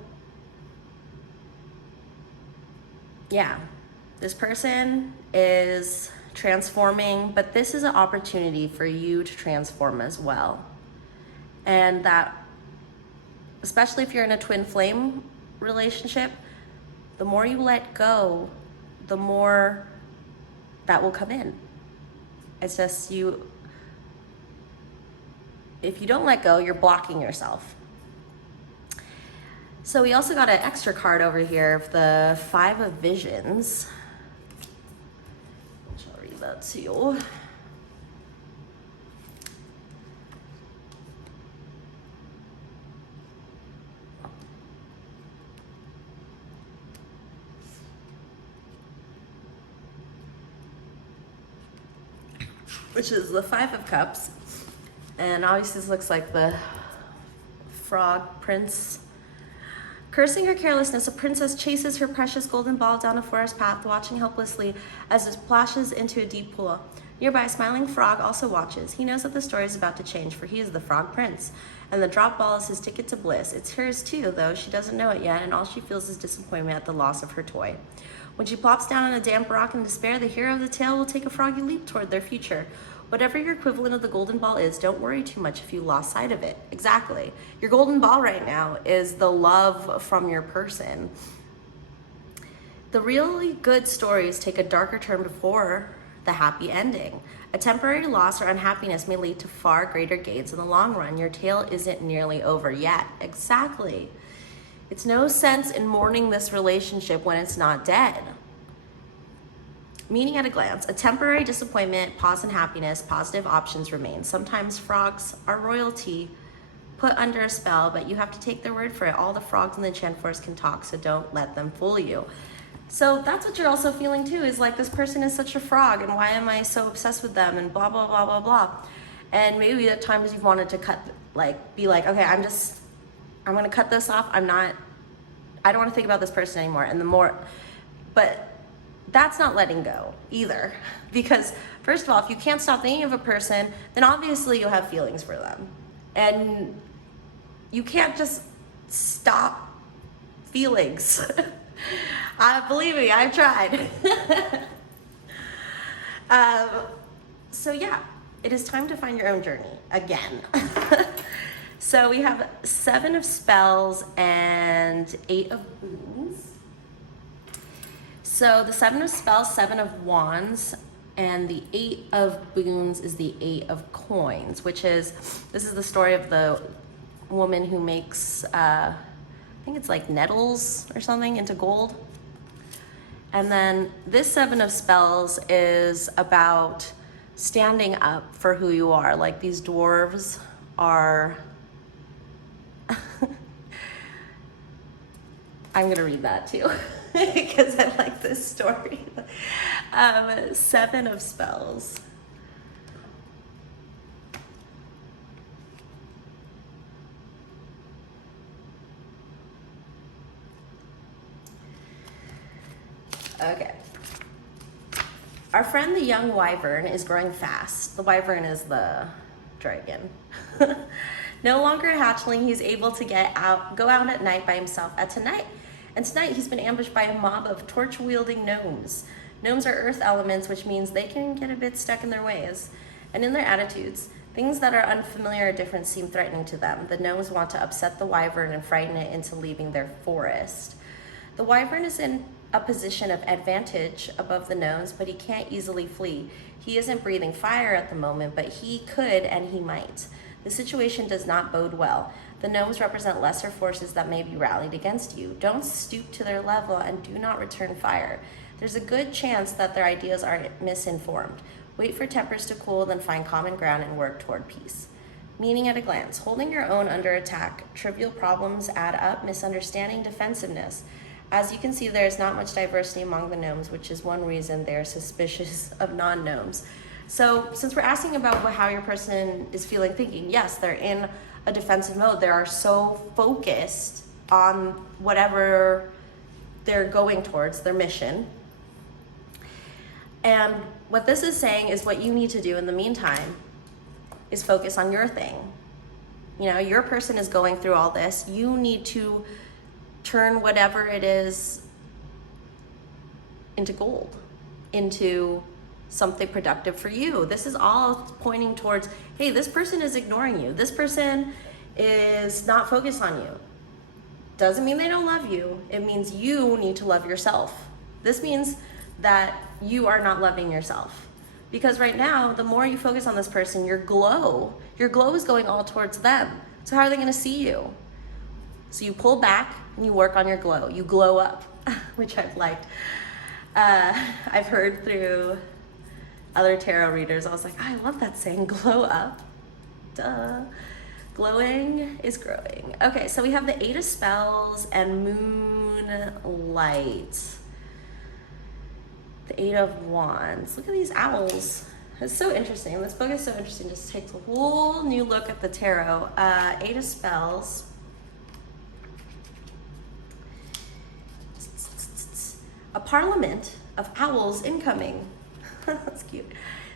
yeah, this person is transforming, but this is an opportunity for you to transform as well. And that, especially if you're in a twin flame relationship, the more you let go, the more that will come in. It's just if you don't let go, you're blocking yourself. So we also got an extra card over here of the 5 of Visions. I'll read that to you. Which is the 5 of Cups. And obviously this looks like the frog prince. Cursing her carelessness, a princess chases her precious golden ball down a forest path, watching helplessly as it splashes into a deep pool. Nearby, a smiling frog also watches. He knows that the story is about to change, for he is the frog prince, and the drop ball is his ticket to bliss. It's hers too, though she doesn't know it yet, and all she feels is disappointment at the loss of her toy. When she plops down on a damp rock in despair, the hero of the tale will take a froggy leap toward their future. Whatever your equivalent of the golden ball is, don't worry too much if you lost sight of it. Exactly. Your golden ball right now is the love from your person. The really good stories take a darker turn before the happy ending. A temporary loss or unhappiness may lead to far greater gains in the long run. Your tale isn't nearly over yet. Exactly. It's no sense in mourning this relationship when it's not dead. Meaning at a glance, a temporary disappointment, pause in happiness, positive options remain. Sometimes frogs are royalty put under a spell, but you have to take their word for it. All the frogs in the Enchanted Forest can talk, so don't let them fool you. So that's what you're also feeling too, is like, this person is such a frog, and why am I so obsessed with them, and blah, blah, blah, blah, blah. And maybe at times you've wanted to be like, okay, I'm gonna cut this off. I don't wanna think about this person anymore. And but that's not letting go either. Because first of all, if you can't stop thinking of a person, then obviously you'll have feelings for them. And you can't just stop feelings. Believe me, I've tried. So yeah, it is time to find your own journey again. So we have 7 of Spells and 8 of Boons. So the 7 of Spells, 7 of Wands, and the 8 of Boons is the 8 of Coins, this is the story of the woman who makes, I think it's like nettles or something into gold. And then this 7 of Spells is about standing up for who you are. Like, these dwarves are, I'm gonna read that too. Because I like this story. 7 of Spells. Okay. Our friend the young wyvern is growing fast. The wyvern is the dragon. No longer a hatchling, he's able to go out at night by himself. And tonight he's been ambushed by a mob of torch-wielding gnomes. Gnomes are earth elements, which means they can get a bit stuck in their ways and in their attitudes. Things that are unfamiliar or different seem threatening to them. The gnomes want to upset the wyvern and frighten it into leaving their forest. The wyvern is in a position of advantage above the gnomes, but he can't easily flee. He isn't breathing fire at the moment, but he could and he might. The situation does not bode well. The gnomes represent lesser forces that may be rallied against you. Don't stoop to their level and do not return fire. There's a good chance that their ideas are misinformed. Wait for tempers to cool, then find common ground and work toward peace. Meaning at a glance, holding your own under attack. Trivial problems add up, misunderstanding, defensiveness. As you can see, there is not much diversity among the gnomes, which is one reason they're suspicious of non-gnomes. So since we're asking about how your person is feeling, thinking, yes, they're in a defensive mode. They are so focused on whatever they're going towards, their mission. And what this is saying is what you need to do in the meantime is focus on your thing. You know, your person is going through all this. You need to turn whatever it is into gold, into something productive for you. This is all pointing towards, hey, this person is ignoring you. This person is not focused on you. Doesn't mean they don't love you. It means you need to love yourself. This means that you are not loving yourself. Because right now, the more you focus on this person, your glow is going all towards them. So how are they gonna see you? So you pull back and you work on your glow. You glow up, which I've liked. I've heard through other tarot readers, I was like, oh, I love that saying, glow up. Duh. Glowing is growing. Okay, so we have the 8 of Spells and Moonlight. The 8 of Wands. Look at these owls. It's so interesting. This book is so interesting. Just takes a whole new look at the tarot. 8 of Spells. A parliament of owls incoming. That's cute.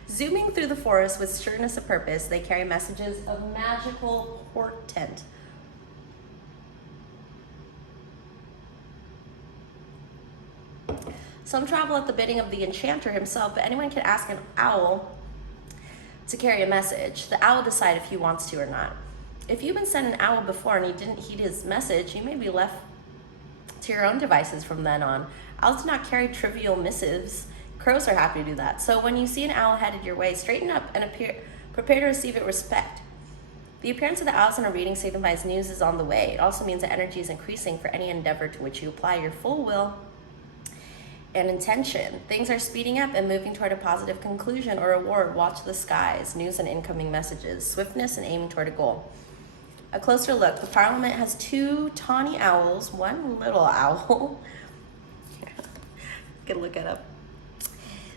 Zooming through the forest with sureness of purpose, they carry messages of magical portent. Some travel at the bidding of the enchanter himself, but anyone can ask an owl to carry a message. The owl will decide if he wants to or not. If you've been sent an owl before and you didn't heed his message, you may be left to your own devices from then on. Owls do not carry trivial missives. Crows are happy to do that. So when you see an owl headed your way, straighten up and prepare to receive it with respect. The appearance of the owls in a reading signifies news is on the way. It also means that energy is increasing for any endeavor to which you apply your full will and intention. Things are speeding up and moving toward a positive conclusion or reward. Watch the skies, news and incoming messages, swiftness and aiming toward a goal. A closer look. The Parliament has 2 tawny owls, 1 little owl. Good look it up.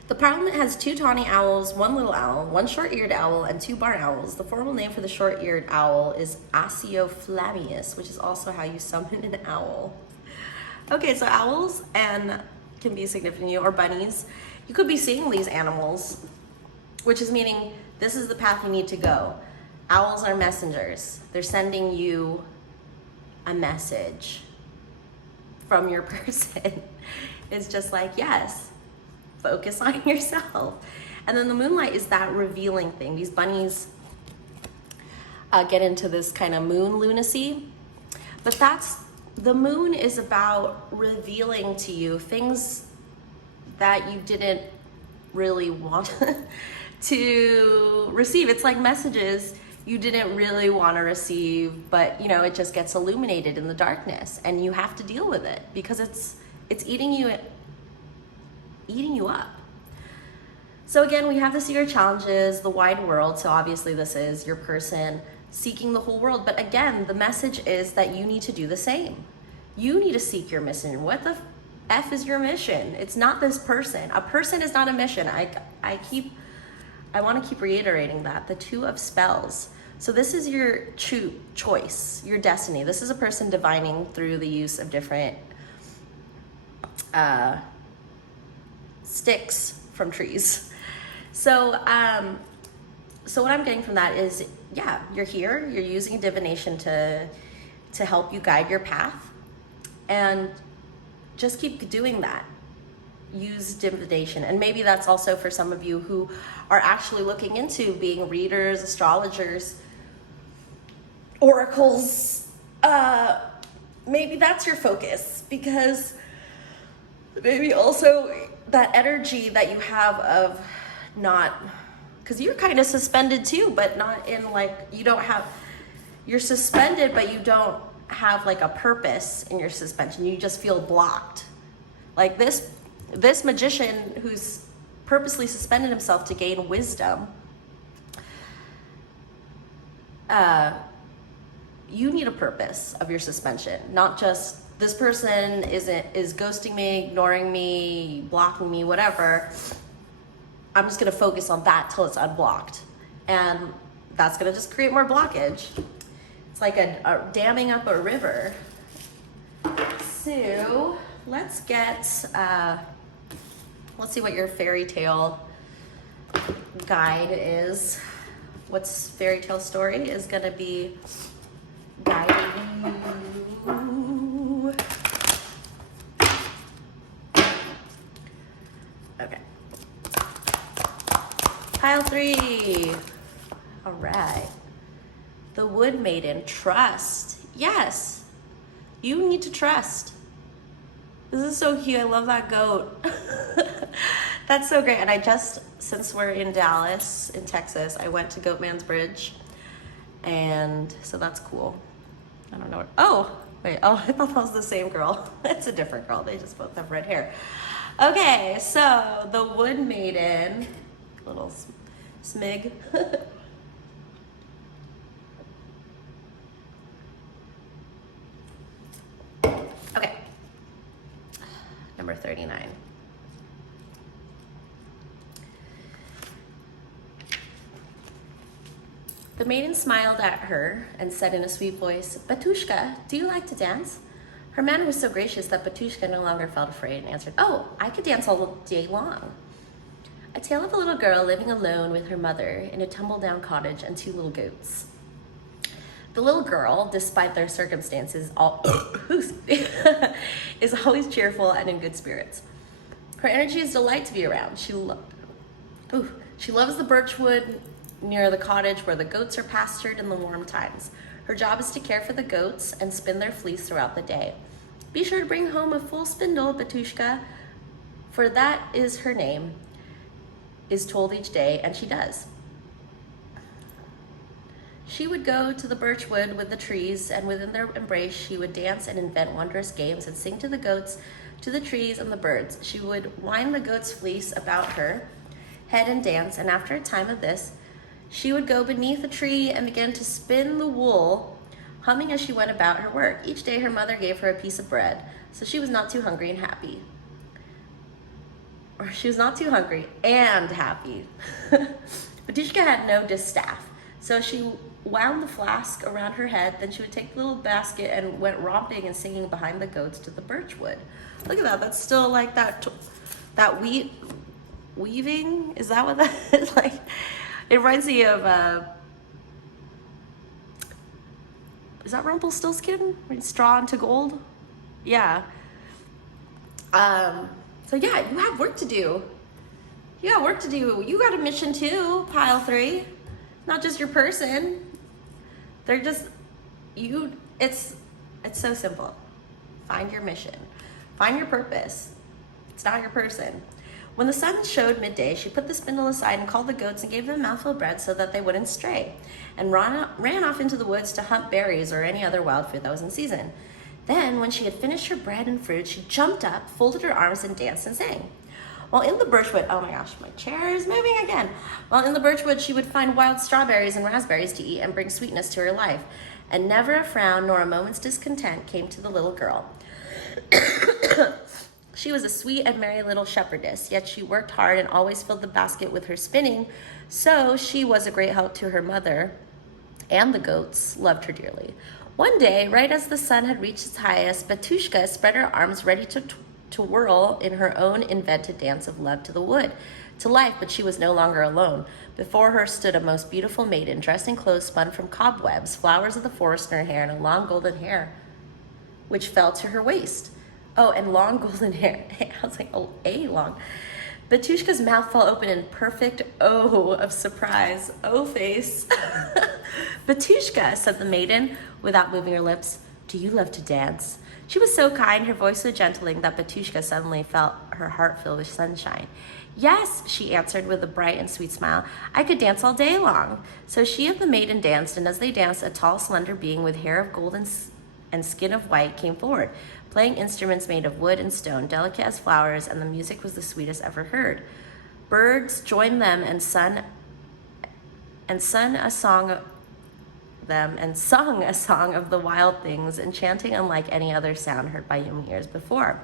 The Parliament has 2 tawny owls, 1 little owl, 1 short-eared owl, and 2 barn owls. The formal name for the short-eared owl is Oceophlamius, which is also how you summon an owl. Okay, so owls can be significant to you, or bunnies. You could be seeing these animals, which is meaning this is the path you need to go. Owls are messengers. They're sending you a message from your person. It's just like, yes, focus on yourself. And then the moonlight is that revealing thing. These bunnies get into this kind of moon lunacy, but the moon is about revealing to you things that you didn't really want to receive. It's like messages you didn't really want to receive, but you know, it just gets illuminated in the darkness and you have to deal with it because it's eating you up. So again, we have the secret challenges, the wide world. So obviously this is your person seeking the whole world. But again, the message is that you need to do the same. You need to seek your mission. What the F is your mission? It's not this person. A person is not a mission. I want to keep reiterating that. The 2 of Spells. So this is your choice, your destiny. This is a person divining through the use of different sticks from trees. So what I'm getting from that is, yeah, you're here, you're using divination to help you guide your path, and just keep doing that. Use divination. And maybe that's also for some of you who are actually looking into being readers, astrologers, oracles. Maybe that's your focus, because maybe also that energy that you have of not, because you're kind of suspended too, but not in like, you don't have, you're suspended, but you don't have like a purpose in your suspension. You just feel blocked. Like this magician who's purposely suspended himself to gain wisdom, you need a purpose of your suspension, not just this person is ghosting me, ignoring me, blocking me, whatever. I'm just gonna focus on that till it's unblocked. And that's gonna just create more blockage. It's like a damming up a river. So let's get, let's see what your fairy tale guide is. What's fairy tale story is gonna be guiding you. Okay. Pile 3. All right. The Wood Maiden, trust. Yes, you need to trust. This is so cute. I love that goat. That's so great. And I just, since we're in Dallas, in Texas, I went to Goatman's Bridge. And so that's cool. I don't know what, oh, wait, oh, I thought that was the same girl. It's a different girl. They just both have red hair. Okay, so the Wood Maiden, little smig. Okay, number 39. The maiden smiled at her and said in a sweet voice, "Batushka, do you like to dance?" Her manner was so gracious that Batushka no longer felt afraid and answered, "Oh, I could dance all day long." A tale of a little girl living alone with her mother in a tumble-down cottage and 2 little goats. The little girl, despite their circumstances, is always cheerful and in good spirits. Her energy is a delight to be around. She loves the birchwood near the cottage where the goats are pastured in the warm times. Her job is to care for the goats and spin their fleece throughout the day. Be sure to bring home a full spindle, Batushka, for that is her name, is told each day, and she does. She would go to the birchwood with the trees, and within their embrace she would dance and invent wondrous games and sing to the goats, to the trees, and the birds. She would wind the goat's fleece about her head and dance, and after a time of this, she would go beneath a tree and begin to spin the wool, humming as she went about her work. Each day her mother gave her a piece of bread, so she was not too hungry and happy. Or she was not too hungry and happy. Batushka had no distaff, so she wound the flask around her head, then she would take the little basket and went romping and singing behind the goats to the birchwood. Look at that, that's still like that weaving? Is that what that is? Like, it reminds me of, is that Rumpelstiltskin? Straw into gold? Yeah. So yeah, you have work to do. You got work to do. You got a mission too, pile 3. Not just your person. They're just, it's so simple. Find your mission. Find your purpose. It's not your person. When the sun showed midday, she put the spindle aside and called the goats and gave them a mouthful of bread so that they wouldn't stray, and ran off into the woods to hunt berries or any other wild fruit that was in season. Then, when she had finished her bread and fruit, she jumped up, folded her arms, and danced and sang. While in the birchwood, oh my gosh, my chair is moving again. While in the birchwood, she would find wild strawberries and raspberries to eat and bring sweetness to her life. And never a frown nor a moment's discontent came to the little girl. She was a sweet and merry little shepherdess, yet she worked hard and always filled the basket with her spinning, so she was a great help to her mother, and the goats loved her dearly. One day, right as the sun had reached its highest, Batushka spread her arms ready to whirl in her own invented dance of love to the wood, to life, but she was no longer alone. Before her stood a most beautiful maiden, dressed in clothes spun from cobwebs, flowers of the forest in her hair, and a long golden hair, which fell to her waist. Oh, and long golden hair. I was like, oh, long. Batushka's mouth fell open in perfect O of surprise. O face. Batushka, said the maiden, without moving her lips, "Do you love to dance?" She was so kind, her voice so gentling, that Batushka suddenly felt her heart fill with sunshine. "Yes," she answered with a bright and sweet smile. "I could dance all day long." So she and the maiden danced, and as they danced, a tall, slender being with hair of gold and skin of white came forward, playing instruments made of wood and stone, delicate as flowers, and the music was the sweetest ever heard. Birds joined them and sung a song of the wild things, enchanting unlike any other sound heard by human ears before.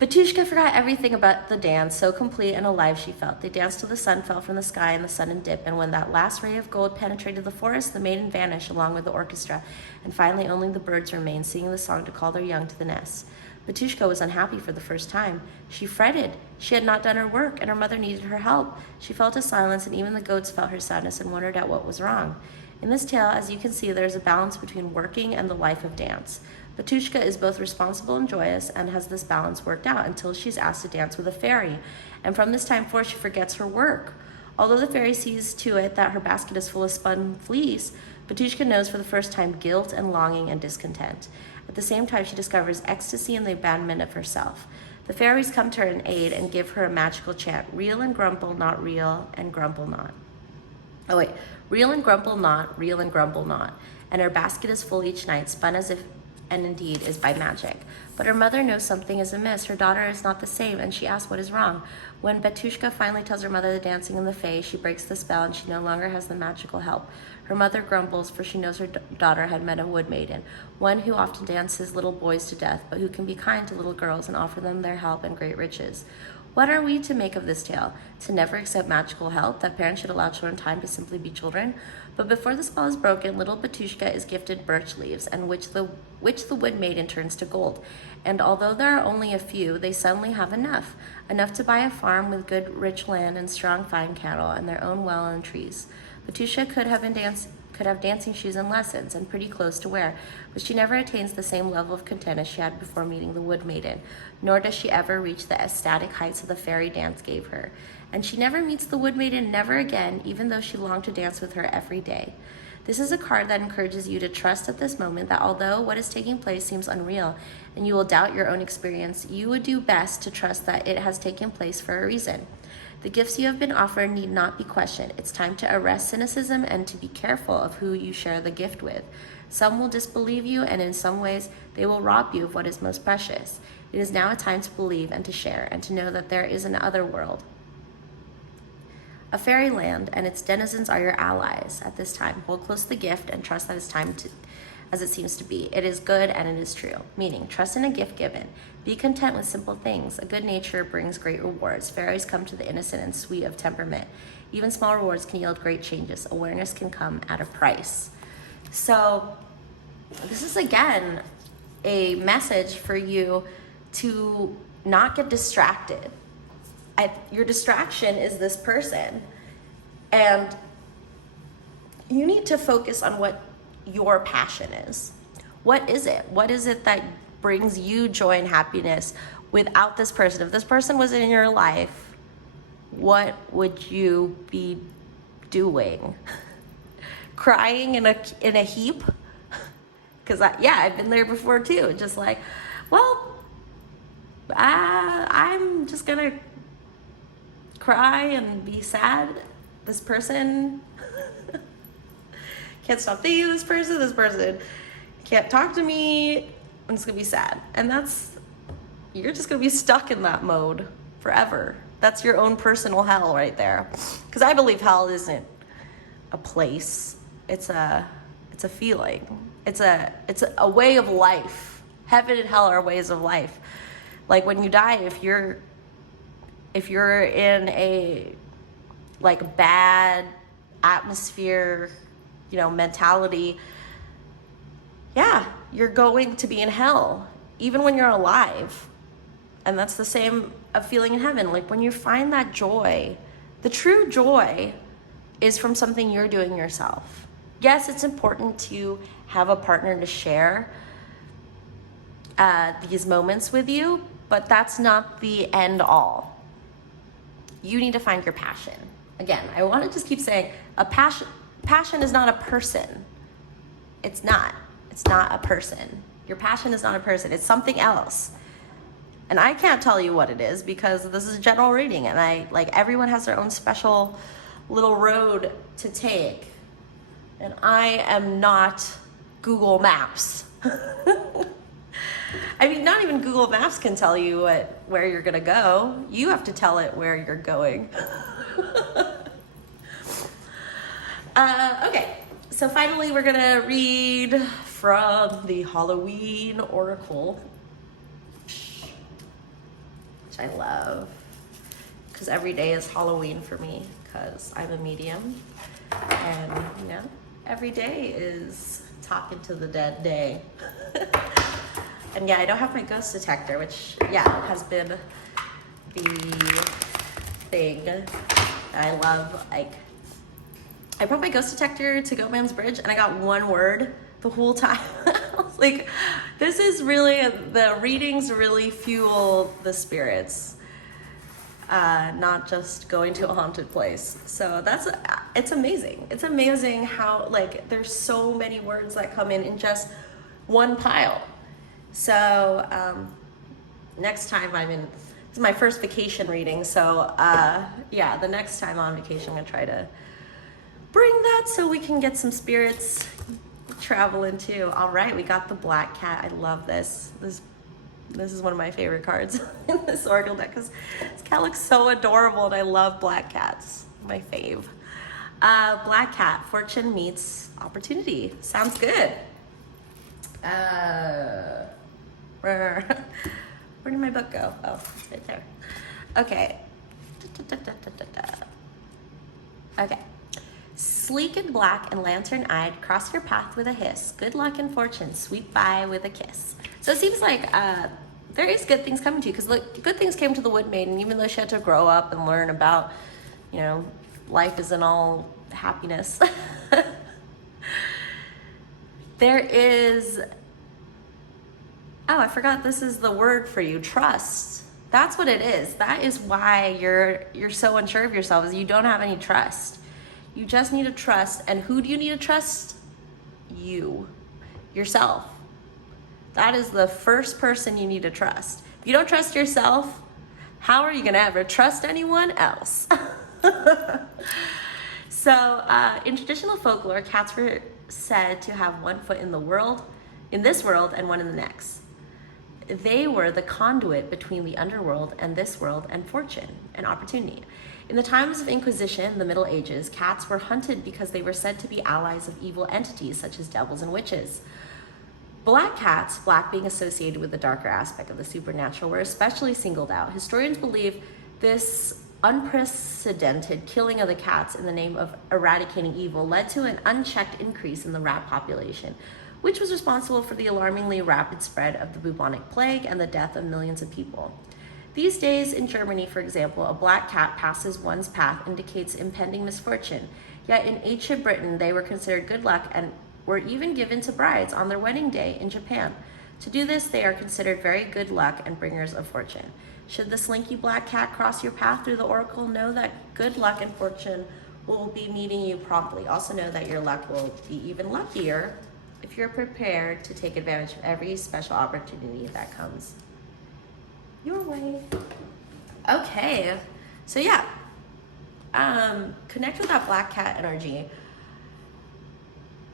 Batushka forgot everything about the dance, so complete and alive she felt. They danced till the sun fell from the sky and the sudden dip, and when that last ray of gold penetrated the forest, the maiden vanished along with the orchestra, and finally only the birds remained, singing the song to call their young to the nest. Batushka was unhappy for the first time. She fretted. She had not done her work, and her mother needed her help. She felt a silence, and even the goats felt her sadness and wondered at what was wrong. In this tale, as you can see, there is a balance between working and the life of dance. Batushka is both responsible and joyous, and has this balance worked out until she's asked to dance with a fairy, and from this time forth she forgets her work. Although the fairy sees to it that her basket is full of spun fleece, Batushka knows for the first time guilt and longing and discontent. At the same time, she discovers ecstasy in the abandonment of herself. The fairies come to her in aid and give her a magical chant: "Reel and grumble, not reel, and grumble not." Reel and grumble not, reel and grumble not. And her basket is full each night, spun as if and indeed is by magic. But her mother knows something is amiss. Her daughter is not the same, and she asks what is wrong. When Batushka finally tells her mother the dancing and the fae, she breaks the spell, and she no longer has the magical help. Her mother grumbles, for she knows her daughter had met a wood maiden, one who often dances little boys to death, but who can be kind to little girls and offer them their help and great riches. What are we to make of this tale? To never accept magical help, that parents should allow children time to simply be children? But before the spell is broken, little Batushka is gifted birch leaves, and which the wood maiden turns to gold. And although there are only a few, they suddenly have enough to buy a farm with good rich land and strong fine cattle and their own well and trees. Batushka could have dancing shoes and lessons and pretty clothes to wear, but she never attains the same level of content as she had before meeting the wood maiden, nor does she ever reach the ecstatic heights of the fairy dance gave her. And she never meets the wood maiden, never again, even though she longed to dance with her every day. This is a card that encourages you to trust at this moment that although what is taking place seems unreal and you will doubt your own experience, you would do best to trust that it has taken place for a reason. The gifts you have been offered need not be questioned. It's time to arrest cynicism and to be careful of who you share the gift with. Some will disbelieve you, and in some ways, they will rob you of what is most precious. It is now a time to believe and to share and to know that there is an other world, a fairyland, and its denizens are your allies at this time. Hold close the gift and trust that it's time to, as it seems to be. It is good and it is true. Meaning, trust in a gift given. Be content with simple things. A good nature brings great rewards. Fairies come to the innocent and sweet of temperament. Even small rewards can yield great changes. Awareness can come at a price. So this is again a message for you to not get distracted. Your distraction is this person, and you need to focus on what your passion is. What is it? What is it that brings you joy and happiness without this person? If this person was in your life, what would you be doing? Crying in a heap? Because I've been there before too. Just like, well, I'm just gonna cry and be sad. This person can't stop thinking of this person can't talk to me. I'm just gonna be sad. And you're just gonna be stuck in that mode forever. That's your own personal hell right there. Because I believe hell isn't a place. It's a feeling. It's a way of life. Heaven and hell are ways of life. Like when you die, if you're in a like bad atmosphere, mentality, you're going to be in hell, even when you're alive. And that's the same of feeling in heaven. Like when you find that joy, the true joy is from something you're doing yourself. Yes, it's important to have a partner to share these moments with you, but that's not the end all. You need to find your passion. Again, I want to just keep saying passion is not a person. It's not. It's not a person. Your passion is not a person. It's something else. And I can't tell you what it is because this is a general reading, and everyone has their own special little road to take. And I am not Google Maps. I mean, not even Google Maps can tell you where you're gonna go. You have to tell it where you're going. Okay, so finally we're gonna read from the Halloween Oracle, which I love, because every day is Halloween for me, because I'm a medium, and you know, every day is talking to the dead day. And yeah, I don't have my ghost detector, which yeah, has been the thing I love. Like, I brought my ghost detector to Goatman's Bridge and I got one word the whole time. I was like, this is really, the readings really fuel the spirits, not just going to a haunted place. So it's amazing. It's amazing how there's so many words that come in just one pile. So next time this is my first vacation reading. So yeah, the next time on vacation, I'm gonna try to bring that so we can get some spirits traveling too. All right, we got the Black Cat. I love this. This is one of my favorite cards in this Oracle deck because this cat looks so adorable, and I love black cats. My fave. Black Cat, fortune meets opportunity. Sounds good. Where did my book go? Oh, it's right there. Okay. Okay. Sleek and black and lantern-eyed, cross your path with a hiss. Good luck and fortune sweep by with a kiss. So it seems like there is good things coming to you, because look, good things came to the Wood Maiden, even though she had to grow up and learn about, you know, life isn't all happiness. There is, oh, I forgot this is the word for you, trust. That's what it is. That is why you're so unsure of yourself, is you don't have any trust. You just need to trust. And who do you need to trust? You. Yourself. That is the first person you need to trust. If you don't trust yourself, how are you going to ever trust anyone else? So in traditional folklore, cats were said to have one foot in this world, and one in the next. They were the conduit between the underworld and this world, and fortune and opportunity. In the times of Inquisition, the Middle Ages, cats were hunted because they were said to be allies of evil entities such as devils and witches. Black cats, black being associated with the darker aspect of the supernatural, were especially singled out. Historians believe this unprecedented killing of the cats in the name of eradicating evil led to an unchecked increase in the rat population, which was responsible for the alarmingly rapid spread of the bubonic plague and the death of millions of people. These days in Germany, for example, a black cat passes one's path indicates impending misfortune. Yet in ancient Britain, they were considered good luck and were even given to brides on their wedding day in Japan. To do this, they are considered very good luck and bringers of fortune. Should the slinky black cat cross your path through the oracle, know that good luck and fortune will be meeting you promptly. Also know that your luck will be even luckier if you're prepared to take advantage of every special opportunity that comes your way. Okay, so yeah, connect with that black cat energy.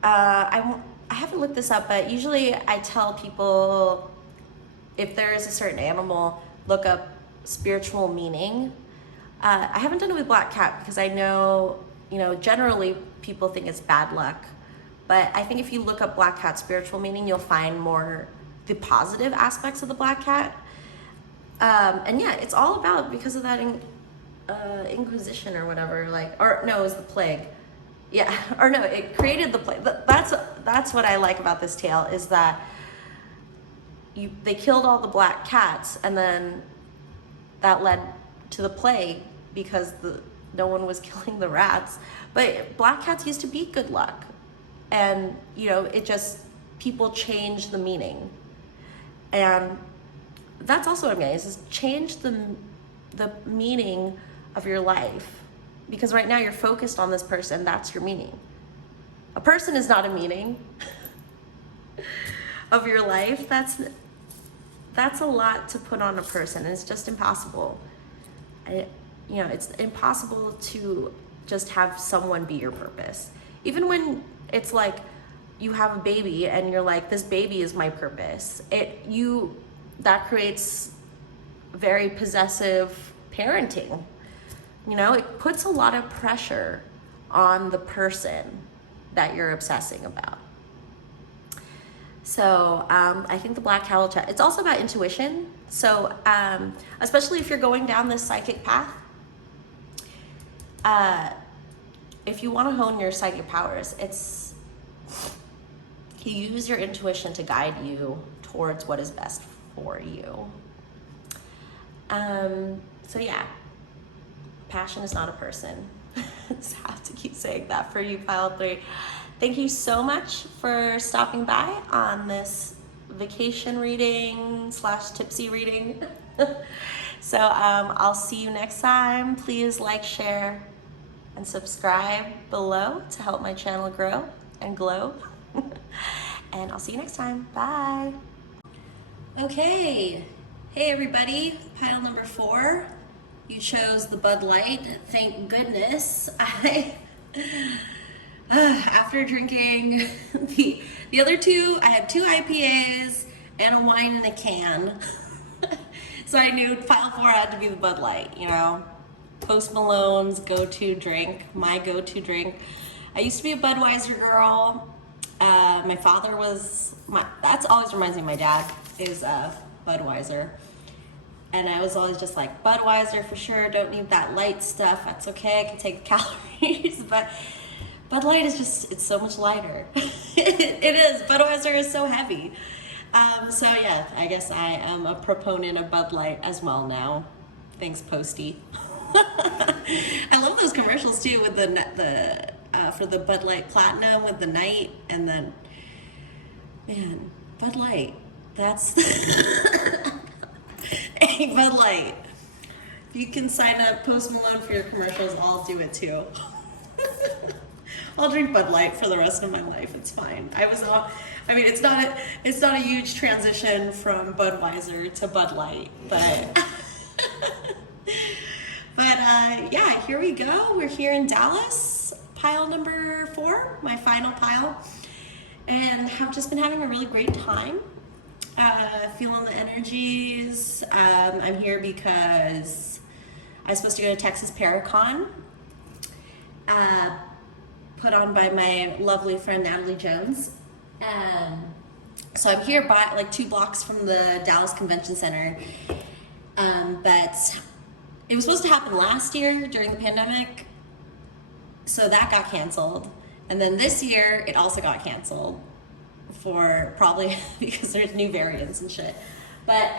I haven't looked this up, but usually I tell people if there is a certain animal, look up spiritual meaning. I haven't done it with black cat because I know, generally people think it's bad luck. But I think if you look up black cat spiritual meaning, you'll find more the positive aspects of the black cat. And yeah, it's all about, because of that Inquisition or whatever, it was the plague. Yeah, or no, it created the plague. That's what I like about this tale, is that they killed all the black cats, and then that led to the plague because no one was killing the rats. But black cats used to be good luck. And, it just, people change the meaning. And that's also what I'm getting, is change the meaning of your life. Because right now you're focused on this person, that's your meaning. A person is not a meaning. of your life, that's a lot to put on a person. It's just impossible. It's impossible to just have someone be your purpose. Even when it's like you have a baby and you're like, this baby is my purpose. That creates very possessive parenting. It puts a lot of pressure on the person that you're obsessing about. So I think the Black Cattle Chat, it's also about intuition. So especially if you're going down this psychic path, if you want to hone your psychic powers, you use your intuition to guide you towards what is best for you. So yeah, passion is not a person. Just have to keep saying that for you, pile 3. Thank you so much for stopping by on this vacation reading / tipsy reading. So I'll see you next time. Please like, share, and subscribe below to help my channel grow and glow. And I'll see you next time. Bye. Okay. Hey everybody, pile number 4. You chose the Bud Light. Thank goodness. After drinking the other 2, I had 2 IPAs and a wine in a can. So I knew pile 4 had to be the Bud Light, Post Malone's go-to drink, my go-to drink. I used to be a Budweiser girl. My father was, that's always reminds me of my dad, is Budweiser. And I was always just like, Budweiser for sure, don't need that light stuff. That's okay, I can take the calories. But Bud Light is just, it's so much lighter. It is, Budweiser is so heavy. So yeah, I guess I am a proponent of Bud Light as well now. Thanks, Posty. I love those commercials too with the for the Bud Light Platinum with the night, and then, man, Bud Light, that's... Hey, Bud Light, if you can sign up Post Malone for your commercials, I'll do it too. I'll drink Bud Light for the rest of my life. It's fine. It's not a huge transition from Budweiser to Bud Light, but yeah, here we go. We're here in Dallas, pile number 4, my final pile, and have just been having a really great time. Feeling the energies. I'm here because I was supposed to go to Texas Paracon, put on by my lovely friend Natalie Jones. So I'm here by like 2 blocks from the Dallas Convention Center, but it was supposed to happen last year during the pandemic, so that got canceled, and then this year it also got canceled. For probably because there's new variants and shit. But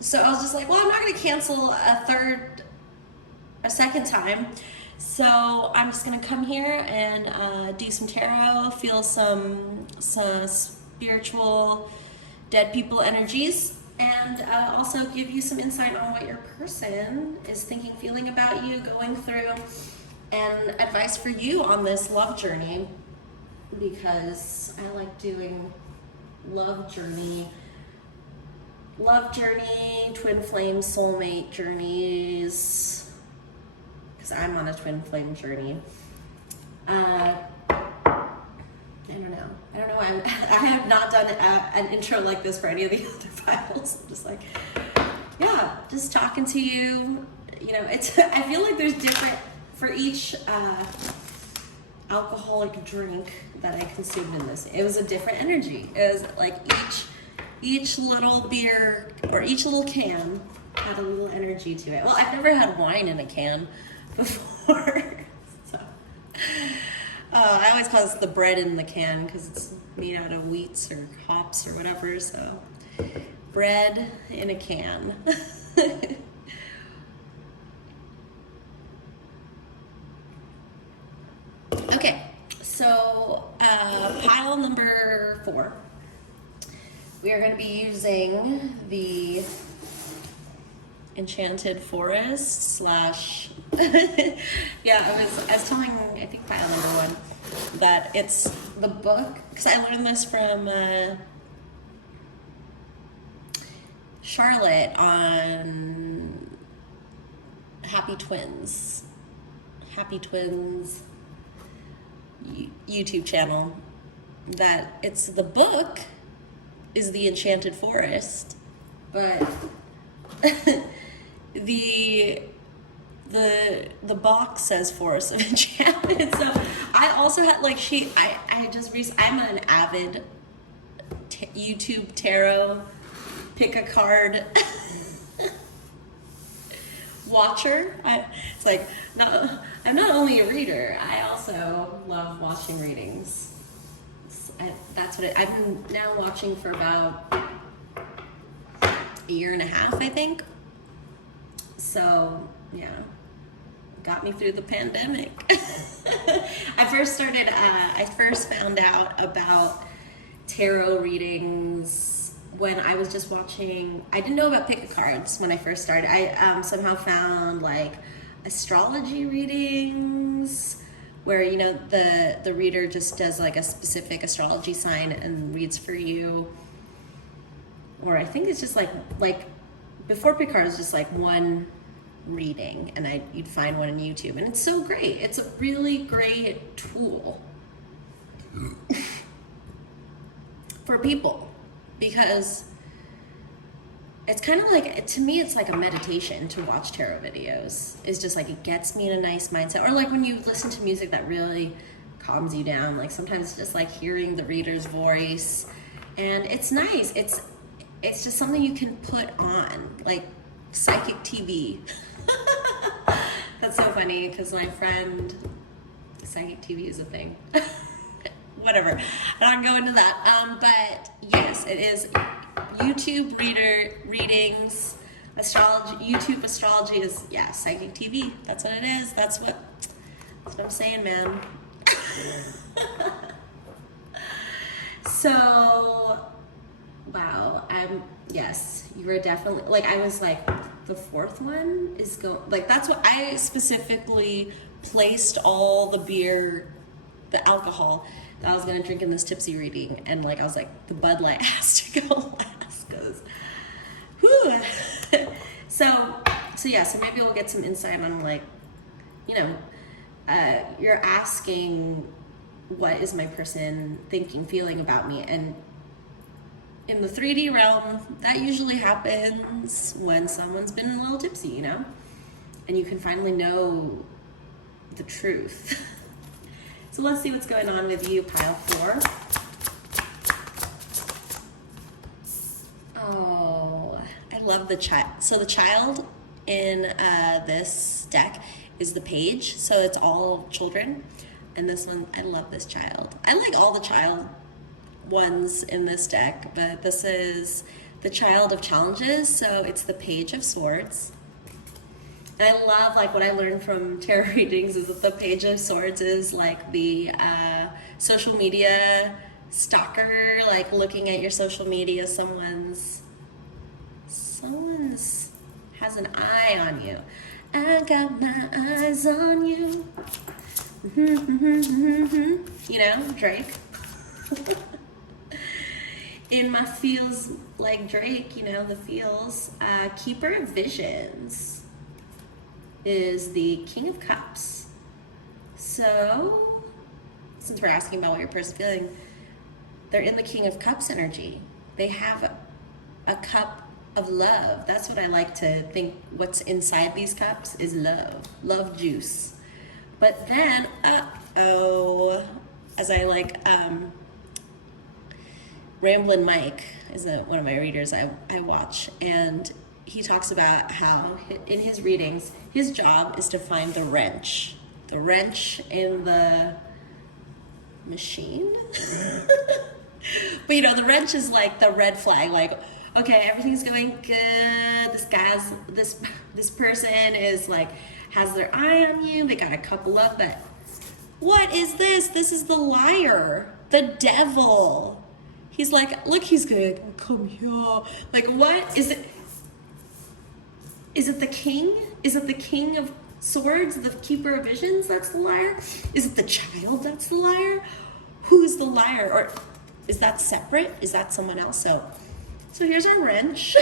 so I was just like, well, I'm not gonna cancel a second time. So I'm just gonna come here and do some tarot, feel some spiritual dead people energies, and also give you some insight on what your person is thinking, feeling about you, going through, and advice for you on this love journey. Because I like doing love journey, twin flame, soulmate journeys, because I'm on a twin flame journey. I don't know why I have not done an intro like this for any of the other files. I'm just like, yeah, just talking to you. I feel like there's different for each alcoholic drink that I consumed in this. It was a different energy. It was like each little beer or each little can had a little energy to it. Well, I've never had wine in a can before. So I always call this the bread in the can because it's made out of wheats or hops or whatever. So bread in a can. Okay, so pile number 4. We are going to be using the Enchanted Forest / yeah, I was telling, I think pile number 1, that it's the book, because I learned this from Charlotte on Happy Twins YouTube channel, that it's the book is the Enchanted Forest, but the box says Forest of Enchantment. So I also had like I'm an avid YouTube tarot pick a card watcher. It's like I'm not only a reader, I also love watching readings. That's what I've been now watching for about a year and a half, I think. So yeah, got me through the pandemic. I first found out about tarot readings when I was just watching. I didn't know about pick a cards when I first started. I somehow found like astrology readings where, you know, the reader just does like a specific astrology sign and reads for you. Or I think it's just like before pick cards, just like one reading, and you'd find one on YouTube, and it's so great. It's a really great tool for people, because it's kind of like, to me, it's like a meditation to watch tarot videos. It's just like, it gets me in a nice mindset. Or like when you listen to music that really calms you down, like sometimes it's just like hearing the reader's voice, and it's nice. It's just something you can put on, like psychic TV. That's so funny, because my friend, psychic TV is a thing. Whatever, I don't go into that. But yes, it is YouTube readings, astrology. YouTube astrology is, yeah, psychic TV. That's what it is. That's what I'm saying, man. So, wow, yes, you were definitely, like, I was like, the fourth one is like, that's what I specifically placed all the beer, the alcohol that I was gonna drink in this Tipsy reading, and like, I was like, the Bud Light has to go last, because, whew. So maybe we'll get some insight on, like, you know, you're asking, what is my person thinking, feeling about me? And in the 3D realm, that usually happens when someone's been a little tipsy, you know? And you can finally know the truth. So let's see what's going on with you, pile 4. Oh, I love the child. So the child in this deck is the page, so it's all children. And this one, I love this child. I like all the child ones in this deck, but this is the Child of Challenges, so it's the Page of Swords. And I love, like, what I learned from tarot readings is that the Page of Swords is like the social media stalker, like looking at your social media, someone's has an eye on you. I got my eyes on you. You know, Drake. In my feels like Drake, you know, the feels. Keeper of Visions is the King of Cups. So, since we're asking about what your person's feeling, they're in the King of Cups energy. They have a cup of love. That's what I like to think. What's inside these cups is love juice. But then, as I like, Ramblin' Mike is one of my readers I watch, and he talks about how in his readings, his job is to find the wrench in the machine. But you know, the wrench is like the red flag, like, okay, everything's going good, this person is like, has their eye on you, they got a couple of, but what is this? This is the liar, the devil. He's like, look, he's good. Come here. Like, what is it? Is it the king? Is it the King of Swords, the Keeper of Visions? That's the liar. Is it the child? That's the liar. who's the liar? Or is that separate? Is that someone else? So here's our wrench.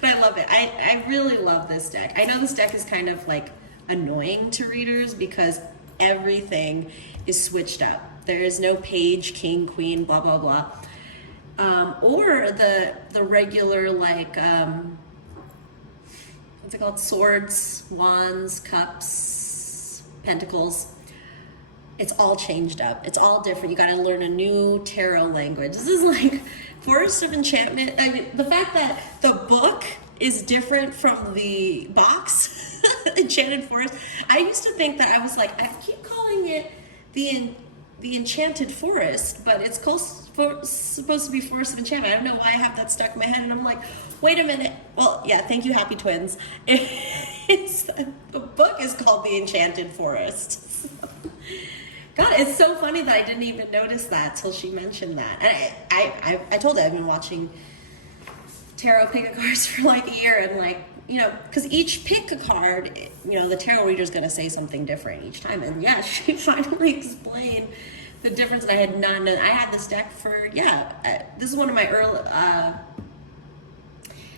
But I love it. I really love this deck. I know this deck is kind of like annoying to readers because everything is switched up. There is no page, king, queen, blah, blah, blah. Or the regular, like, what's it called? Swords, wands, cups, pentacles. It's all changed up. It's all different. You gotta learn a new tarot language. This is like Forest of Enchantment. I mean, the fact that the book is different from the box, Enchanted Forest. I used to think that I was like, I keep calling it the Enchanted Forest, but it's supposed to be Forest of Enchantment. I don't know why I have that stuck in my head, and I'm like, wait a minute. Well, yeah, thank you, Happy Twins. The book is called The Enchanted Forest. God, it's so funny that I didn't even notice that till she mentioned that. And I told her I've been watching tarot pick a cards for like a year, and like, you know, because each pick a card, you know, the tarot reader's going to say something different each time. And yeah, she finally explained the difference, and I had not known. I had this deck for, this is one of my early,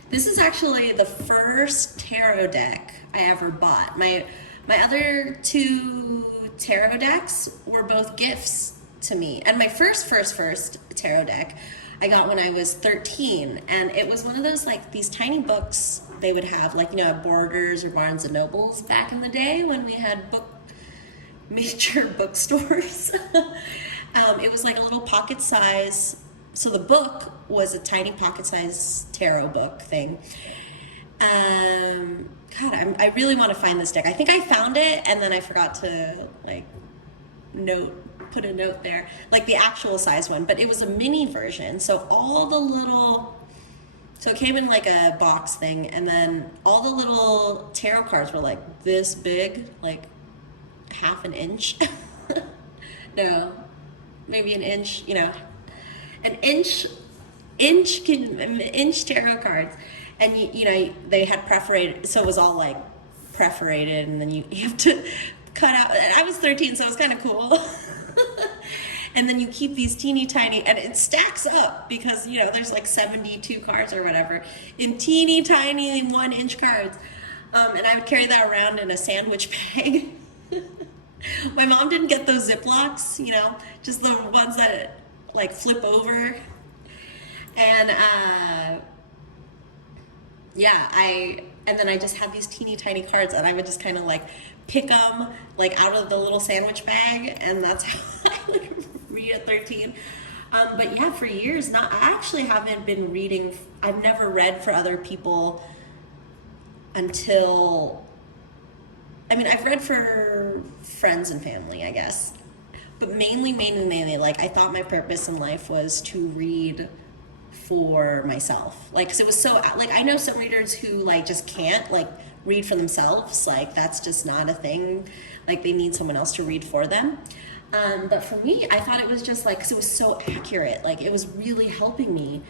this is actually the first tarot deck I ever bought. My other two tarot decks were both gifts to me. And my first tarot deck I got when I was 13, and it was one of those, like, these tiny books they would have, like, you know, at Borders or Barnes and Nobles back in the day when we had major bookstores. It was like a little pocket size, so the book was a tiny pocket size tarot book thing. God, I really want to find this deck. I think I found it, and then I forgot to, like, put a note there, like the actual size one, but it was a mini version. So all the little, so it came in like a box thing, and then all the little tarot cards were like this big, like half an inch. No, maybe an inch, you know, an inch tarot cards. And you know, they had perforated, so it was all like perforated, and then you have to cut out, and I was 13, so it was kind of cool. And then you keep these teeny tiny, and it stacks up because, you know, there's like 72 cards or whatever in teeny tiny 1-inch cards. And I would carry that around in a sandwich bag. My mom didn't get those Ziplocs, you know, just the ones that like flip over. And and then I just had these teeny tiny cards, and I would just kind of like pick them like out of the little sandwich bag, and that's how I would read at 13. But yeah, for years, I actually haven't been reading. I've never read for other people until, I mean, I've read for friends and family, I guess, but mainly, like, I thought my purpose in life was to read for myself, like, because it was so, like, I know some readers who like just can't like read for themselves, like that's just not a thing, like they need someone else to read for them. But for me, I thought it was just like, because it was so accurate, like it was really helping me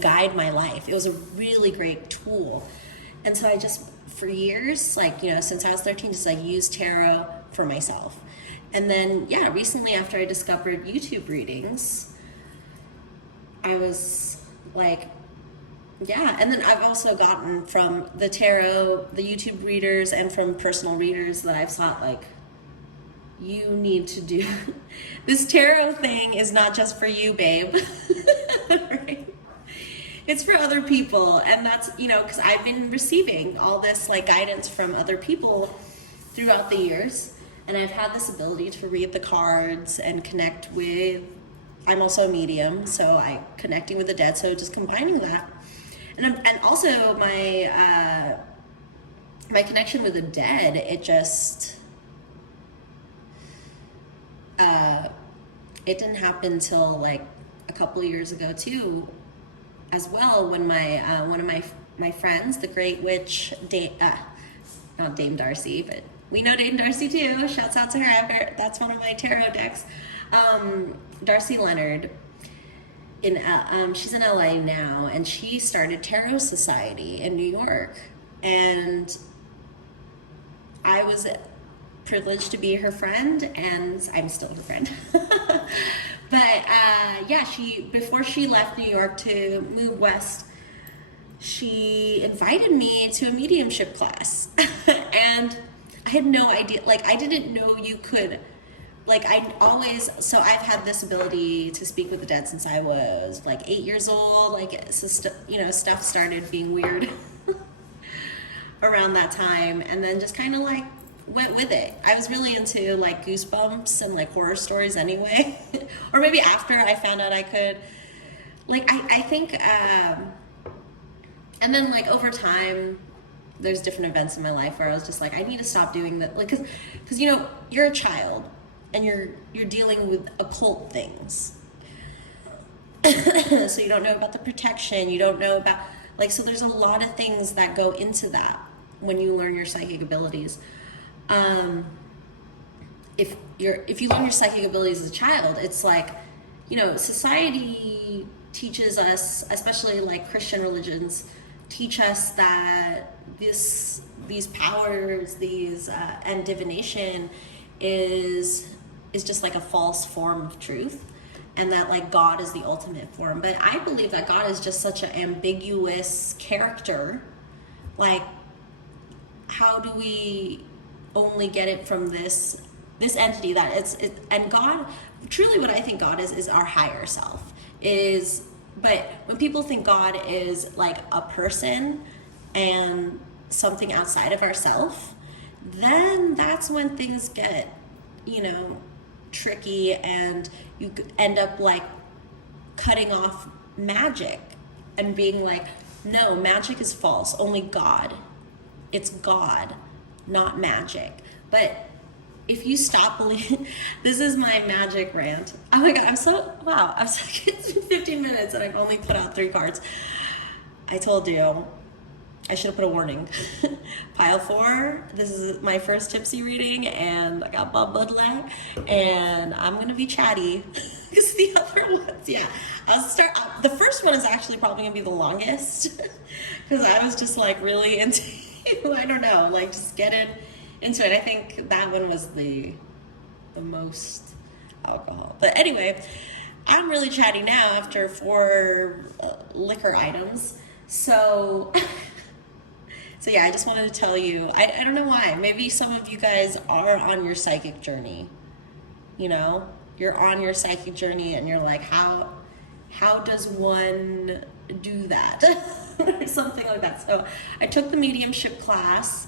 guide my life. It was a really great tool. And so I just, for years, like, you know, since I was 13, just like used tarot for myself. And then, yeah, recently after I discovered YouTube readings, I was like, yeah. And then I've also gotten from the tarot, the YouTube readers, and from personal readers that I've thought, like, you need to do this tarot thing is not just for you, babe. Right? It's for other people. And that's, you know, because I've been receiving all this like guidance from other people throughout the years. And I've had this ability to read the cards and connect with, I'm also a medium, so I connecting with the dead, so just combining that. And also my connection with the dead, it just, it didn't happen till like a couple of years ago too, as well, when my, one of my friends, the great witch, not Dame Darcy, but we know Dame Darcy too. Shouts out to her. That's one of my tarot decks. Darcy Leonard. She's in LA now, and she started Tarot Society in New York. And I was privileged to be her friend, and I'm still her friend. But yeah, before she left New York to move west, she invited me to a mediumship class. And I had no idea, like, I didn't know you could, like, so I've had this ability to speak with the dead since I was like 8 years old. Like, so stuff started being weird around that time, and then just kind of like went with it. I was really into like Goosebumps and like horror stories anyway. Or maybe after I found out I could, like, I think, and then like over time, there's different events in my life where I was just like, I need to stop doing that. Like, cause you know, you're a child and you're dealing with occult things. So you don't know about the protection, you don't know about, like, so there's a lot of things that go into that when you learn your psychic abilities. If you learn your psychic abilities as a child, it's like, you know, society teaches us, especially like Christian religions, teach us that these powers, and divination is just like a false form of truth, and that like God is the ultimate form. But I believe that God is just such an ambiguous character. Like, how do we only get it from this entity that and God, truly what I think God is our higher self. But when people think God is like a person and something outside of ourself, then that's when things get, you know, tricky, and you end up like cutting off magic and being like, no, magic is false, only God. It's God, not magic. But if you stop believing, this is my magic rant. Oh my God, it's been 15 minutes and I've only put out 3 cards. I told you, I should have put a warning. Pile 4, this is my first Tipsy reading, and I got Bob Budley, and I'm gonna be chatty. Because the other ones, yeah. The first one is actually probably gonna be the longest, because I was just like really into, I don't know, like just getting into it. I think that one was the most alcohol. But anyway, I'm really chatty now after 4 liquor items. So yeah, I just wanted to tell you, I don't know why, maybe some of you guys are on your psychic journey, you know, you're on your psychic journey and you're like, how does one do that? Or something like that. So I took the mediumship class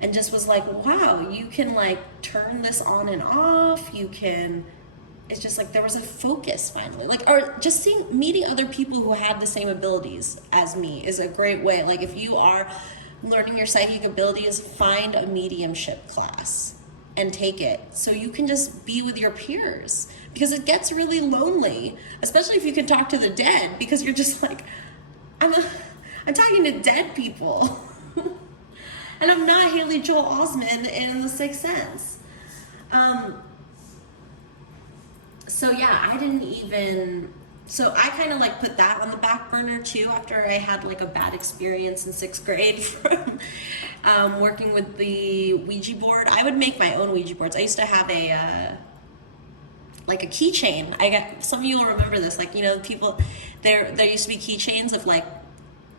and just was like, wow, you can like turn this on and off, it's just like there was a focus finally. Like, or just meeting other people who had the same abilities as me is a great way. Like, if you are learning your psychic abilities, find a mediumship class and take it so you can just be with your peers, because it gets really lonely, especially if you can talk to the dead, because you're just like, I'm talking to dead people. And I'm not Haley Joel Osment in The Sixth Sense. So yeah, so I kind of like put that on the back burner too, after I had like a bad experience in 6th grade from working with the Ouija board. I would make my own Ouija boards. I used to have a keychain. Some of you will remember this, like, you know, there used to be keychains of like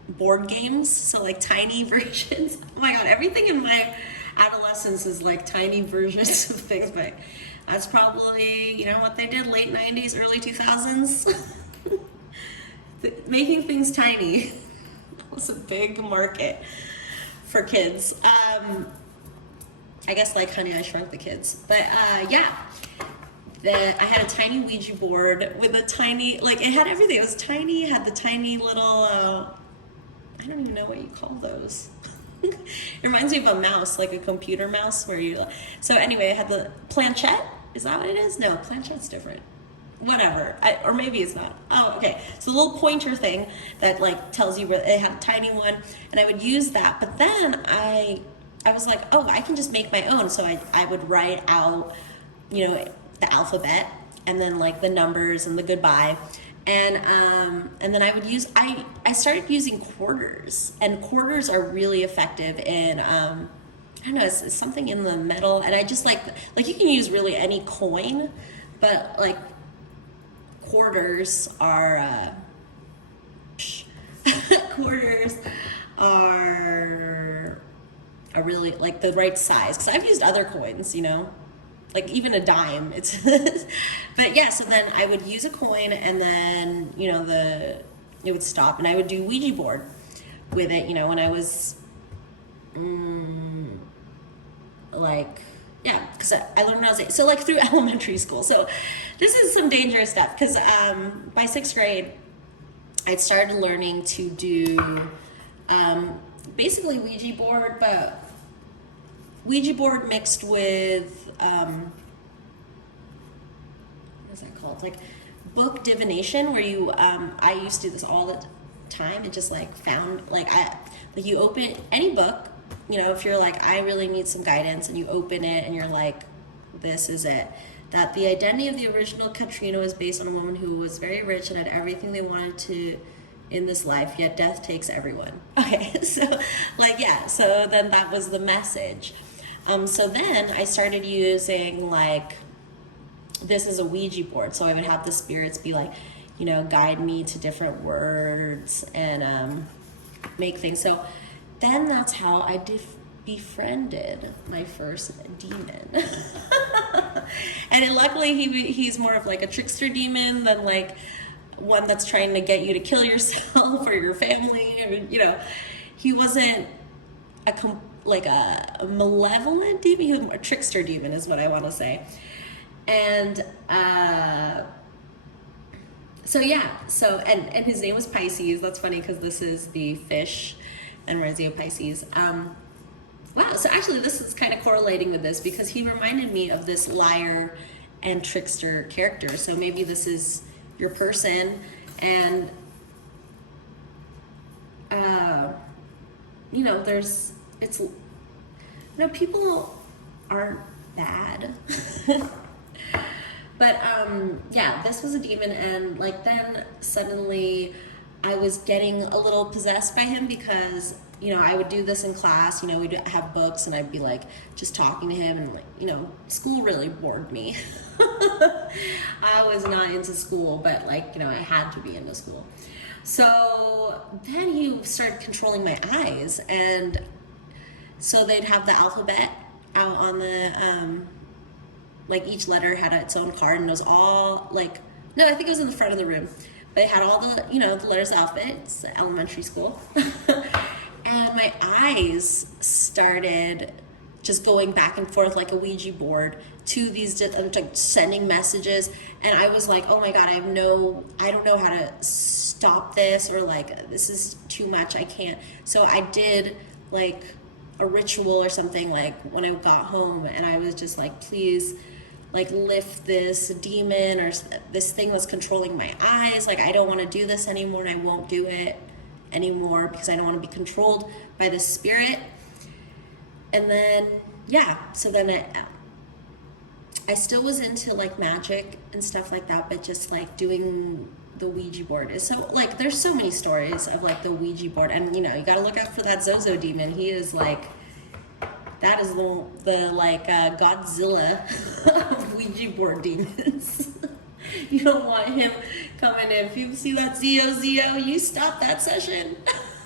board games, so like tiny versions. Oh my God, everything in my adolescence is like tiny versions of things, but that's probably, you know, what they did late 90s, early 2000s. Making things tiny was a big market for kids. I guess like Honey, I Shrunk the Kids. But yeah, I had a tiny Ouija board with a tiny, like, it had everything. It was tiny, it had the tiny little, I don't even know what you call those. It reminds me of a mouse, like a computer mouse so anyway, it had the planchette. Is that what it is? No, planchette's different. Whatever, or maybe it's not. Oh, okay. So the little pointer thing that like tells you where, it had a tiny one, and I would use that. But then I was like, oh, I can just make my own. So I would write out, you know, the alphabet, and then like the numbers and the goodbye. And then I would I started using quarters, and quarters are really effective in I don't know, it's something in the metal, and I just like you can use really any coin, but like quarters are quarters are really like the right size, because I've used other coins, you know, like even a dime. It's but yeah, so then I would use a coin, and then, you know, it would stop, and I would do Ouija board with it, you know, when I was like, yeah, because I learned when I was 8, so like through elementary school. So this is some dangerous stuff, because by 6th grade I'd started learning to do basically Ouija board, but Ouija board mixed with what is that called, like book divination, where you I used to do this all the time, and just like found like you open any book, you know, if you're like, I really need some guidance, and you open it and you're like, this is it, that the identity of the original Katrina was based on a woman who was very rich and had everything they wanted to in this life, yet death takes everyone. Okay, so like, yeah, so then that was the message. So then I started using like, this is a Ouija board, so I would have the spirits be like, you know, guide me to different words and make things. So then that's how I befriended my first demon. And luckily he's more of like a trickster demon than like one that's trying to get you to kill yourself or your family, or, you know, he wasn't like a malevolent demon. He was a trickster demon is what I want to say. And so yeah, so and his name was Pisces. That's funny, because this is the fish and Resia Pisces. Wow, so actually this is kind of correlating with this, because he reminded me of this liar and trickster character. So maybe this is your person, and you know, people aren't bad. But yeah, this was a demon, and like then suddenly I was getting a little possessed by him, because, you know, I would do this in class, you know, we'd have books, and I'd be like just talking to him, and like, you know, school really bored me. I was not into school, but like, you know, I had to be into school. So then he started controlling my eyes, and so they'd have the alphabet out on the like each letter had its own card, and it was all like, no, I think it was in the front of the room, but it had all the, you know, the letters of the alphabet. It's elementary school. And my eyes started just going back and forth like a Ouija board to these, like sending messages, and I was like, oh my god, I don't know how to stop this, or like, this is too much, I can't. So I did like a ritual or something, like when I got home, and I was just like, please, like, lift this demon, or this thing was controlling my eyes, like, I don't want to do this anymore, and I won't do it anymore, because I don't want to be controlled by the spirit. And then, yeah, so then I still was into like magic and stuff like that, but just like doing the Ouija board is so, like, there's so many stories of like the Ouija board, and you know, you gotta look out for that Zozo demon. He is like, that is the like Godzilla of Ouija board demons. You don't want him coming in. If you see that Zio, you stop that session.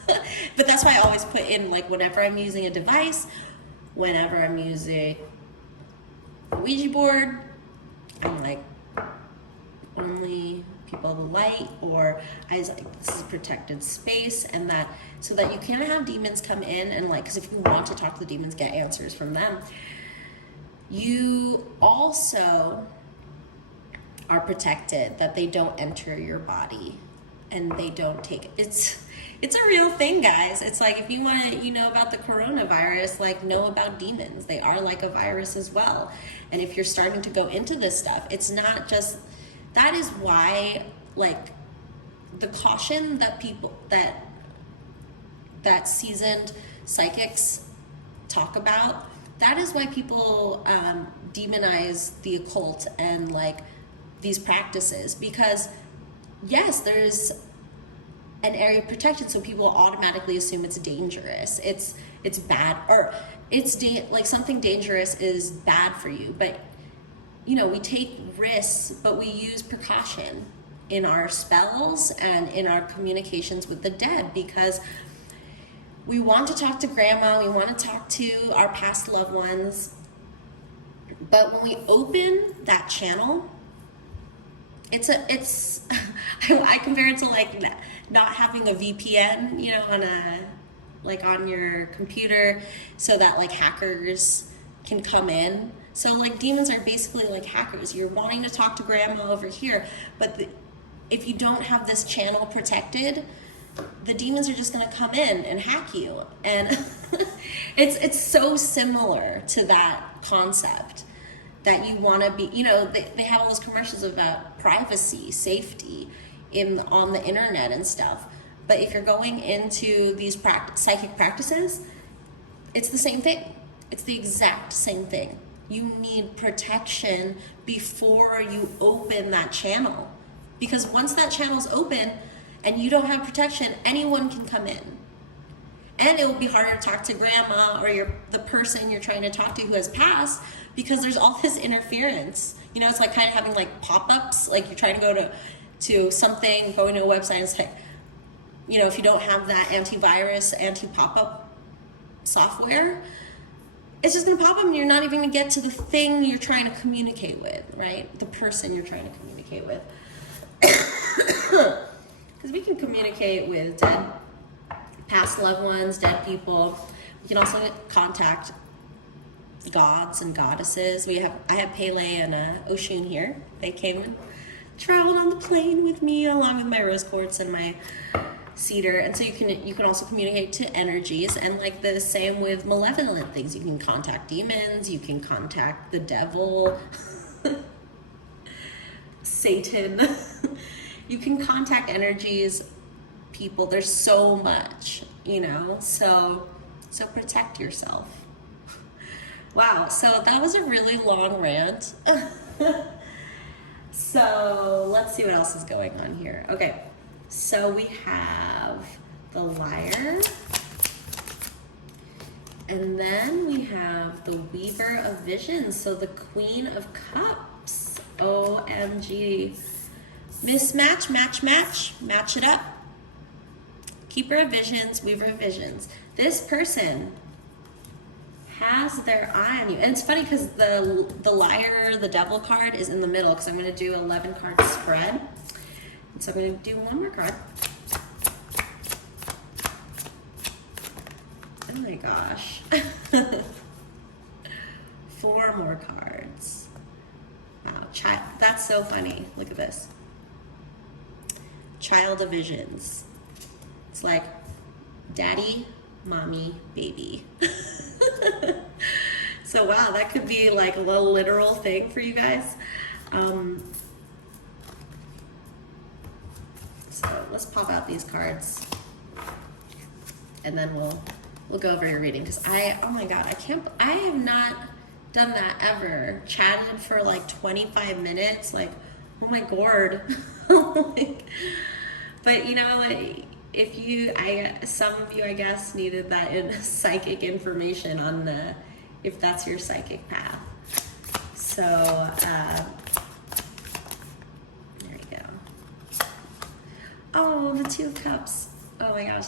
But that's why I always put in, like, whenever I'm using a device, whenever I'm using a Ouija board, I'm like, only people of the light, or I was like, this is a protected space, and that, so that you can't have demons come in and like, because if you want to talk to the demons, get answers from them, you also are protected, that they don't enter your body and they don't take it. It's a real thing, guys. It's like, if you want to, you know, about the coronavirus, like, know about demons. They are like a virus as well. And if you're starting to go into this stuff, it's not just, that is why, like, the caution that people, that seasoned psychics talk about, that is why people demonize the occult and like these practices, because yes, there's an area of protection, so people automatically assume it's dangerous. It's it's bad, or it's like something dangerous is bad for you. But you know, we take risks, but we use precaution in our spells and in our communications with the dead, because we want to talk to grandma, we want to talk to our past loved ones. But when we open that channel, it's I compare it to like not having a VPN, you know, on your computer, so that like hackers can come in. So like demons are basically like hackers. You're wanting to talk to grandma over here, but if you don't have this channel protected, the demons are just going to come in and hack you. And it's so similar to that concept, that you want to be, you know, they have all those commercials about privacy, safety on the internet and stuff. But if you're going into these psychic practices, it's the same thing. It's the exact same thing. You need protection before you open that channel. Because once that channel's open and you don't have protection, anyone can come in. And it will be harder to talk to grandma or the person you're trying to talk to who has passed, because there's all this interference. You know, it's like kind of having like pop-ups, like you're trying to go to something, going to a website, and it's like, you know, if you don't have that antivirus, anti-pop-up software, it's just gonna pop up and you're not even gonna get to the thing you're trying to communicate with, right? The person you're trying to communicate with. Because we can communicate with dead, past loved ones, dead people. We can also contact gods and goddesses. I have Pele and Oshun here. They came and traveled on the plane with me, along with my rose quartz and my cedar. And so you can also communicate to energies, and like the same with malevolent things. You can contact demons, you can contact the devil, Satan. You can contact energies, people. There's so much, you know, so protect yourself. Wow, so that was a really long rant. So let's see what else is going on here. Okay, so we have the Liar, and then we have the Weaver of Visions, so the Queen of Cups. OMG. Mismatch, match it up. Keeper of Visions, Weaver of Visions. This person has their eye on you. And it's funny because the Liar, the Devil card is in the middle, because I'm going to do 11 card spread. And so I'm going to do one more card. Oh my gosh. 4 more cards. Wow, that's so funny. Look at this. Child of Visions. It's like daddy, mommy, baby. So wow, that could be like a little literal thing for you guys. So let's pop out these cards, and then we'll go over your reading, because oh my god, I have not done that ever. Chatted for like 25 minutes, like, oh my god. But you know, some of you, I guess, needed that psychic information on if that's your psychic path. So there you go. Oh, the Two of Cups. Oh my gosh,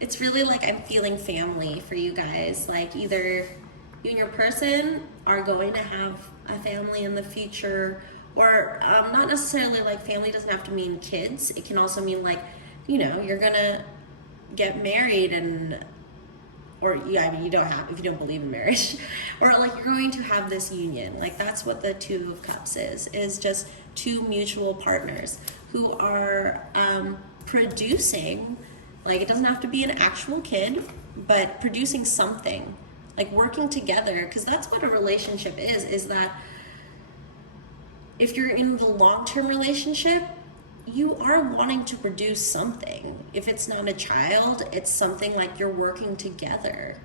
it's really like I'm feeling family for you guys. Like either you and your person are going to have a family in the future, or not necessarily like family doesn't have to mean kids. It can also mean like, you know, you're gonna get married, or yeah, I mean, you don't have, if you don't believe in marriage, or like you're going to have this union. Like that's what the Two of Cups is just two mutual partners who are producing, like it doesn't have to be an actual kid, but producing something, like working together, because that's what a relationship is that if you're in the long-term relationship, you are wanting to produce something. If it's not a child, it's something like you're working together.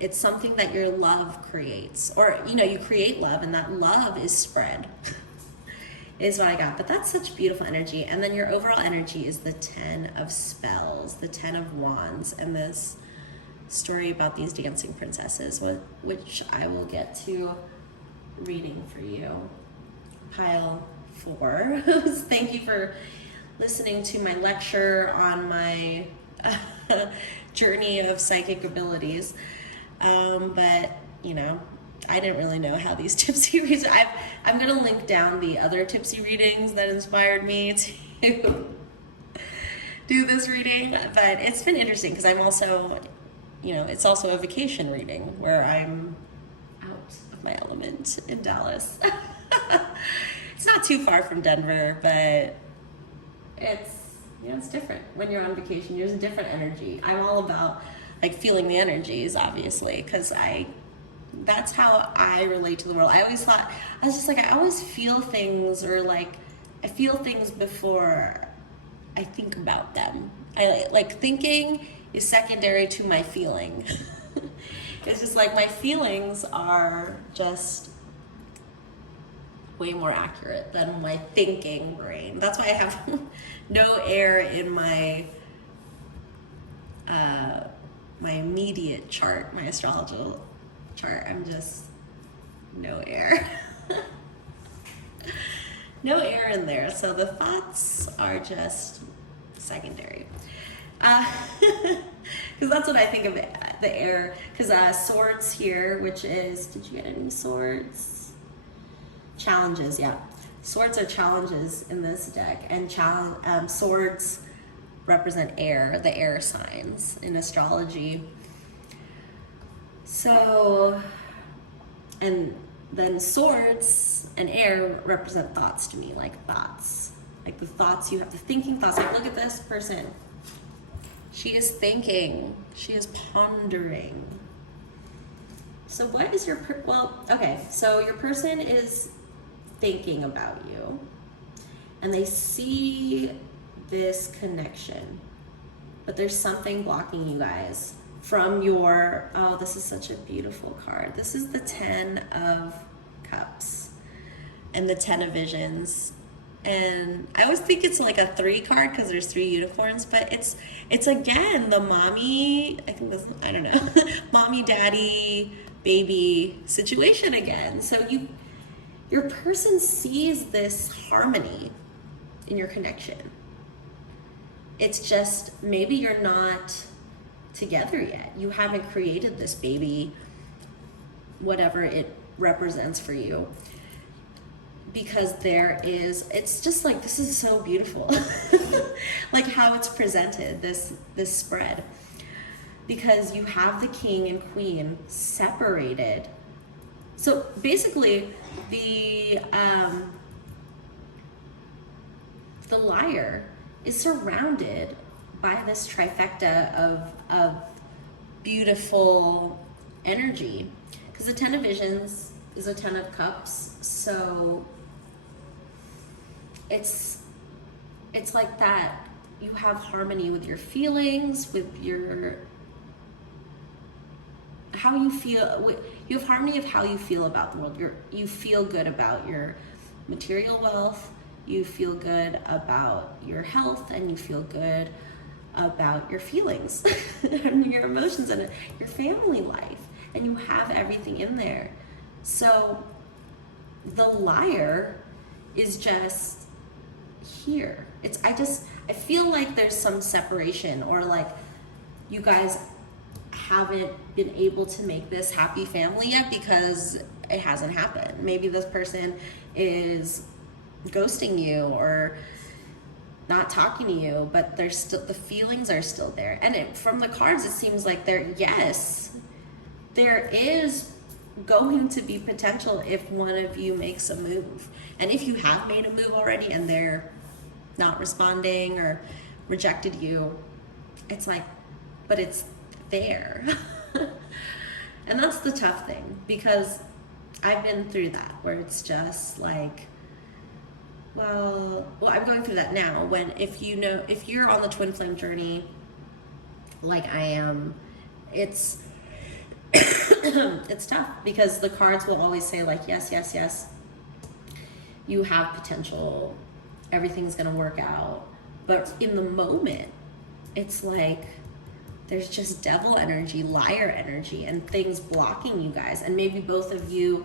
It's something that your love creates. Or, you know, you create love, and that love is spread, is what I got. But that's such beautiful energy. And then your overall energy is the 10 of Spells, the 10 of Wands, and this story about these dancing princesses, which I will get to reading for you. Pile 4. Thank you for listening to my lecture on my journey of psychic abilities. But, you know, I didn't really know how these Tipsy readings, I'm going to link down the other Tipsy readings that inspired me to do this reading. But it's been interesting because I'm also, you know, it's also a vacation reading where I'm out of my element in Dallas. It's not too far from Denver, but it's, you know, it's different. When you're on vacation, there's a different energy. I'm all about like feeling the energies, obviously, because that's how I relate to the world. I always thought, I was just like, I always feel things, or like I feel things before I think about them. I like thinking is secondary to my feeling. It's just like my feelings are just way more accurate than my thinking brain. That's why I have no air in my my immediate chart, my astrological chart. I'm just no air. No air in there, so the thoughts are just secondary. Because that's what I think of it, the air. Because swords here, which is, did you get any swords? Challenges, yeah. Swords are challenges in this deck, and swords represent air, the air signs in astrology. So, and then swords and air represent thoughts to me, like thoughts. Like the thoughts you have, the thinking thoughts. Like, look at this person. She is thinking. She is pondering. So what is your, well, okay, so your person is thinking about you, and they see this connection, but there's something blocking you guys from your, oh, this is such a beautiful card. This is the 10 of Cups and the 10 of Visions. And I always think it's like a 3 card because there's 3 unicorns, but it's again the mommy, I think this, I don't know, mommy, daddy, baby situation again. So your person sees this harmony in your connection. It's just maybe you're not together yet. You haven't created this baby, whatever it represents for you. Because it's just like, this is so beautiful. Like how it's presented, this spread. Because you have the king and queen separated. So basically, the liar is surrounded by this trifecta of beautiful energy. Because the 10 of Visions is a 10 of Cups, so it's like that. You have harmony with your feelings, with your how you feel. You have harmony of how you feel about the world. You feel good about your material wealth. You feel good about your health, and you feel good about your feelings and your emotions and your family life, and you have everything in there. So the liar is just here. I feel like there's some separation, or like you guys haven't been able to make this happy family yet because it hasn't happened. Maybe this person is ghosting you or not talking to you, but there's still, the feelings are still there. And from the cards, it seems like there is going to be potential if one of you makes a move. And if you have made a move already and they're not responding or rejected you, it's like, but it's there. And that's the tough thing, because I've been through that, where it's just like, well, I'm going through that now. If you're on the twin flame journey, like I am, it's it's tough, because the cards will always say like, yes, yes, yes, you have potential, everything's gonna work out. But in the moment, it's like there's just devil energy, liar energy, and things blocking you guys. And maybe both of you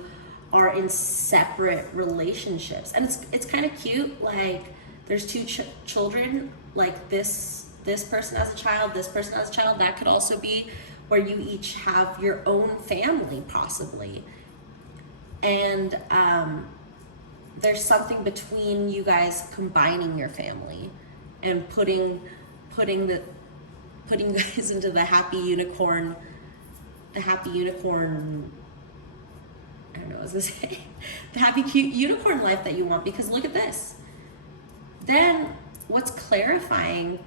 are in separate relationships. And it's kind of cute, like there's two children, like this person as a child, this person as a child. That could also be where you each have your own family, possibly. And there's something between you guys combining your family and putting you guys into the happy unicorn, I don't know what I was gonna say, the happy cute unicorn life that you want. Because look at this. Then what's clarifying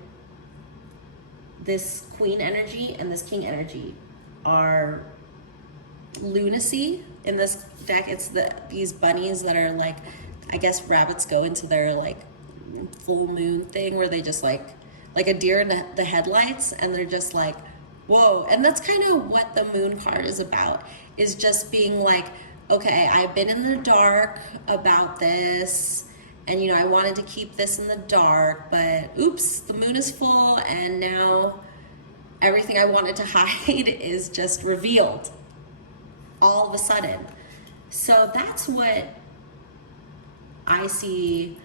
this queen energy and this king energy are lunacy. In this deck, it's these bunnies that are like, I guess rabbits go into their like full moon thing where they just like a deer in the headlights, and they're just like, whoa. And that's kind of what the moon card is about, is just being like, okay, I've been in the dark about this, and I wanted to keep this in the dark, but oops, the moon is full, and now everything I wanted to hide is just revealed all of a sudden. So that's what I see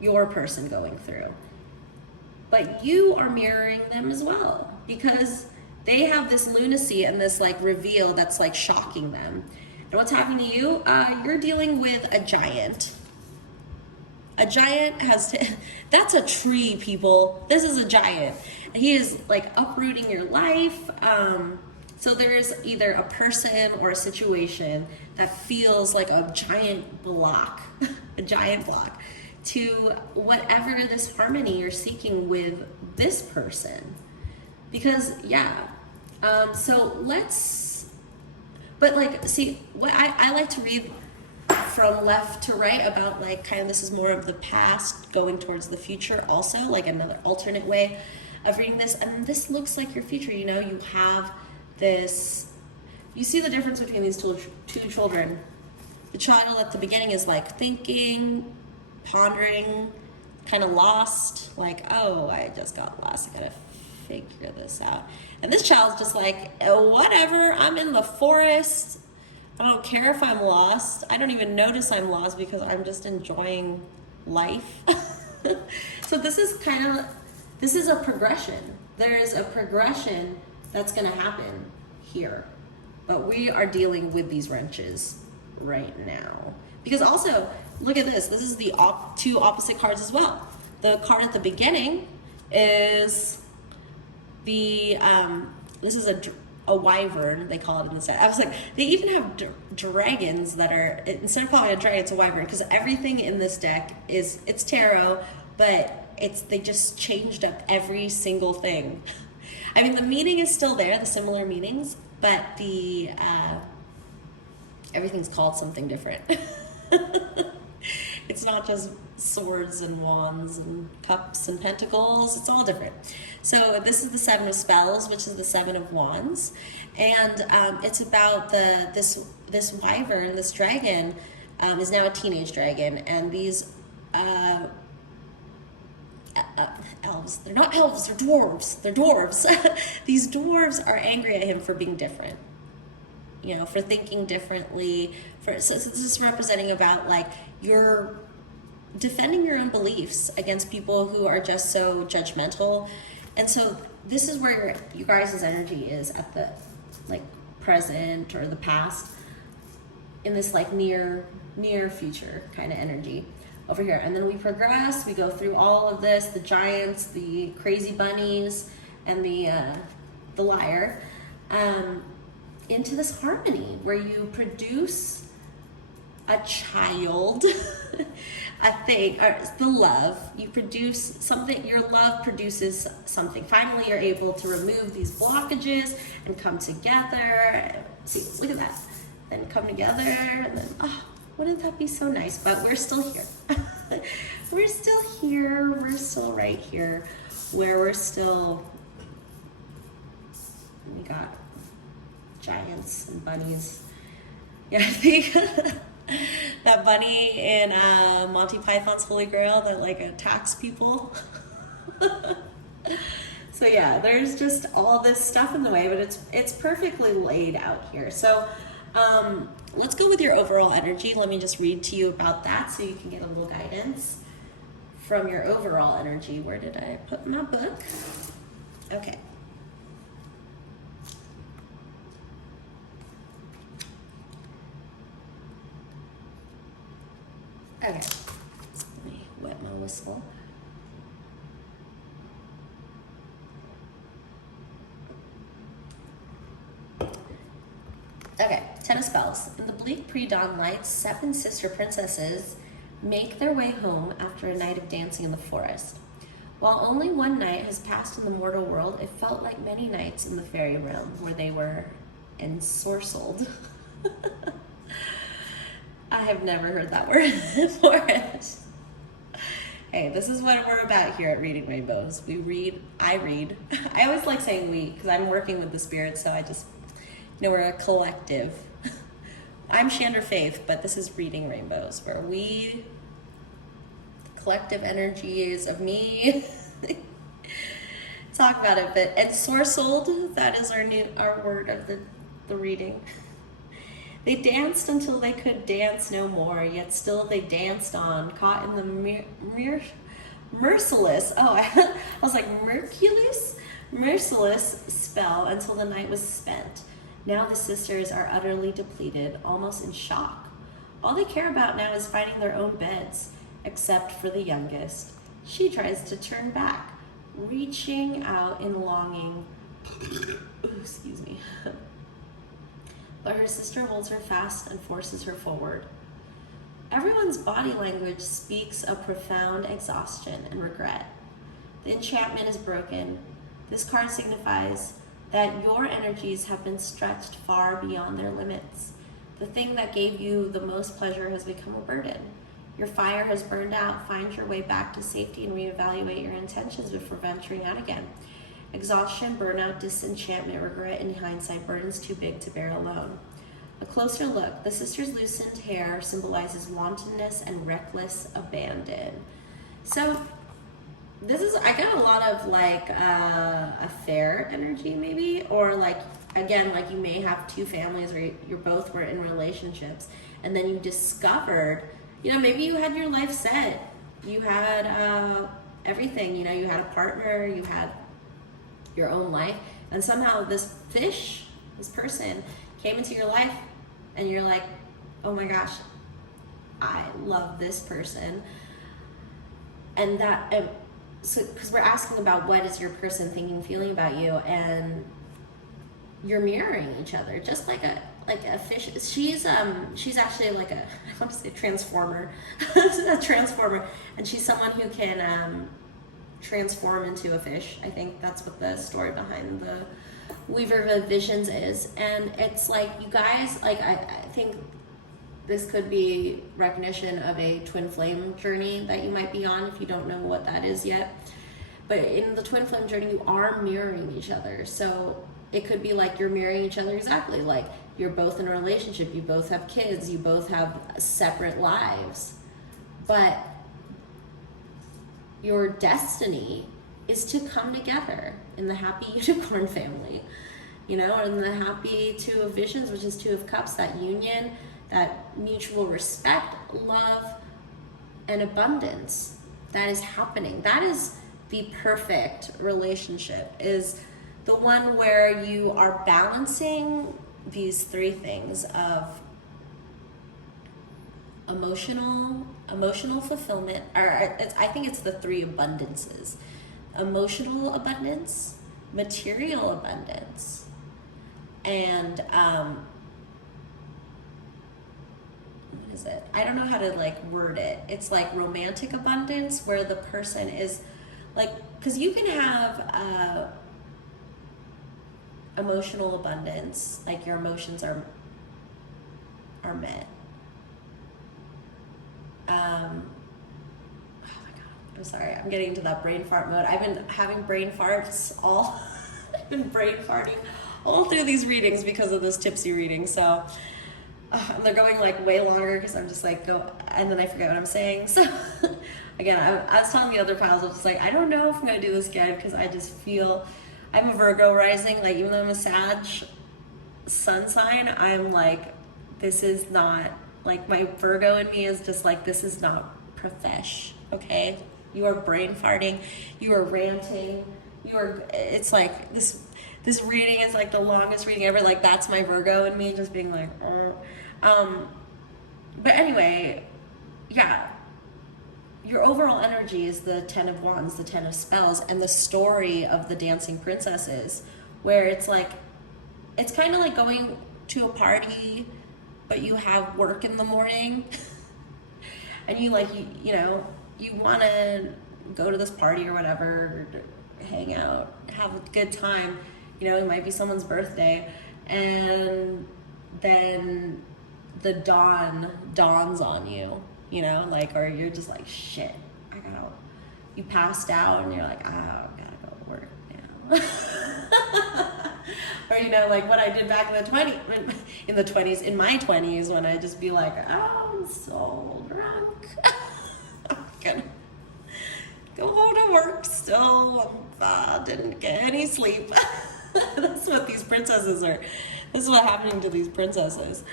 your person going through. But you are mirroring them as well, because they have this lunacy and this like reveal that's like shocking them. And what's happening to you? You're dealing with a giant. A giant that's a tree, people. This is a giant. He is like uprooting your life. So there's either a person or a situation that feels like a giant block, a giant block to whatever this harmony you're seeking with this person. Because but like, see, what I like to read from left to right about like kind of, this is more of the past going towards the future also, like another alternate way of reading this. And this looks like your future. You have this, you see the difference between these two children. The child at the beginning is like thinking, pondering, kind of lost, like, oh, I just got lost, I gotta figure this out. And this child's just like, oh, whatever, I'm in the forest, I don't care if I'm lost, I don't even notice I'm lost because I'm just enjoying life. So this is a progression. There is a progression that's gonna happen here. But we are dealing with these wrenches right now. Because also, look at this. This is the two opposite cards as well. The card at the beginning is this is a wyvern, they call it in the set. I was like, they even have dragons that are, instead of calling it a dragon, it's a wyvern, because everything in this deck it's tarot, but they just changed up every single thing. I mean, the meaning is still there, the similar meanings, but everything's called something different. It's not just swords and wands and cups and pentacles, it's all different. So this is the Seven of Spells, which is the Seven of Wands, and it's about this wyvern, this dragon, is now a teenage dragon, and these elves, they're not elves, they're dwarves. These dwarves are angry at him for being different, for thinking differently. So this is representing about like you're defending your own beliefs against people who are just so judgmental. And so this is where you guys' energy is at the like present or the past, in this like near future kind of energy over here. And then we progress, we go through all of this, the giants, the crazy bunnies, and the liar, into this harmony where you produce a child, a thing, or the love, you produce something, your love produces something. Finally, you're able to remove these blockages and come together. See, look at that. Then come together, and then, oh, wouldn't that be so nice? But we're still here. We're still here. We're still right here, where we're still, we got giants and bunnies. Yeah, I think that bunny in Monty Python's Holy Grail that like attacks people. So So yeah, there's just all this stuff in the way, but it's perfectly laid out here. So let's go with your overall energy. Let me just read to you about that so you can get a little guidance from your overall energy. Where did I put my book? Okay. Okay, let me wet my whistle. Okay, Ten of Spells. In the bleak pre-dawn lights, 7 sister princesses make their way home after a night of dancing in the forest. While only one night has passed in the mortal world, it felt like many nights in the fairy realm where they were ensorcelled. I have never heard that word before. Hey, this is what we're about here at Reading Rainbows. I read. I always like saying we because I'm working with the spirits, so I just, we're a collective. I'm ShandrahFaith, but this is Reading Rainbows, where we, the collective energies of me, talk about it. But ensorcelled, that is our word of the reading. They danced until they could dance no more, yet still they danced on, caught in the merciless, I was like, merciless spell until the night was spent. Now the sisters are utterly depleted, almost in shock. All they care about now is finding their own beds, except for the youngest. She tries to turn back, reaching out in longing. Excuse me. But her sister holds her fast and forces her forward. Everyone's body language speaks of profound exhaustion and regret. The enchantment is broken. This card signifies that your energies have been stretched far beyond their limits. The thing that gave you the most pleasure has become a burden. Your fire has burned out. Find your way back to safety and reevaluate your intentions before venturing out again. Exhaustion, burnout, disenchantment, regret, and hindsight, burdens too big to bear alone. A closer look. The sister's loosened hair symbolizes wantonness and reckless abandon. So this is, I got a lot of like affair energy maybe, or like, again, like you may have 2 families or you both were in relationships and then you discovered, maybe you had your life set. You had everything, you had a partner, you had your own life, and somehow this person came into your life and you're like, oh my gosh, I love this person. And so because we're asking about what is your person thinking, feeling about you, and you're mirroring each other just like a fish. She's actually like I want to say transformer. A transformer, and she's someone who can transform into a fish. I think that's what the story behind the Weaver of Visions is. And it's like, you guys, like I think this could be recognition of a twin flame journey that you might be on if you don't know what that is yet. But in the twin flame journey, you are mirroring each other. So it could be like you're mirroring each other exactly. Like you're both in a relationship, you both have kids, you both have separate lives. But your destiny is to come together in the happy unicorn family, or in the happy 2 of Visions, which is 2 of Cups, that union, that mutual respect, love, and abundance that is happening. That is the perfect relationship, is the one where you are balancing these 3 things of emotional fulfillment, or I think it's the 3 abundances: emotional abundance, material abundance, and what is it? I don't know how to like word it. It's like romantic abundance, where the person is like, because you can have emotional abundance, like your emotions are met. Oh my God, I'm sorry, I'm getting into that brain fart mode. I've been having brain farts I've been brain farting all through these readings because of this Tipsy reading. So and they're going like way longer because I'm just like and then I forget what I'm saying. So again, I was telling the other pals, I was just like, I don't know if I'm gonna do this again because I just feel, I'm a Virgo rising, like even though I'm a Sag sun sign, I'm like, this is not, like my Virgo in me is just like, this is not profesh, okay? You are brain farting, you are ranting, it's like, this reading is like the longest reading ever, like that's my Virgo in me just being like, but anyway, yeah, your overall energy is the 10 of Wands, the 10 of Spells, and the story of the Dancing Princesses, where it's like, it's kind of like going to a party, but you have work in the morning, and you like, you know, you want to go to this party or whatever, hang out, have a good time, you know, it might be someone's birthday, and then the dawn dawns on you, you know, like, or you're just like, shit, you passed out and you're like, I gotta go to work now. Or, you know, like what I did back in my 20s, when I'd just be like, oh, I'm so drunk. I'm gonna go home to work still. Didn't get any sleep. That's what these princesses are. This is what's happening to these princesses.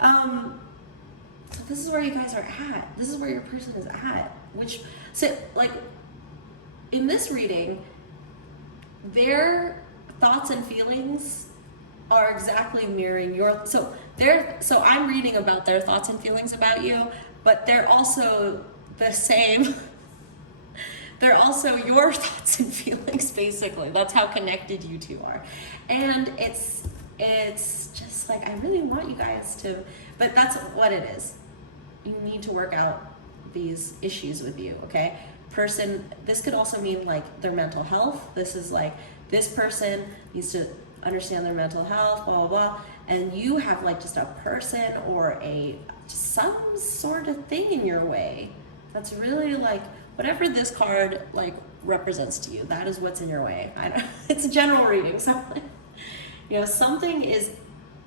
So this is where you guys are at. This is where your person is at. So like in this reading, their thoughts and feelings are exactly mirroring your, so I'm reading about their thoughts and feelings about you, but they're also the same. They're also your thoughts and feelings, basically. That's how connected you two are. And it's just like, I really want you guys to, but that's what it is. You need to work out these issues with you, okay? This could also mean like their mental health. This is like, this person needs to understand their mental health, blah, blah, blah. And you have like just a person or some sort of thing in your way that's really like, whatever this card like represents to you, that is what's in your way. It's a general reading, so you know, something is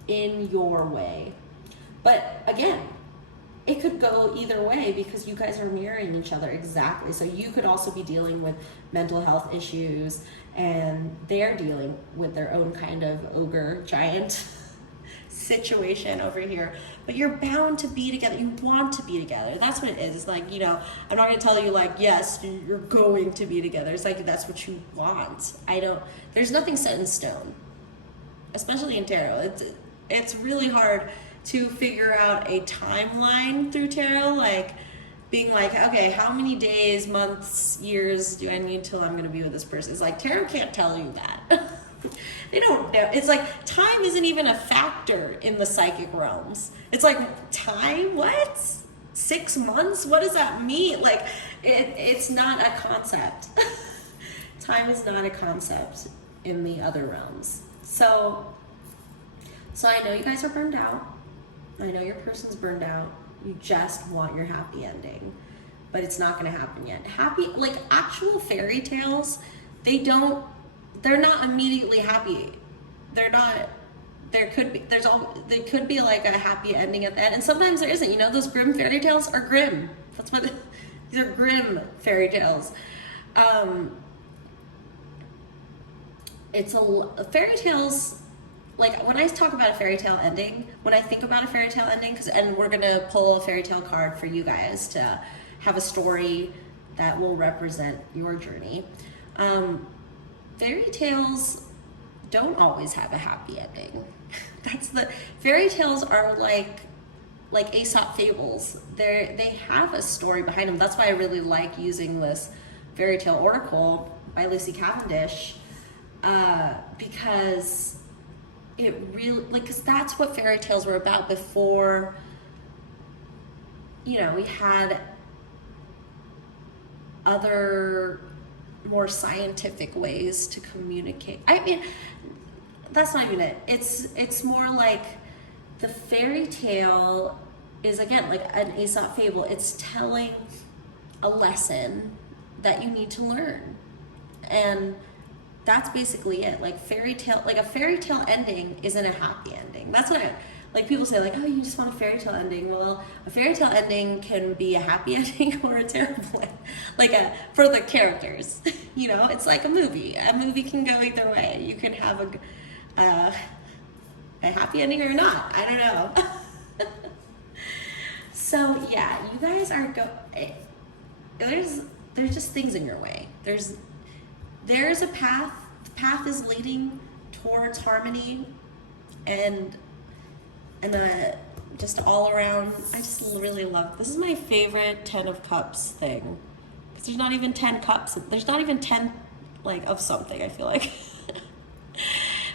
in your way. But again, it could go either way because you guys are mirroring each other exactly. So you could also be dealing with mental health issues and they're dealing with their own kind of ogre giant situation over here. But you're bound to be together. You want to be together. That's what it is. It's like, you know, I'm not going to tell you like, yes, you're going to be together. It's like, that's what you want. There's nothing set in stone, especially in tarot. It's really hard to figure out a timeline through tarot, like being like, okay, how many days, months, years do I need till I'm going to be with this person? It's like, tarot can't tell you that. They don't know. It's like, time isn't even a factor in the psychic realms. It's like, time? What? 6 months? What does that mean? Like, it's not a concept. Time is not a concept in the other realms. So I know you guys are burned out. I know your person's burned out. You just want your happy ending, but it's not going to happen yet. Like actual fairy tales, they're not immediately happy. They could be like a happy ending at the end, and sometimes there isn't. You know, those grim fairy tales are grim. That's what these are, grim fairy tales. Fairy tales. Like when I talk about a fairy tale ending, when I think about a fairy tale ending, and we're gonna pull a fairy tale card for you guys to have a story that will represent your journey. Fairy tales don't always have a happy ending. Fairy tales are like Aesop fables. They have a story behind them. That's why I really like using this fairy tale oracle by Lucy Cavendish, because it really, because that's what fairy tales were about before, you know, we had other more scientific ways to communicate. I mean, that's not even it. It's more like the fairy tale is, again, like an Aesop fable. It's telling a lesson that you need to learn. And that's basically it. Like a fairy tale ending isn't a happy ending. That's what like people say like, oh, you just want a fairy tale ending. Well, a fairy tale ending can be a happy ending or a terrible ending. Like for the characters, you know, it's like a movie. A movie can go either way. You can have a happy ending or not. I don't know. So yeah, you guys are there's just things in your way. There's a path. The path is leading towards harmony and just all around. I just really love, this is my favorite 10 of Cups thing. Because there's not even 10 cups. There's not even 10 like of something, I feel like.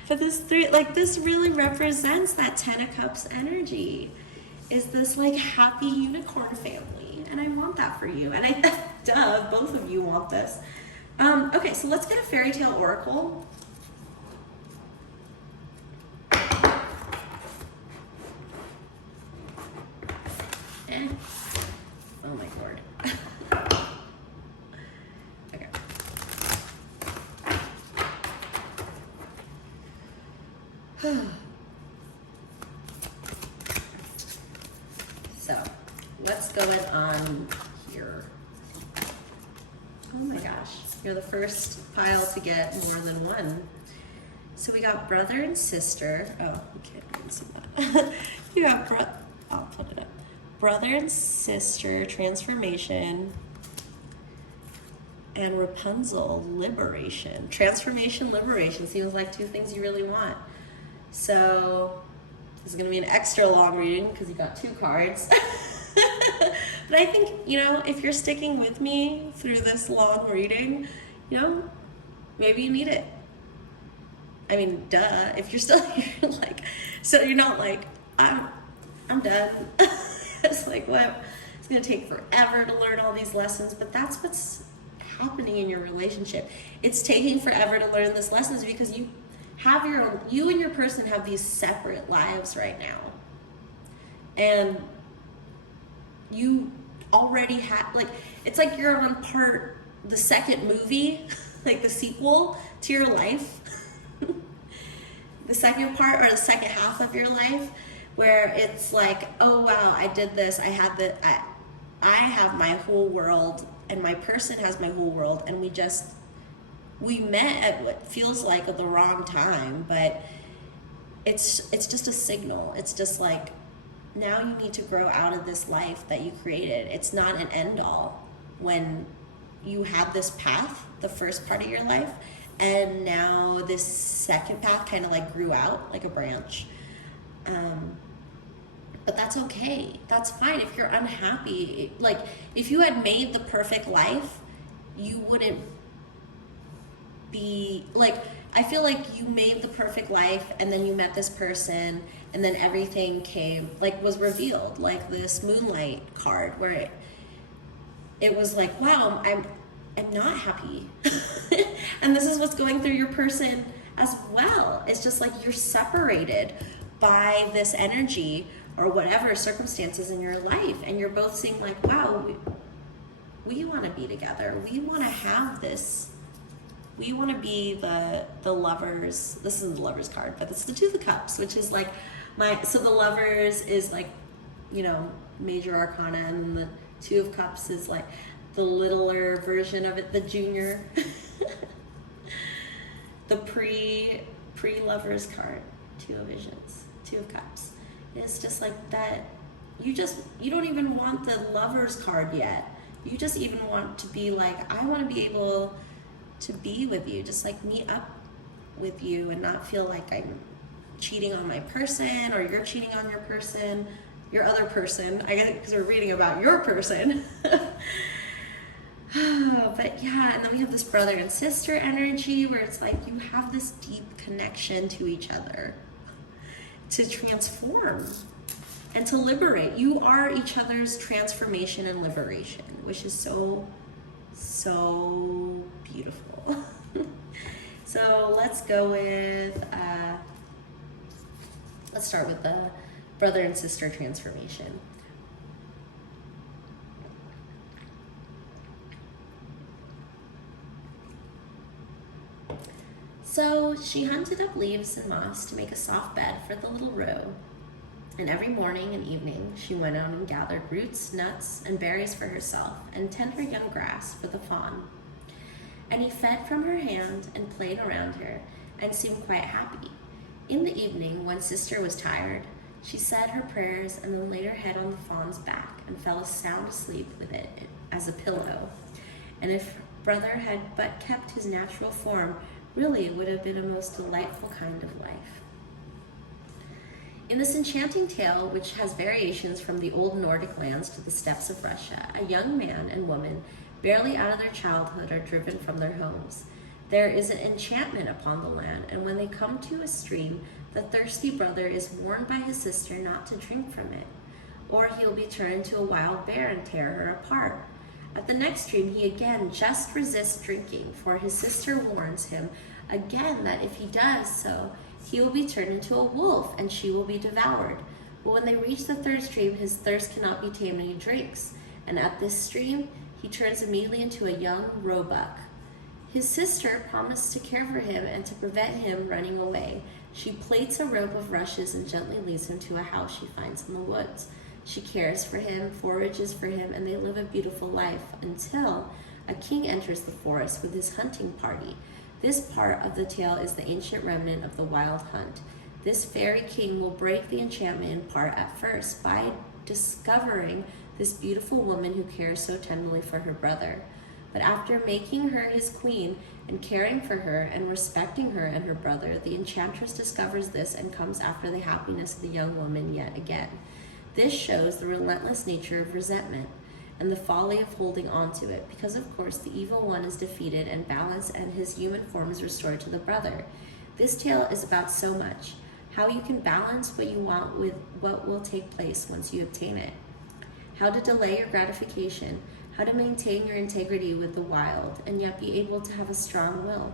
But this this really represents that 10 of Cups energy. Is this like happy unicorn family. And I want that for you. And duh, both of you want this. Okay, so let's get a fairy tale oracle. Oh my lord. Okay. So, what's going on here? Oh my gosh, you're the first pile to get more than one. So we got brother and sister. Oh, we can't even see that. You got I'll put it up. Brother and sister, transformation, and Rapunzel, liberation. Transformation, liberation seems like two things you really want. So this is gonna be an extra long reading because you got 2 cards. But I think, you know, if you're sticking with me through this long reading, you know, maybe you need it. I mean, duh, if you're still here, like, so you're not like, I'm done. It's like, what? It's gonna take forever to learn all these lessons, but that's what's happening in your relationship. It's taking forever to learn these lessons because you and your person have these separate lives right now. And you already have, like, it's like you're on the second movie, like the sequel to your life. The second part or the second half of your life, where it's like, oh wow, I did this, I have my whole world and my person has my whole world, and we met at what feels like at the wrong time, but it's just a signal. It's just like, now you need to grow out of this life that you created. It's not an end all. When you had this path, the first part of your life, and now this second path kind of like grew out like a branch. But that's okay. That's fine. If you're unhappy, like if you had made the perfect life, you wouldn't be like, I feel like you made the perfect life and then you met this person and then everything was revealed, like this moonlight card where it was like, wow, I'm not happy. And this is what's going through your person as well. It's just like you're separated by this energy or whatever circumstances in your life, and you're both seeing like, wow, we want to be together. We want to have this. We want to be the lovers. This isn't the lovers card, but it's the Two of Cups, which is like so the lovers is like, you know, major arcana, and the Two of Cups is like the littler version of it, the junior. The pre-lovers card, Two of Visions, Two of Cups. It's just like that, you don't even want the lovers card yet. You just even want to be like, I want to be able to be with you, just like meet up with you and not feel like I'm cheating on my person or you're cheating on your person, your other person. I guess because we're reading about your person. But yeah, and then we have this brother and sister energy where it's like you have this deep connection to each other to transform and to liberate. You are each other's transformation and liberation, which is so, so beautiful. So let's go with, let's start with the brother and sister transformation. So she hunted up leaves and moss to make a soft bed for the little roe, And every morning and evening she went out and gathered roots, nuts, and berries for herself, and tender young grass for the fawn. And he fed from her hand and played around her, and seemed quite happy. In the evening, when sister was tired, she said her prayers and then laid her head on the fawn's back and fell sound asleep with it as a pillow. And if brother had but kept his natural form, really it would have been a most delightful kind of life. In this enchanting tale, which has variations from the old Nordic lands to the steppes of Russia, a young man and woman, barely out of their childhood, are driven from their homes. There is an enchantment upon the land, and when they come to a stream, the thirsty brother is warned by his sister not to drink from it, or he will be turned into a wild bear and tear her apart. At the next stream, he again just resists drinking, for his sister warns him again that if he does so, he will be turned into a wolf, and she will be devoured. But when they reach the third stream, his thirst cannot be tamed, and he drinks. And at this stream, he turns immediately into a young roebuck. His sister promised to care for him and to prevent him running away. She plaits a rope of rushes and gently leads him to a house she finds in the woods. She cares for him, forages for him, and they live a beautiful life until a king enters the forest with his hunting party. This part of the tale is the ancient remnant of the wild hunt. This fairy king will break the enchantment in part at first by discovering this beautiful woman who cares so tenderly for her brother. But after making her his queen and caring for her and respecting her and her brother, the enchantress discovers this and comes after the happiness of the young woman yet again. This shows the relentless nature of resentment and the folly of holding on to it, because of course the evil one is defeated and balance and his human form is restored to the brother. This tale is about so much, how you can balance what you want with what will take place once you obtain it, how to delay your gratification, how to maintain your integrity with the wild and yet be able to have a strong will,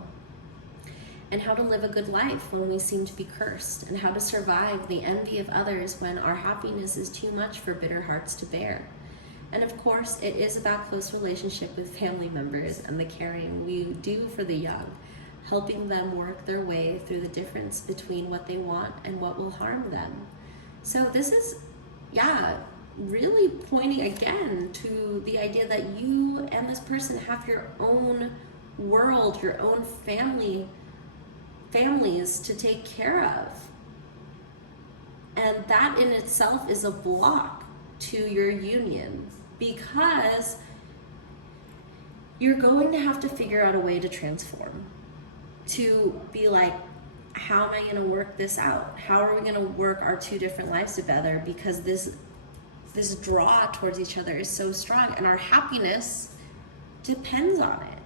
and how to live a good life when we seem to be cursed, and how to survive the envy of others when our happiness is too much for bitter hearts to bear. And of course, it is about close relationship with family members and the caring we do for the young, helping them work their way through the difference between what they want and what will harm them. So this is, really pointing again to the idea that you and this person have your own world, your own families to take care of. And that in itself is a block to your union, because you're going to have to figure out a way to transform, to be like, how am I going to work this out? How are we going to work our two different lives together? Because this draw towards each other is so strong, and our happiness depends on it.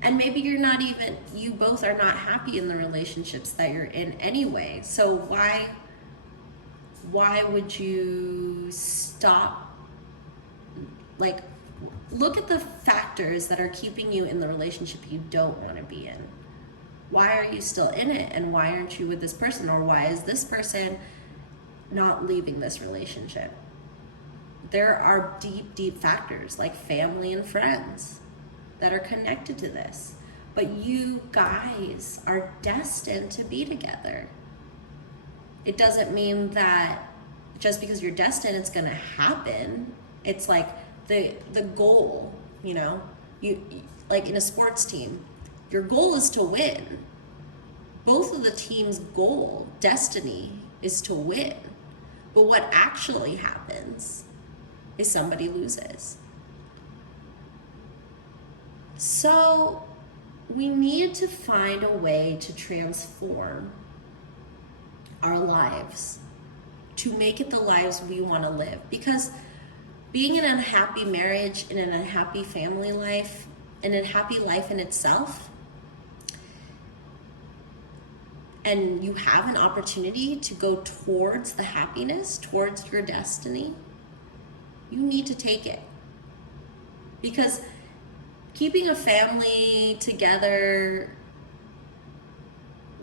And maybe you both are not happy in the relationships that you're in anyway. So why would you stop? Like, look at the factors that are keeping you in the relationship you don't want to be in. Why are you still in it, and why aren't you with this person? Or why is this person not leaving this relationship? There are deep, deep factors like family and friends that are connected to this. But you guys are destined to be together. It doesn't mean that just because you're destined, it's gonna happen. It's like the goal, you like in a sports team, your goal is to win. Both of the team's goal, destiny, is to win. But what actually happens is somebody loses. So we need to find a way to transform our lives, to make it the lives we want to live. Because being in an unhappy marriage, in an unhappy family life, in a happy life in itself, and you have an opportunity to go towards the happiness, towards your destiny, you need to take it. Because keeping a family together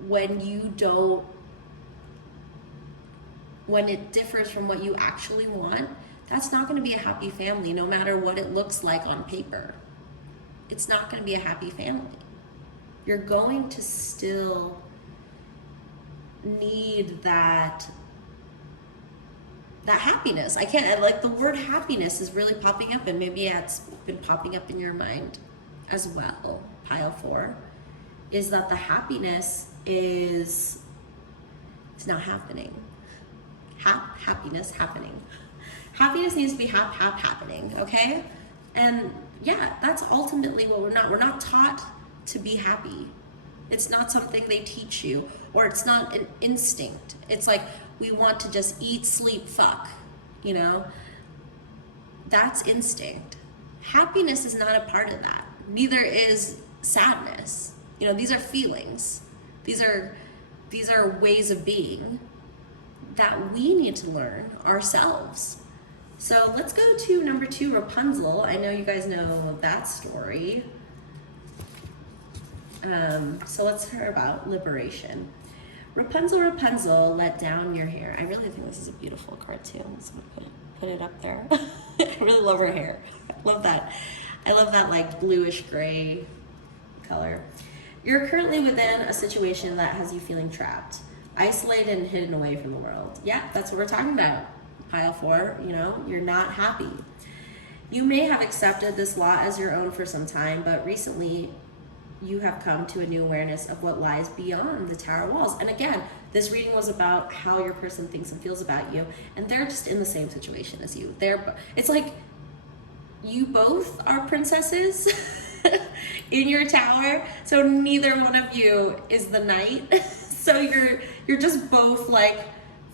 when it differs from what you actually want, that's not going to be a happy family, no matter what it looks like on paper. It's not going to be a happy family. You're going to still need that that happiness. I can't, like, the word happiness is really popping up, and maybe it's been popping up in your mind as well. Pile 4 is that the happiness is, it's not happening. Happiness happening. Happiness needs to be happening, okay? And yeah, that's ultimately what we're not taught to be happy. It's not something they teach you, or it's not an instinct. It's like we want to just eat, sleep, fuck, you know? That's instinct. Happiness is not a part of that. Neither is sadness. You know, these are feelings. These are ways of being that we need to learn ourselves. So let's go to number 2, Rapunzel. I know you guys know that story. So let's hear about liberation. Rapunzel, Rapunzel, let down your hair. I really think this is a beautiful card too. So I'm gonna put it up there. I really love her hair. I love that. I love that like bluish gray color. You're currently within a situation that has you feeling trapped, isolated and hidden away from the world. Yeah, that's what we're talking about. Pile 4, you know, you're not happy. You may have accepted this lot as your own for some time, but recently you have come to a new awareness of what lies beyond the tower walls. And again, this reading was about how your person thinks and feels about you, and they're just in the same situation as you. It's like you both are princesses in your tower, so neither one of you is the knight. So you're just both like,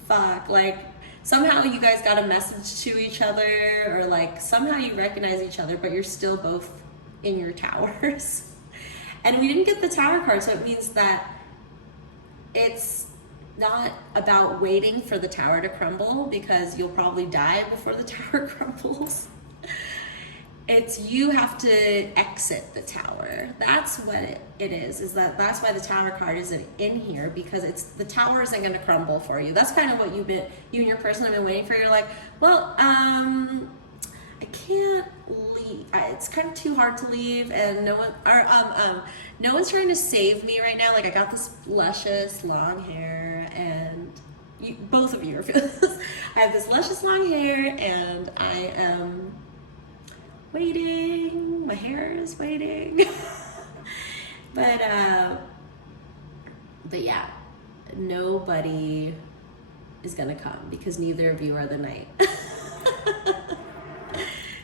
fuck, like somehow you guys got a message to each other, or like somehow you recognize each other, but you're still both in your towers. And we didn't get the tower card, so it means that it's not about waiting for the tower to crumble, because you'll probably die before the tower crumbles. It's you have to exit the tower. That's what it is that's why the tower card isn't in here, because the tower isn't going to crumble for you. That's kind of what you and your person have been waiting for. You're like, well, I can't leave. It's kind of too hard to leave, and no one's trying to save me right now. Like, I got this luscious long hair, and both of you are feeling this. I have this luscious long hair, and I am waiting. My hair is waiting. but yeah, nobody is gonna come, because neither of you are the knight.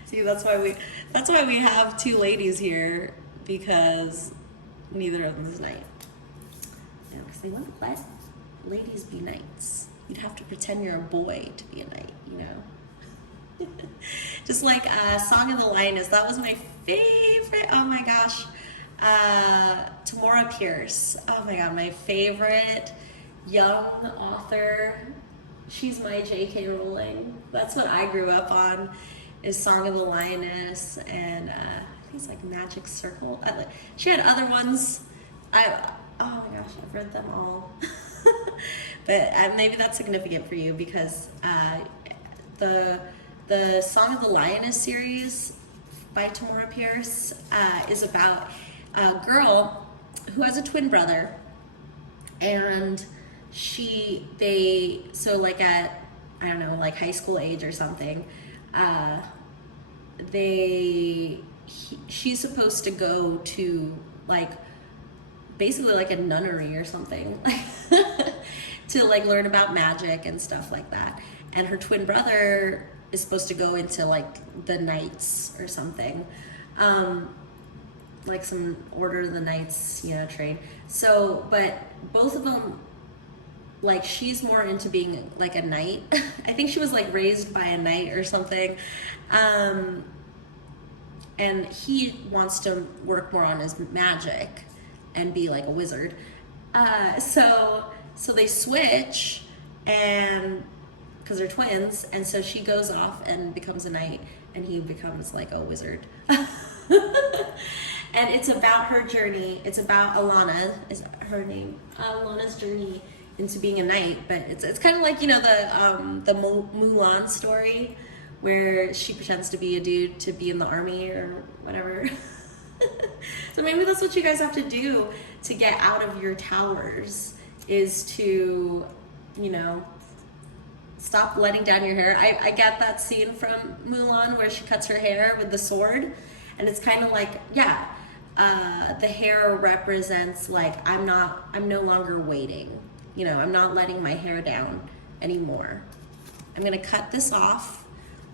See, that's why we have 2 ladies here, because neither of them is knight. Yeah, because they wouldn't let ladies be knights. You'd have to pretend you're a boy to be a knight, you know? Just like Song of the Lioness, that was my favorite. Oh my gosh. Tamora Pierce. Oh my god, my favorite young author. She's my J.K. Rowling. That's what I grew up on, is Song of the Lioness, and I think it's like Magic Circle. She had other ones. Oh my gosh, I've read them all. But maybe that's significant for you, because the Song of the Lioness series by Tamora Pierce is about a girl who has a twin brother, and so like at, I don't know, like high school age or something, she's supposed to go to like basically like a nunnery or something to like learn about magic and stuff like that, and her twin brother is supposed to go into like the Knights or something, like some Order of the Knights, you know, train. So, but both of them, like, she's more into being like a knight. I think she was like raised by a knight or something. And he wants to work more on his magic and be like a wizard. So they switch, and because they're twins, and so she goes off and becomes a knight, and he becomes like a wizard. And it's about her journey. It's about Alana, is her name. Alana's journey into being a knight, but it's kind of like, you know, the Mulan story, where she pretends to be a dude to be in the army or whatever. So maybe that's what you guys have to do to get out of your towers, is to, you know, stop letting down your hair. I get that scene from Mulan where she cuts her hair with the sword, and it's kind of like, yeah, the hair represents like, I'm no longer waiting. You know, I'm not letting my hair down anymore. I'm gonna cut this off.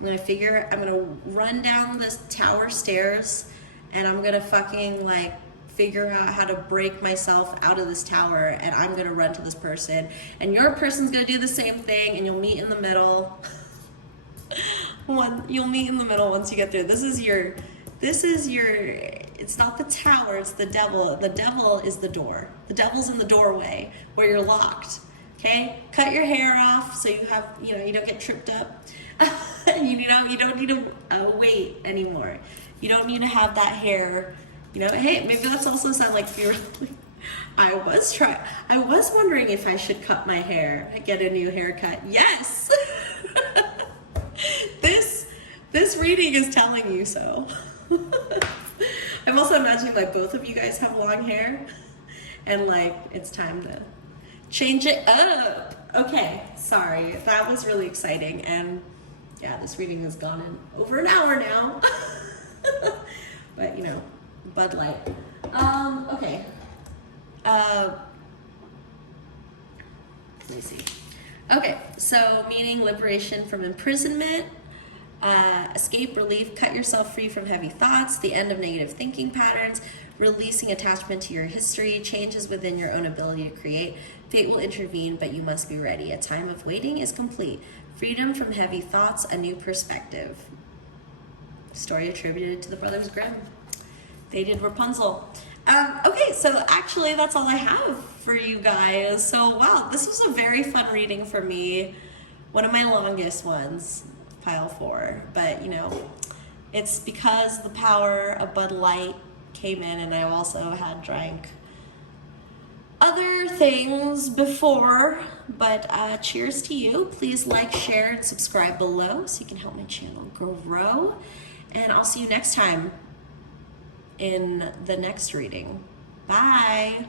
I'm gonna run down this tower stairs, and I'm gonna fucking like figure out how to break myself out of this tower, and I'm gonna run to this person, and your person's gonna do the same thing, and you'll meet in the middle. You'll meet in the middle once you get through. This is your, it's not the tower, it's the devil. The devil is the door. The devil's in the doorway where you're locked, okay? Cut your hair off so you have, you know, you don't get tripped up. You don't need to wait anymore. You don't need to have that hair. You know, hey, maybe that's also sound like you're. I was wondering if I should cut my hair, get a new haircut. Yes. This reading is telling you so. I'm also imagining like both of you guys have long hair, and like it's time to change it up. Okay, sorry, that was really exciting, and yeah, this reading has gone in over an hour now. But you know, Bud Light. Okay. Let me see. Okay, so meaning liberation from imprisonment, escape, relief, cut yourself free from heavy thoughts, the end of negative thinking patterns, releasing attachment to your history, changes within your own ability to create. Fate will intervene, but you must be ready. A time of waiting is complete. Freedom from heavy thoughts, a new perspective. Story attributed to the Brothers Grimm. They did Rapunzel. Okay, so actually that's all I have for you guys. So wow, this was a very fun reading for me. One of my longest ones, pile 4. But you know, it's because the power of Bud Light came in, and I also had drank other things before. But cheers to you. Please like, share, and subscribe below so you can help my channel grow. And I'll see you next time in the next reading. Bye.